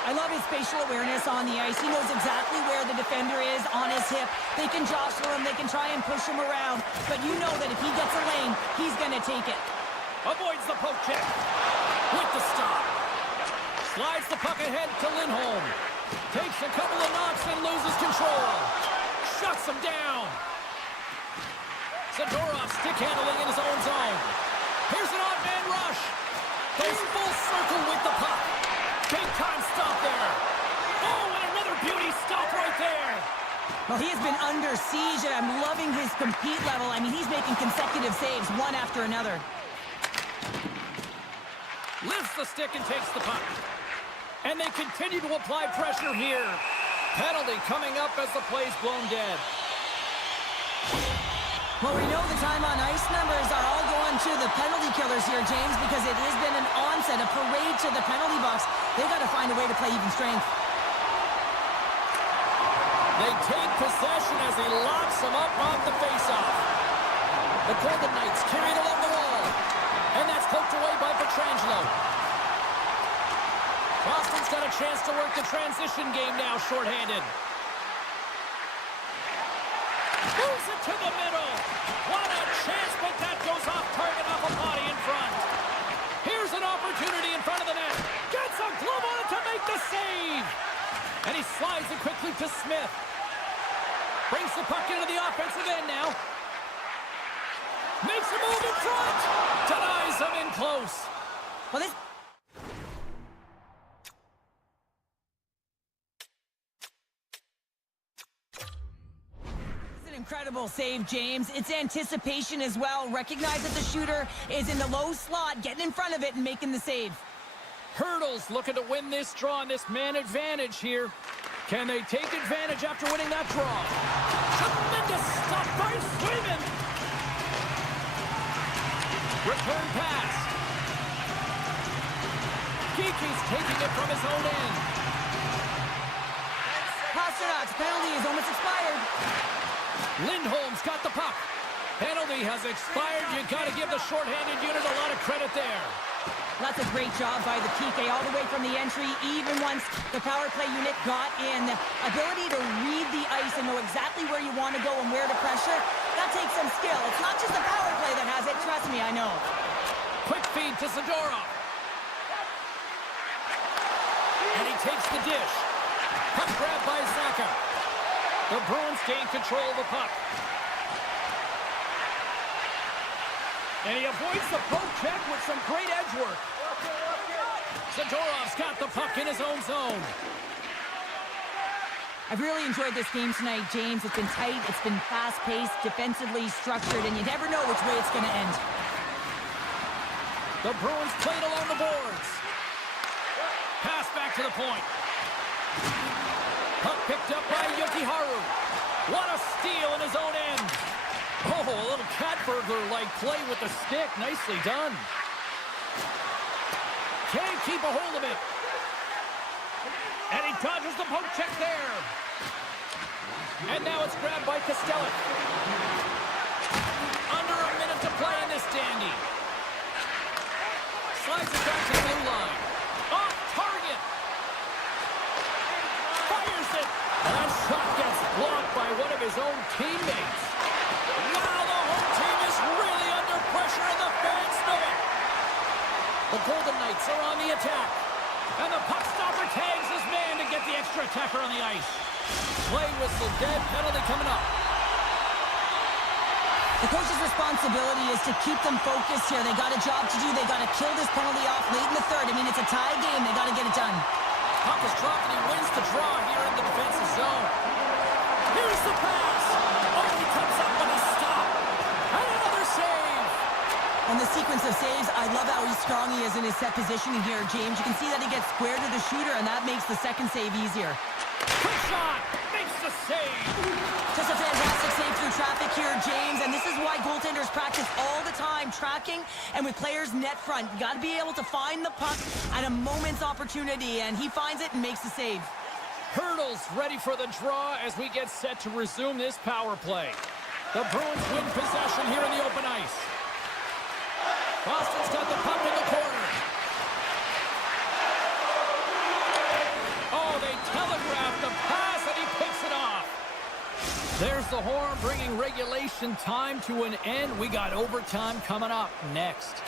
I love his spatial awareness on the ice. He knows exactly where the defender is on his hip. They can jostle him, they can try and push him around, but you know that if he gets a lane, he's going to take it. Avoids the poke check with the stop. Slides the puck ahead to Lindholm. Takes a couple of knocks and loses control. Shuts him down. Zadorov stick handling in his own zone. Here's an odd-man rush. Goes full circle with the puck. Big-time stop there. Oh, and another beauty stop right there. Well, he has been under siege, and I'm loving his compete level. I mean, he's making consecutive saves, one after another. Lifts the stick and takes the puck. And they continue to apply pressure here. Penalty coming up as the play's blown dead. Well, we know the time on ice numbers are all going to the penalty killers here, James, because it has been an onset, a parade to the penalty box. They've got to find a way to play even strength. They take possession as he locks him up off the faceoff. The Golden Knights carry it along the wall. And that's poked away by Pietrangelo. Boston's got a chance to work the transition game now, shorthanded. Moves it to the middle. What a chance, but that goes off target off a body in front. Here's an opportunity in front of the net. Gets a glove on it to make the save. And he slides it quickly to Smith. Brings the puck into the offensive end now. Makes a move in front. Denies him in close. Well, this... Incredible save, James. It's anticipation as well. Recognize that the shooter is in the low slot, getting in front of it and making the save. Hurdles looking to win this draw on this man advantage here. Can they take advantage after winning that draw? Tremendous stop by Swayman. Return pass. Geeky's taking it from his own end. Pasternak's penalty is almost expired. Lindholm's got the puck. Penalty has expired. You got to give the shorthanded unit a lot of credit there. That's a great job by the PK all the way from the entry, even once the power play unit got in. Ability to read the ice and know exactly where you want to go and where to pressure, that takes some skill. It's not just the power play that has it. Trust me, I know. Quick feed to Zadorov. And he takes the dish. Puck grab by Zaka. The Bruins gain control of the puck. And he avoids the poke check with some great edge work. Zadorov's got the puck in his own zone. I've really enjoyed this game tonight, James. It's been tight, it's been fast-paced, defensively structured, and you never know which way it's going to end. The Bruins played along the boards. Pass back to the point. Puck picked up by Yokiharu. What a steal in his own end. Oh, a little cat burglar-like play with the stick. Nicely done. Can't keep a hold of it. And he dodges the poke check there. And now it's grabbed by Costello. Under a minute to play in this dandy. Slides it back to the blue line. Off target. Fires it. And that shot gets blocked by one of his own teammates. Wow, the home team is really under pressure and the fans know it. The Golden Knights are on the attack. And the puck stopper tags his man to get the extra attacker on the ice. Play whistle dead, penalty coming up. The coach's responsibility is to keep them focused here. They got a job to do. They got to kill this penalty off late in the third. I mean, it's a tie game. They got to get it done. Puck is dropped and he wins the draw here in the defensive zone. Here's the pass. Oh, he comes up when he's stopped. And another save. On the sequence of saves, I love how strong he is in his set positioning here, James. You can see that he gets square to the shooter, and that makes the second save easier. Quick shot. Makes the save. Just a fantastic save through traffic here, James, and this is why goaltenders practice all the time, tracking and with players net front. You got to be able to find the puck at a moment's opportunity, and he finds it and makes the save. Hurdles ready for the draw as we get set to resume this power play. The Bruins win possession here in the open ice. Boston's got the puck in the corner. Oh, they telegraphed the pass and he picks it off. There's the horn bringing regulation time to an end. We got overtime coming up next.